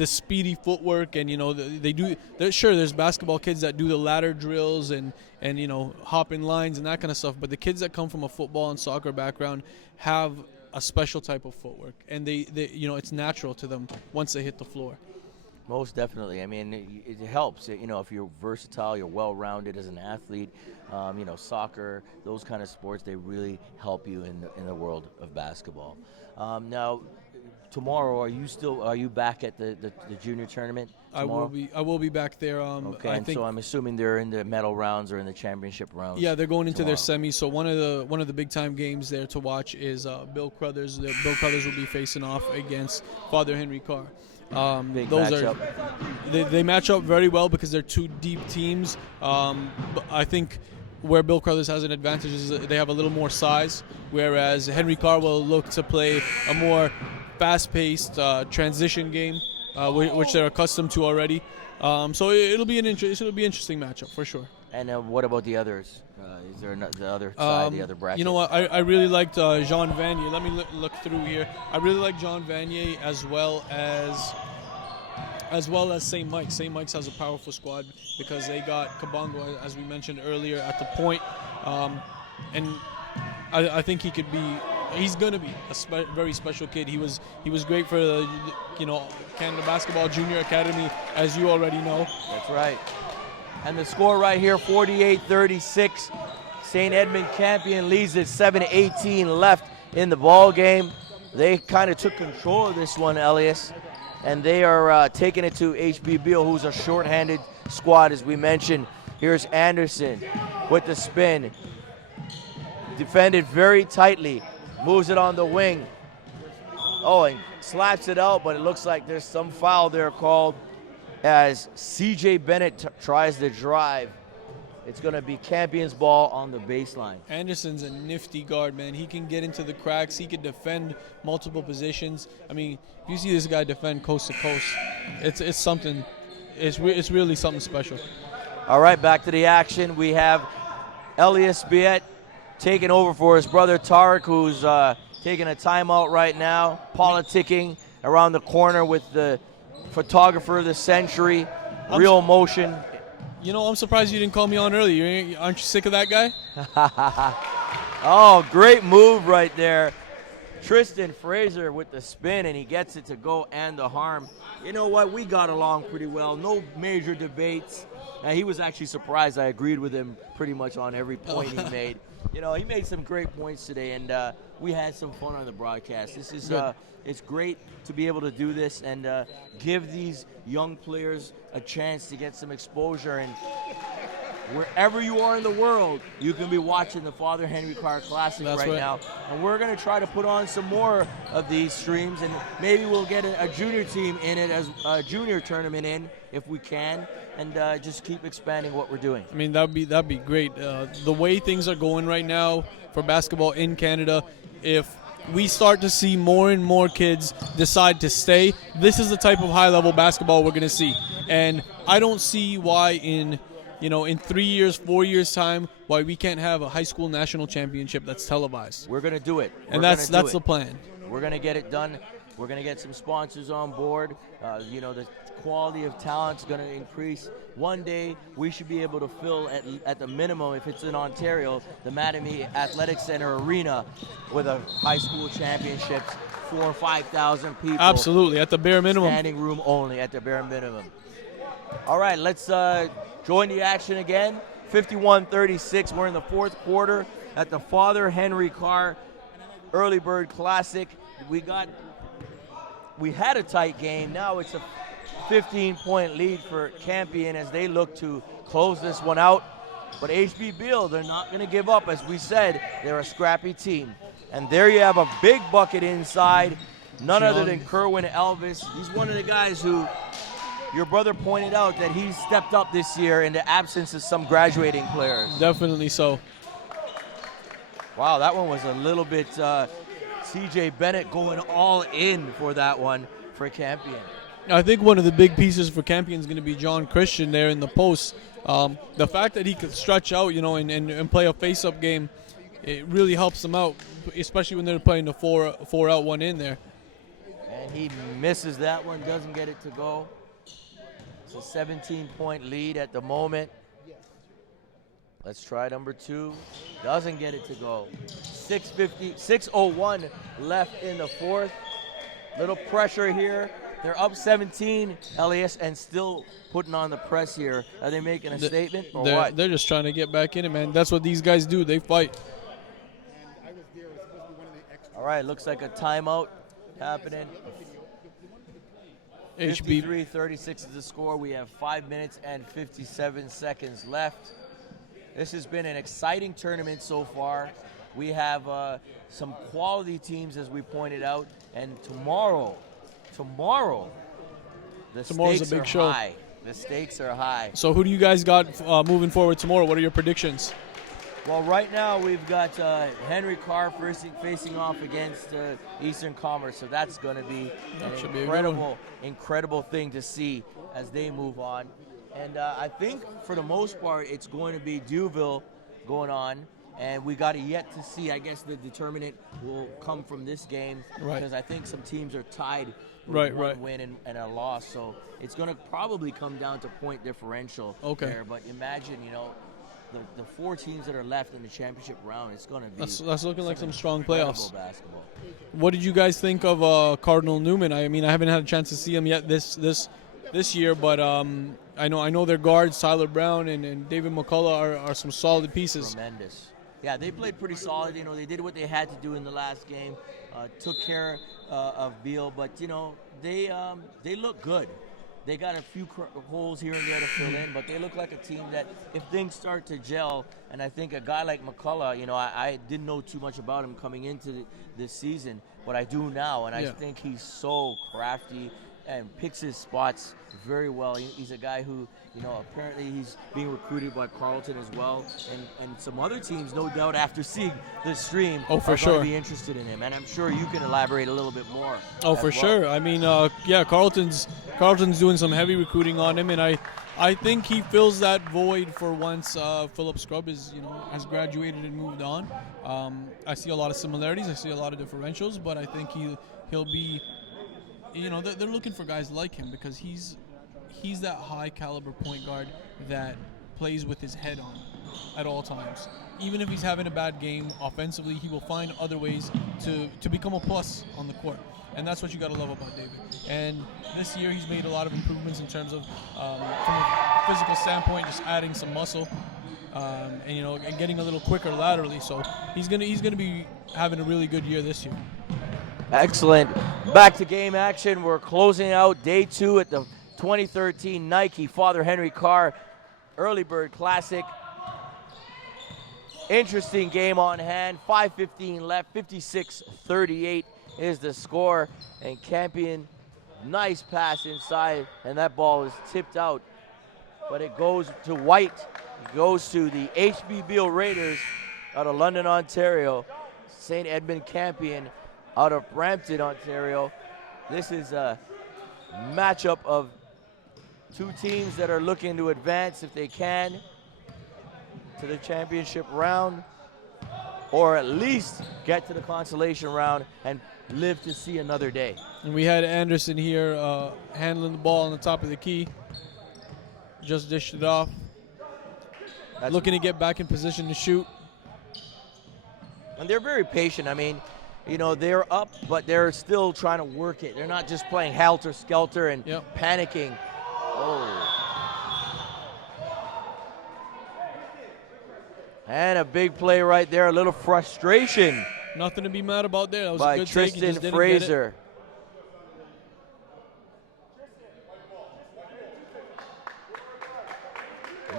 speedy footwork, and there's basketball kids that do the ladder drills and hop in lines and that kind of stuff, but the kids that come from a football and soccer background have a special type of footwork, and they it's natural to them once they hit the floor. Most definitely. I mean, it helps. If you're versatile, you're well-rounded as an athlete. Soccer, those kind of sports, they really help you in the world of basketball. Now, tomorrow, are you back at the junior tournament tomorrow? I will be back there. Okay, so I'm assuming they're in the medal rounds or in the championship rounds. Yeah, they're going into tomorrow. their semis. So one of the big time games there to watch is Bill Crothers. Bill Crothers will be facing off against Father Henry Carr. Big matchup. They match up very well because they're two deep teams. But I think where Bill Crothers has an advantage is that they have a little more size, whereas Henry Carr will look to play a more fast-paced transition game, which they're accustomed to already. So it'll be an interesting matchup for sure. And what about the others? Is there the other side, the other bracket? You know what? I really liked Jean Vanier. Let me look through here. I really like Jean Vanier as well as St. Mike's. St. Mike's has a powerful squad because they got Kabongo, as we mentioned earlier, at the point. And I think he's going to be a very special kid. He was great for the Canada Basketball Junior Academy, as you already know. That's right. And the score right here, 48-36. St. Edmund Campion leads it, 7:18 left in the ball game. They kind of took control of this one, Elias, and they are taking it to HB Beal, who's a shorthanded squad, as we mentioned. Here's Anderson with the spin. Defended very tightly. Moves it on the wing. Oh, and slaps it out, but it looks like there's some foul there called as C.J. Bennett tries to drive. It's going to be Campion's ball on the baseline. Anderson's a nifty guard, man. He can get into the cracks. He can defend multiple positions. I mean, if you see this guy defend coast to coast, it's something. It's really something special. All right, back to the action. We have Elias Biet taking over for his brother Tarek, who's taking a timeout right now, politicking around the corner with the photographer of the century, Real Motion. I'm surprised you didn't call me on earlier. Aren't you sick of that guy? Oh, great move right there. Tristan Fraser with the spin, and he gets it to go and the harm. You know what? We got along pretty well. No major debates. He was actually surprised. I agreed with him pretty much on every point he made. You know, he made some great points today, and we had some fun on the broadcast. This is it's great to be able to do this and give these young players a chance to get some exposure. And wherever you are in the world, you can be watching the Father Henry Carr Classic right now. And we're going to try to put on some more of these streams, and maybe we'll get a junior team in it, as a junior tournament in, if we can, and just keep expanding what we're doing. I mean, that'd be great. The way things are going right now for basketball in Canada, if we start to see more and more kids decide to stay, this is the type of high-level basketball we're going to see. And I don't see why in 3 years, 4 years time, why we can't have a high school national championship that's televised. We're going to do it. And that's the plan. We're going to get it done. We're going to get some sponsors on board. The quality of talent is going to increase. One day, we should be able to fill, at the minimum, if it's in Ontario, the Mattamy Athletic Center Arena with a high school championships, 4,000 or 5,000 people. Absolutely, at the bare minimum. Standing room only, at the bare minimum. All right, let's join the action again. 51-36. We're in the fourth quarter at the Father Henry Carr Early Bird Classic. We had a tight game. Now it's a 15-point lead for Campion as they look to close this one out. But HB Beal, they're not going to give up. As we said, they're a scrappy team. And there you have a big bucket inside. None other than Kerwin Elvis. He's one of the guys who your brother pointed out that he's stepped up this year in the absence of some graduating players. Definitely so. Wow, that one was a little bit CJ Bennett going all in for that one for Campion. I think one of the big pieces for Campion is going to be John Christian there in the post. The fact that he could stretch out, and play a face-up game, it really helps them out, especially when they're playing the four out, one in there. And he misses that one, doesn't get it to go. It's a 17-point lead at the moment. Let's try number two. Doesn't get it to go. 6:01 left in the fourth. Little pressure here. They're up 17, Elias, and still putting on the press here. Are they making a statement or what? They're just trying to get back in it, man. That's what these guys do. They fight. All right, looks like a timeout happening. HB 53-36 is the score. We have 5 minutes and 57 seconds left. This has been an exciting tournament so far. We have some quality teams, as we pointed out, and tomorrow, the Tomorrow's stakes a big are show. high. The stakes are high. So who do you guys got moving forward tomorrow? What are your predictions? Well, right now we've got Henry Carr facing off against Eastern Commerce, so that's going to be an incredible thing to see as they move on. And I think for the most part it's going to be Duville going on, and we got yet to see. I guess the determinant will come from this game, because I think some teams are tied with one win and a loss, so it's going to probably come down to point differential there. But imagine, the four teams that are left in the championship round, it's going to be that's looking like some strong playoffs. Basketball. What did you guys think of Cardinal Newman? I mean, I haven't had a chance to see him yet this year, but I know their guards, Tyler Brown and David McCullough, are some solid pieces. Tremendous. Yeah, they played pretty solid. They did what they had to do in the last game, took care of Beal, but they look good. They got a few holes here and there to fill in, but they look like a team that, if things start to gel, and I think a guy like McCullough, I didn't know too much about him coming into this season, but I do now, and I think he's so crafty and picks his spots very well. He's a guy who, apparently he's being recruited by Carleton as well, and some other teams, no doubt, after seeing this stream, are going to be interested in him. And I'm sure you can elaborate a little bit more. Oh, for sure. I mean, Carleton's doing some heavy recruiting on him, and I think he fills that void for once Philip Scrubb has graduated and moved on. I see a lot of similarities. I see a lot of differentials, but I think he'll be. They're looking for guys like him because he's that high caliber point guard that plays with his head on. at all times. Even if he's having a bad game offensively, he will find other ways to become a plus on the court. And that's what you got to love about David. And this year he's made a lot of improvements in terms of, from a physical standpoint, just adding some muscle, and getting a little quicker laterally. So he's gonna be having a really good year this year. Excellent. Back to game action. We're closing out day 2 at the 2013 Nike Father Henry Carr Early Bird Classic. Interesting game on hand. 5:15 left. 56-38 is the score. And Campion, nice pass inside, and that ball is tipped out. But it goes to White. It goes to the HB Beal Raiders out of London, Ontario. St. Edmund Campion out of Brampton, Ontario. This is a matchup of two teams that are looking to advance if they can to the championship round, or at least get to the consolation round and live to see another day. And we had Anderson here handling the ball on the top of the key. Just dished it off. Looking to get back in position to shoot. And they're very patient. I mean, they're up, but they're still trying to work it. They're not just playing helter-skelter and panicking. Oh. And a big play right there, a little frustration. Nothing to be mad about there. That was by a good take. Tristan Fraser.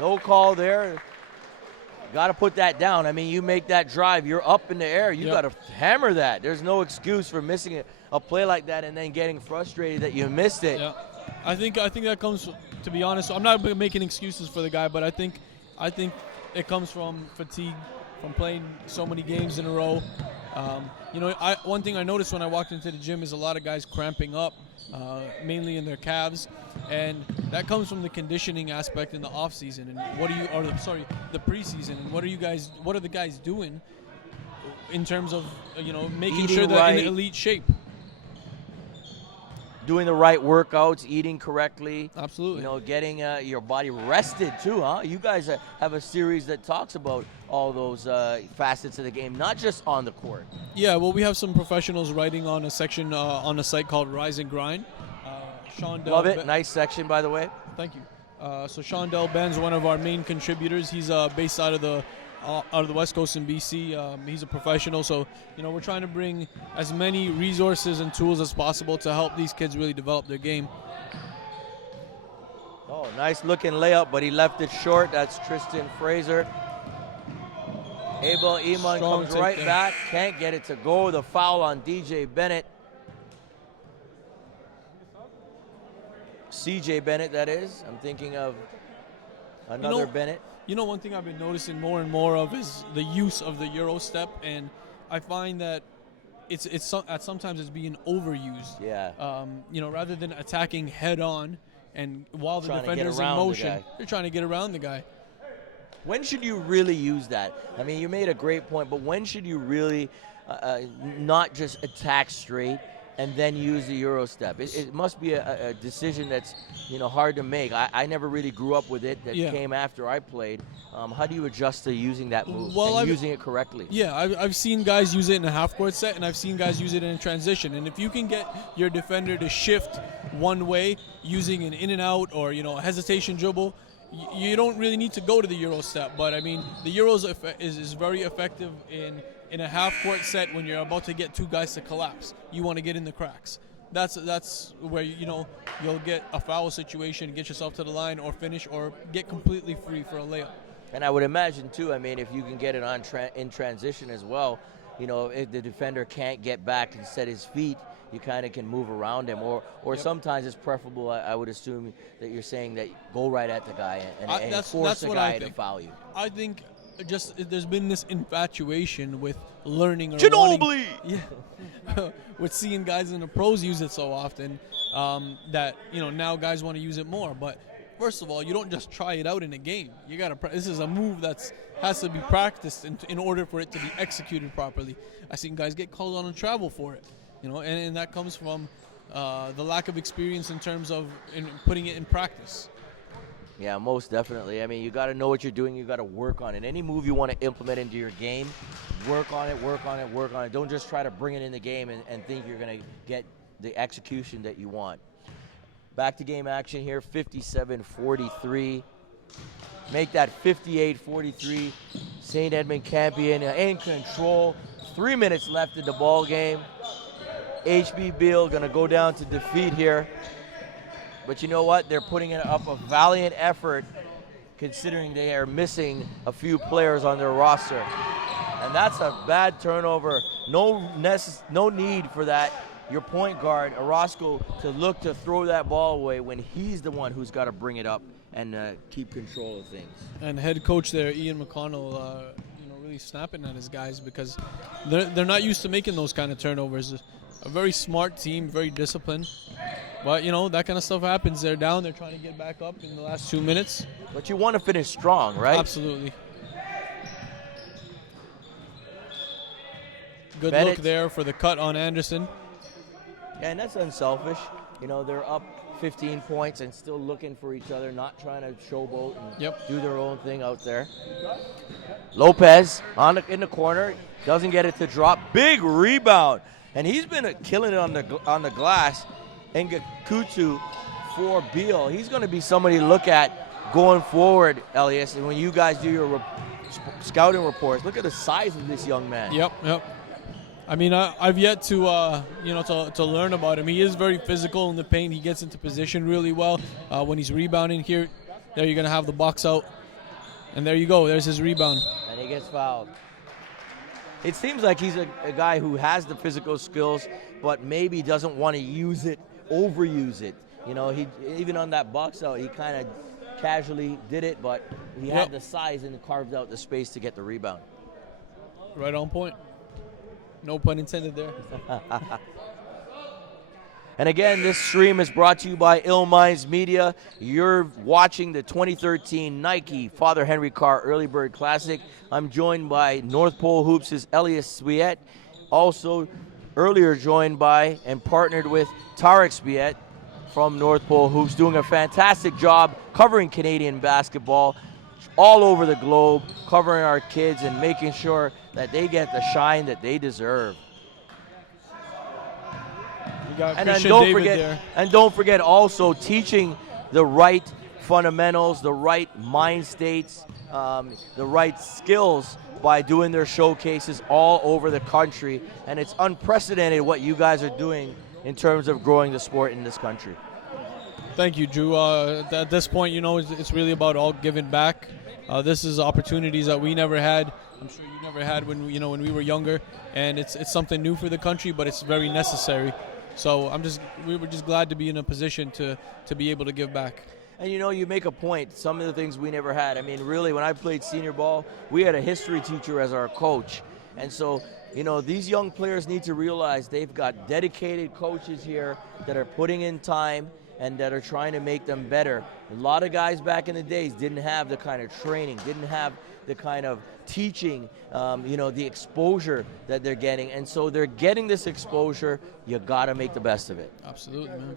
No call there. Got to put that down. I mean, you make that drive, you're up in the air. You got to hammer that. There's no excuse for missing a play like that and then getting frustrated that you missed it. Yeah. I think that comes, to be honest, I'm not making excuses for the guy, but I think it comes from fatigue, from playing so many games in a row. One thing I noticed when I walked into the gym is a lot of guys cramping up, mainly in their calves, and that comes from the conditioning aspect in the off season. And the preseason. And what are the guys doing in terms of making sure they're in elite shape? Doing the right workouts, eating correctly. Absolutely. Getting your body rested too, huh? You guys have a series that talks about all those facets of the game, not just on the court. Yeah, well, we have some professionals writing on a section on a site called Rise and Grind. Sean Love it. Nice section, by the way. Thank you. So Sean Delben's one of our main contributors. He's based out of the West Coast in BC. He's a professional, so we're trying to bring as many resources and tools as possible to help these kids really develop their game. Oh, nice looking layup, but he left it short. That's Tristan Fraser. Abel Iman comes right back, can't get it to go. The foul on DJ Bennett. CJ Bennett, that is. I'm thinking of another Bennett. One thing I've been noticing more and more of is the use of the Euro step, and I find that sometimes it's being overused. Yeah. Rather than attacking head on, and while the defender's in motion, they're trying to get around the guy. When should you really use that? I mean, you made a great point, but when should you really not just attack straight and then use the Euro step? It must be a decision that's hard to make. I never really grew up with it. That came after I played. How do you adjust to using that move and using it correctly? Yeah, I've seen guys use it in a half-court set, and I've seen guys use it in transition. And if you can get your defender to shift one way using an in and out or a hesitation dribble, you don't really need to go to the Euro step. But I mean, the Euro is very effective in a half-court set when you're about to get two guys to collapse. You want to get in the cracks. That's where you'll get a foul situation, get yourself to the line, or finish, or get completely free for a layup. And I would imagine too. I mean, if you can get it on in transition as well, if the defender can't get back and set his feet, you kind of can move around him. Or sometimes it's preferable. I would assume that you're saying that go right at the guy and force the guy to foul you. I think there's been this infatuation with learning or Ginobili! with seeing guys in the pros use it so often that now guys want to use it more. But first of all, you don't just try it out in a game. You gotta. This is a move that has to be practiced in order for it to be executed properly. I've seen guys get called on a travel for it, and that comes from the lack of experience in terms of putting it in practice. Yeah, most definitely. I mean, you got to know what you're doing. You got to work on it. Any move you want to implement into your game, work on it, work on it, work on it. Don't just try to bring it in the game and think you're going to get the execution that you want. Back to game action here, 57-43. Make that 58-43. St. Edmund Campion in control. 3 minutes left in the ball game. HB Beal going to go down to defeat here. But you know what? They're putting up a valiant effort considering they are missing a few players on their roster. And that's a bad turnover. No need for that. Your point guard, Orozco, to look to throw that ball away when he's the one who's got to bring it up and keep control of things. And head coach there, Ian McConnell, really snapping at his guys because they're not used to making those kind of turnovers. A very smart team, very disciplined. But, that kind of stuff happens. They're down. They're trying to get back up in the last 2 minutes. But you want to finish strong, right? Absolutely. Good Bennett. look there for the cut on Anderson. Yeah, and that's unselfish. They're up 15 points and still looking for each other, not trying to showboat and do their own thing out there. Lopez in the corner, doesn't get it to drop. Big rebound. And he's been killing it on the glass. Ngakutu for Beal. He's going to be somebody to look at going forward, Elias. And when you guys do your scouting reports, look at the size of this young man. Yep. I mean, I've yet to to learn about him. He is very physical in the paint. He gets into position really well when he's rebounding here. There you're going to have the box out. And there you go. There's his rebound. And he gets fouled. It seems like he's a guy who has the physical skills, but maybe doesn't want to overuse it. He even on that box out, he kind of casually did it, but he had the size and carved out the space to get the rebound. Right on point. No pun intended there. And again, this stream is brought to you by Ill Minds Media. You're watching the 2013 Nike Father Henry Carr Early Bird Classic. I'm joined by North Pole Hoops' Elias Swiet. Also, earlier joined by and partnered with Tarek Swiet from North Pole Hoops, doing a fantastic job covering Canadian basketball all over the globe, covering our kids and making sure that they get the shine that they deserve. And don't forget also teaching the right fundamentals, the right mind states, the right skills by doing their showcases all over the country. And it's unprecedented what you guys are doing in terms of growing the sport in this country. Thank you, Drew. At this point, it's really about all giving back. This is opportunities that we never had. I'm sure you never had when we were younger, and it's something new for the country, but it's very necessary. So we were just glad to be in a position to be able to give back. And you make a point. Some of the things we never had. I mean, really, when I played senior ball, we had a history teacher as our coach. And so, these young players need to realize they've got dedicated coaches here that are putting in time and that are trying to make them better. A lot of guys back in the days didn't have the kind of training, didn't have the kind of teaching, the exposure that they're getting. And so they're getting this exposure. You got to make the best of it. Absolutely, man.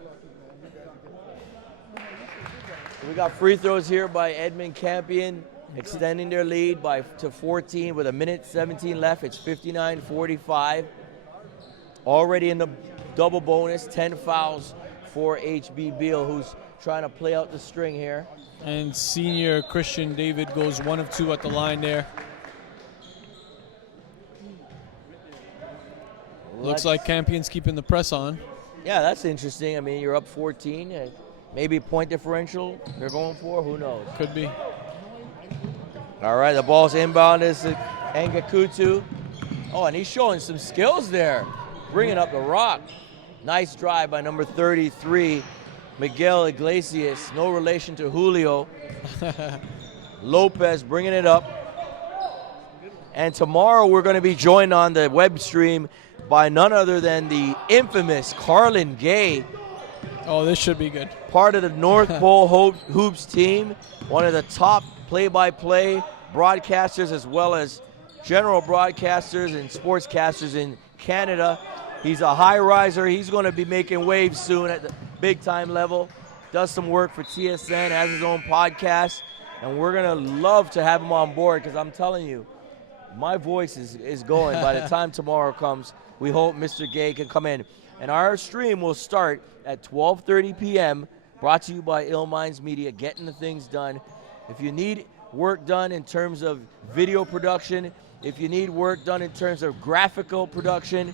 We got free throws here by Edmund Campion, extending their lead to 14 with 1:17 left. It's 59-45. Already in the double bonus, 10 fouls for HB Beal, who's trying to play out the string here. And senior Christian David goes 1 of 2 at the line there. Looks like Campion's keeping the press on. Yeah, that's interesting. I mean, you're up 14. Maybe point differential they're going for. Who knows? Could be. All right, the ball's inbound is Ngakutu. Oh, and he's showing some skills there, bringing up the rock. Nice drive by number 33, Miguel Iglesias. No relation to Julio. Lopez bringing it up. And tomorrow we're going to be joined on the web stream by none other than the infamous Carlin Gay. Oh, this should be good. Part of the North Pole Hoops team, one of the top play-by-play broadcasters as well as general broadcasters and sportscasters in Canada. He's a high riser. He's going to be making waves soon at the big-time level. does some work for TSN, has his own podcast, and we're going to love to have him on board because I'm telling you, my voice is going. By the time tomorrow comes, we hope Mr. Gay can come in. And our stream will start at 12:30 p.m., brought to you by Ill Minds Media, getting the things done. If you need work done in terms of video production, if you need work done in terms of graphical production,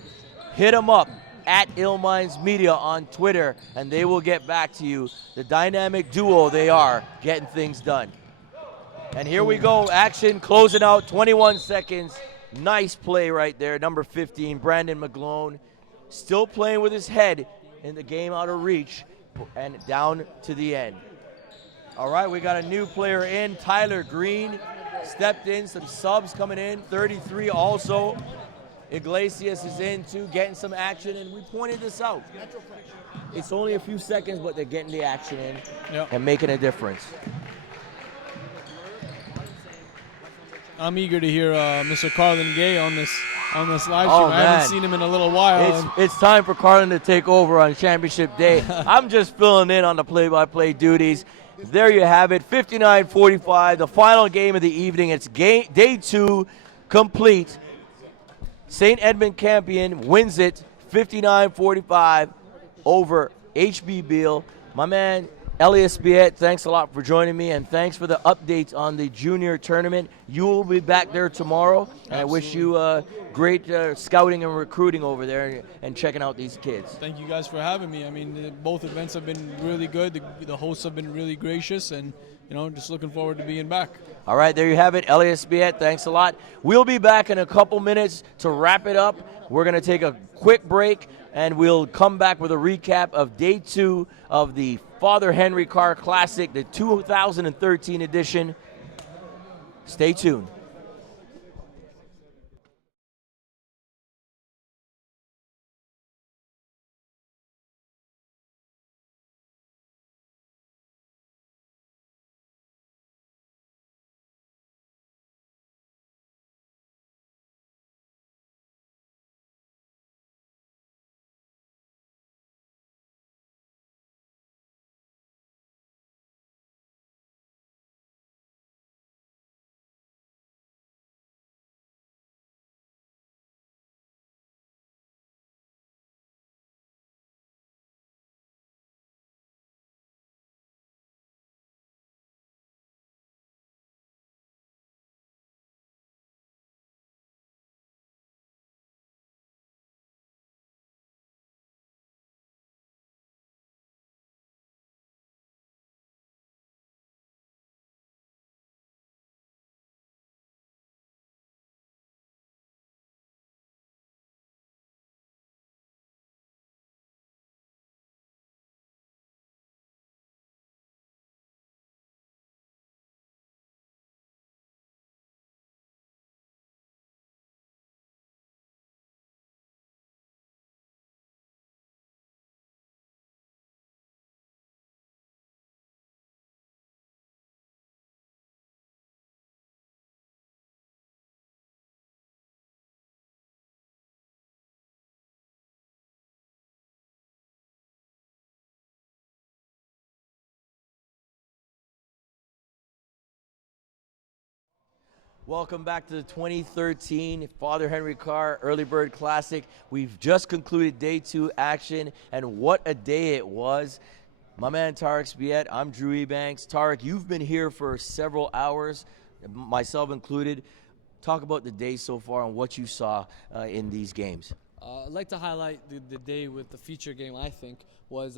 hit them up at Ill Minds Media on Twitter, and they will get back to you. The dynamic duo they are, getting things done. And here we go, action closing out, 21 seconds. Nice play right there, number 15, Brandon McGlone. Still playing with his head in the game out of reach and down to the end. All right, we got a new player in, Tyler Green. Stepped in, some subs coming in, 33 also. Iglesias is in too, getting some action, and we pointed this out. It's only a few seconds, but they're getting the action in and making a difference. I'm eager to hear Mr. Carlin Gay on this live stream. Oh, I haven't seen him in a little while. It's time for Carlin to take over on championship day. I'm just filling in on the play-by-play duties. There you have it, 59-45, the final game of the evening. It's day 2 complete. St. Edmund Campion wins it 59-45 over HB Beal. My man, Elias Biet, thanks a lot for joining me, and thanks for the updates on the junior tournament. You will be back there tomorrow, and I wish you great scouting and recruiting over there and checking out these kids. Thank you guys for having me. I mean, both events have been really good. The hosts have been really gracious, and just looking forward to being back. All right, there you have it. Elias Biet, thanks a lot. We'll be back in a couple minutes to wrap it up. We're going to take a quick break, and we'll come back with a recap of day 2 of the Father Henry Carr Classic, the 2013 edition. Stay tuned. Welcome back to the 2013 Father Henry Carr Early Bird Classic. We've just concluded day 2 action, and what a day it was. My man Tarek Spiet, I'm Drew Ebanks. Tarek, you've been here for several hours, myself included. Talk about the day so far and what you saw in these games. I'd like to highlight the day with the feature game, I think, was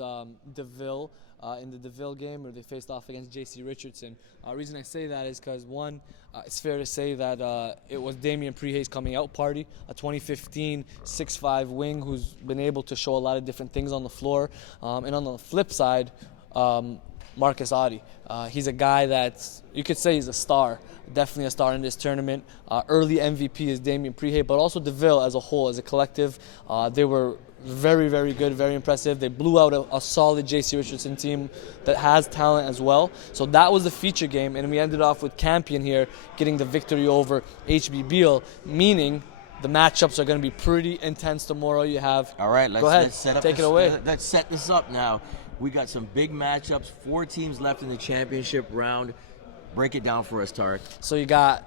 Duville. In the Duville game where they faced off against J.C. Richardson. The reason I say that is because, one, it's fair to say that it was Damian Prehay's coming out party, a 2015 6'5" wing who's been able to show a lot of different things on the floor. And on the flip side, Marcus Adi. He's a guy that's, you could say he's a star, definitely a star in this tournament. Early MVP is Damian Prehay, but also Duville as a whole, as a collective. They were very, very good, very impressive. They blew out a solid J.C. Richardson team that has talent as well. So that was the feature game, and we ended off with Campion here getting the victory over HB Beal, meaning the matchups are going to be pretty intense tomorrow. You have, all right, go ahead, let's set up take it away. Let's set this up now. We got some big matchups, 4 teams left in the championship round. Break it down for us, Tarek. So you got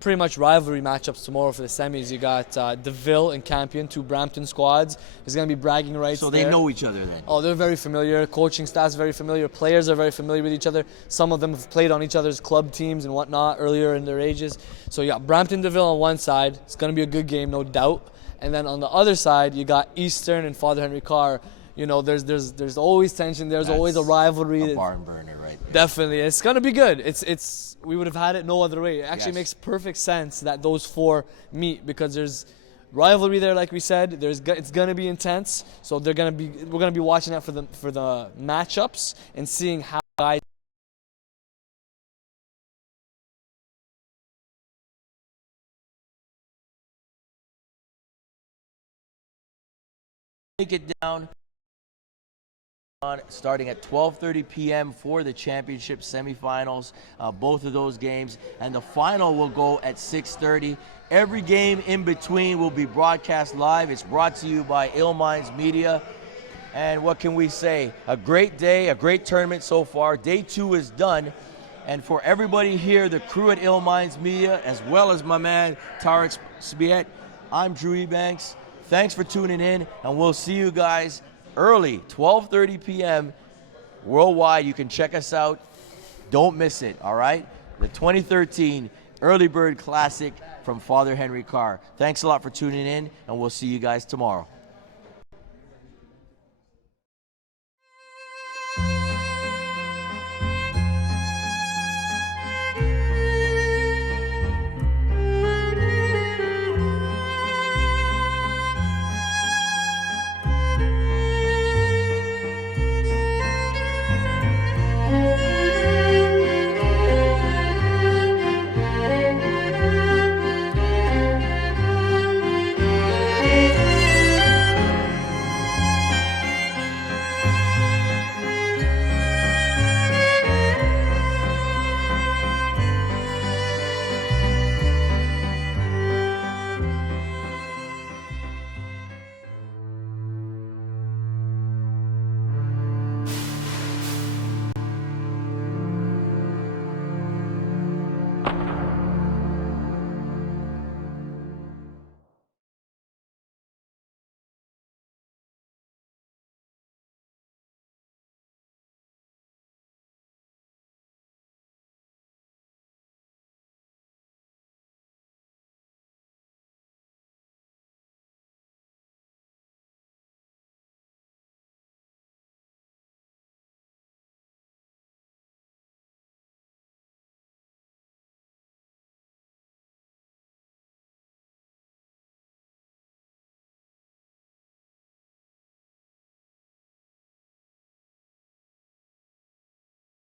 pretty much rivalry matchups tomorrow for the semis. You got Duville and Campion, 2 Brampton squads. There's going to be bragging rights. So they know each other then? Oh, they're very familiar. Coaching staff's very familiar. Players are very familiar with each other. Some of them have played on each other's club teams and whatnot earlier in their ages. So you got Brampton Duville on one side. It's going to be a good game, no doubt. And then on the other side, you got Eastern and Father Henry Carr. You know, there's always tension. There's always a rivalry. A barn burner, right there. Definitely, it's gonna be good. It's we would have had it no other way. It actually makes perfect sense that those 4 meet because there's rivalry there, like we said. It's gonna be intense. So we're gonna be watching that for the matchups and seeing how guys. Take it down. Starting at 12:30 p.m. for the championship semifinals, both of those games, and the final will go at 6:30. Every game in between will be broadcast live. It's brought to you by Ill Minds Media. And what can we say? A great day, a great tournament so far. Day 2 is done. And for everybody here, the crew at Ill Minds Media, as well as my man Tarek Spiet, I'm Drew Ebanks. Thanks for tuning in, and we'll see you guys early, 12:30 p.m. worldwide. You can check us out. Don't miss it, all right? The 2013 Early Bird Classic from Father Henry Carr. Thanks a lot for tuning in, and we'll see you guys tomorrow.